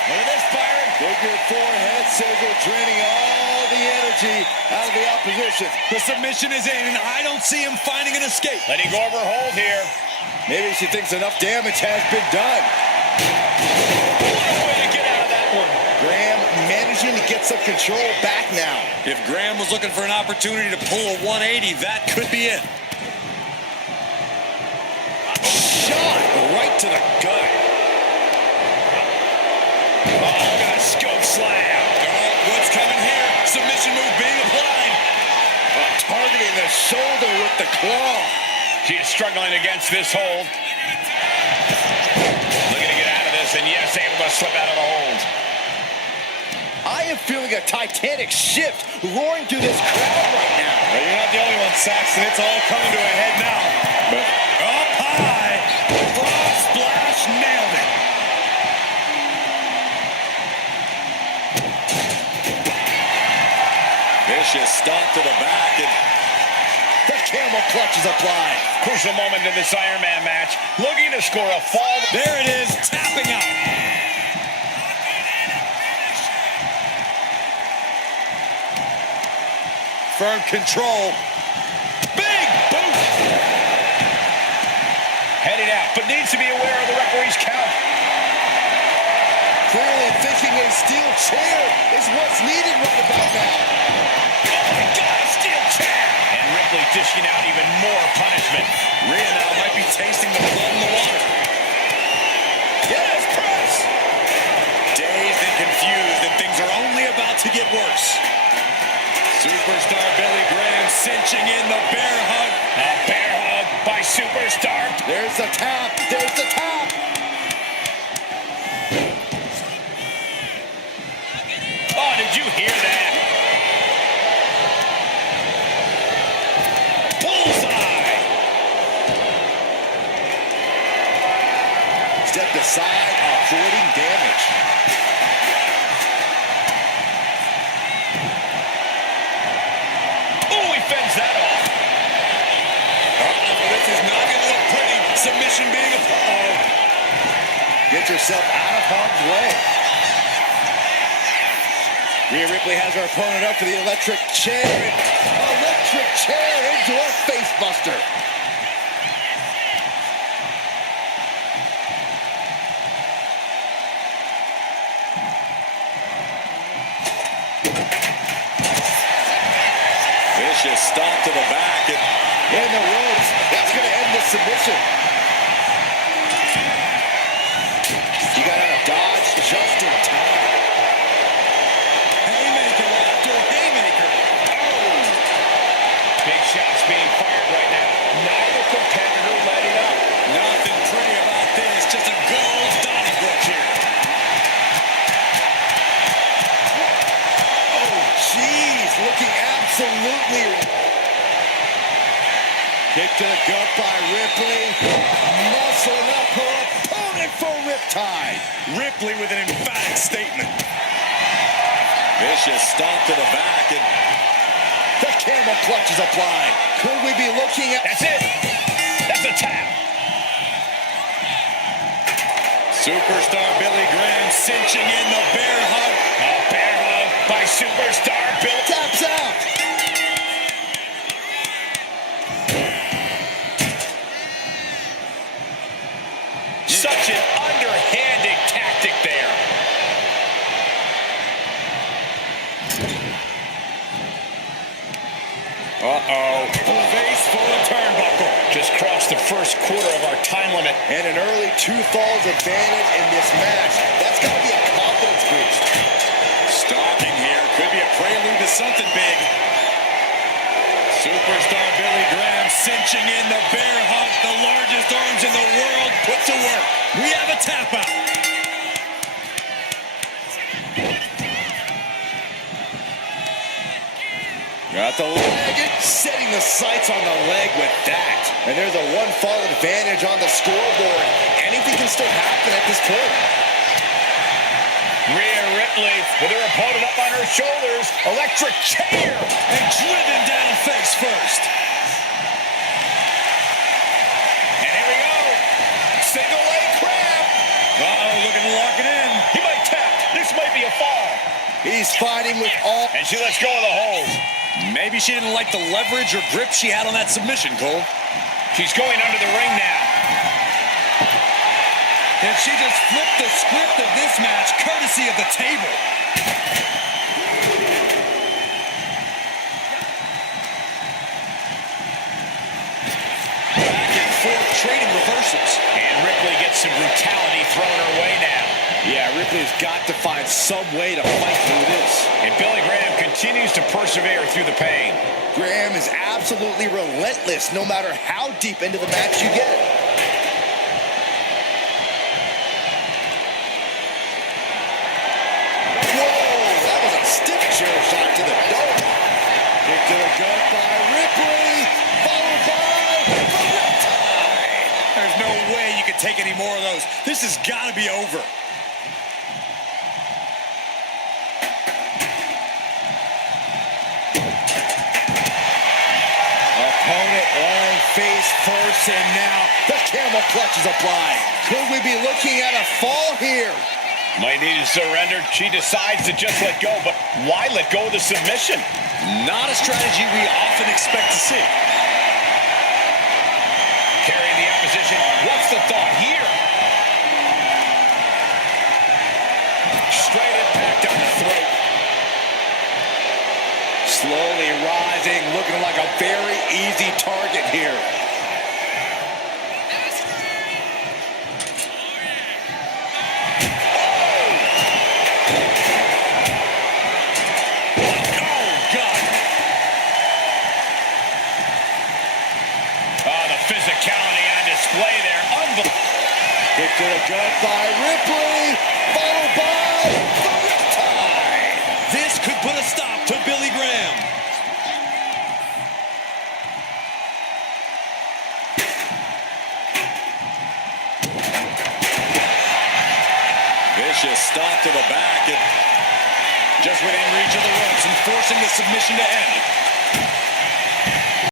Look at this, Byron. Figure four head scissor draining all the energy out of the opposition. The submission is in, and I don't see him finding an escape. Letting go of her hold here. Maybe she thinks enough damage has been done. What a way to get out of that one. Graham managing to get some control back now. If Graham was looking for an opportunity to pull a 180, that could be it. Shot right to the gut. Oh, look at that scope slam. What's coming here? Submission move being applied. Targeting the shoulder with the claw. She is struggling against this hold. Looking to get out of this, and yes, able to slip out of the hold. I am feeling a titanic shift roaring through this crowd right now. Well, you're not the only one, Saxton. It's all coming to a head now. But up high. Frog splash, nailed it. Vicious stomp to the back, and The camel clutch is applied. Crucial moment in this Iron Man match. Looking to score a fall. there it is, tapping out. Firm control. Big boot. Heading out, but needs to be aware of the referee's count. Clearly thinking a steel chair is what's needed right about now. Oh my God, a steel chair. And Ripley dishing out even more punishment. Rhea now might be tasting the blood in the water. Yes, press. Dazed and confused, and things are only about to get worse. Superstar Billy Graham cinching in the bear hug. A bear hug by Superstar. There's the tap. There's the tap. Did you hear that? Bullseye! Stepped aside, avoiding damage. Oh, he fends that off. This is not going to look pretty. Submission being a... Get yourself out of harm's way. Rhea Ripley has her opponent up for the electric chair. Electric chair into a face buster. Vicious stomp to the back. In the ropes. That's going to end the submission. He got out of dodge just in time. Haymaker after haymaker. Oh! Big shots being fired right now. Neither competitor letting up. Nothing pretty about this. Just a good old Donnybrook here. Oh, jeez. Looking absolutely... Kick to the gut by Ripley. Muscling up her opponent for riptide. Ripley with an emphatic statement. Vicious stomp to the back. And the camel clutch is applied. Could we be looking at... That's it. That's a tap. superstar Billy Graham cinching in the bear hug. A bear hug by superstar Bill. Taps out. Such an underhanded tactic there. Uh-oh. Face full of turnbuckle. Just crossed the first quarter of our time limit. And an early 2 falls advantage in this match. That's got to be a confidence boost. Stalking here. Could be a prelude to something big. Superstar Billy Graham cinching in the bear hug. The largest arms in the world put to work. We have a tap out. Got the leg, setting the sights on the leg with that. And there's a 1 fall advantage on the scoreboard. Anything can still happen at this point. Rhea Ripley with her opponent up on her shoulders. Electric chair. And driven down face first. And here we go. Single leg crab. Uh-oh, looking to lock it in. He might tap. This might be a fall. He's fighting with all... And she lets go of the hold. Maybe she didn't like the leverage or grip she had on that submission, Cole. She's going under the ring now. And she just flipped the script of this match, courtesy of the table. Back and forth, trading reversals. And Ripley gets some brutality thrown her way now. Yeah, Ripley's got to find some way to fight through this. And Billy Graham continues to persevere through the pain. Graham is absolutely relentless no matter how deep into the match you get. Whoa, that was a stiff chair shot to the dome. Kick to the gut by Ripley, followed by the riptide. There's no way you can take any more of those. This has got to be over. Opponent lying face first, and now the camel clutch is applied. Could we be looking at a fall here? Might need to surrender. She decides to just let go, but why let go of the submission? Not a strategy we often expect to see. Carrying the opposition. What's the thought here? Straight impact on the throat. Slowly rising, looking like a very easy target here. Physicality on display there. Unbelievable. Kick to the gut by Ripley, followed by the riptide. This could vicious stop to the back. And just within reach of the ropes and forcing the submission to end.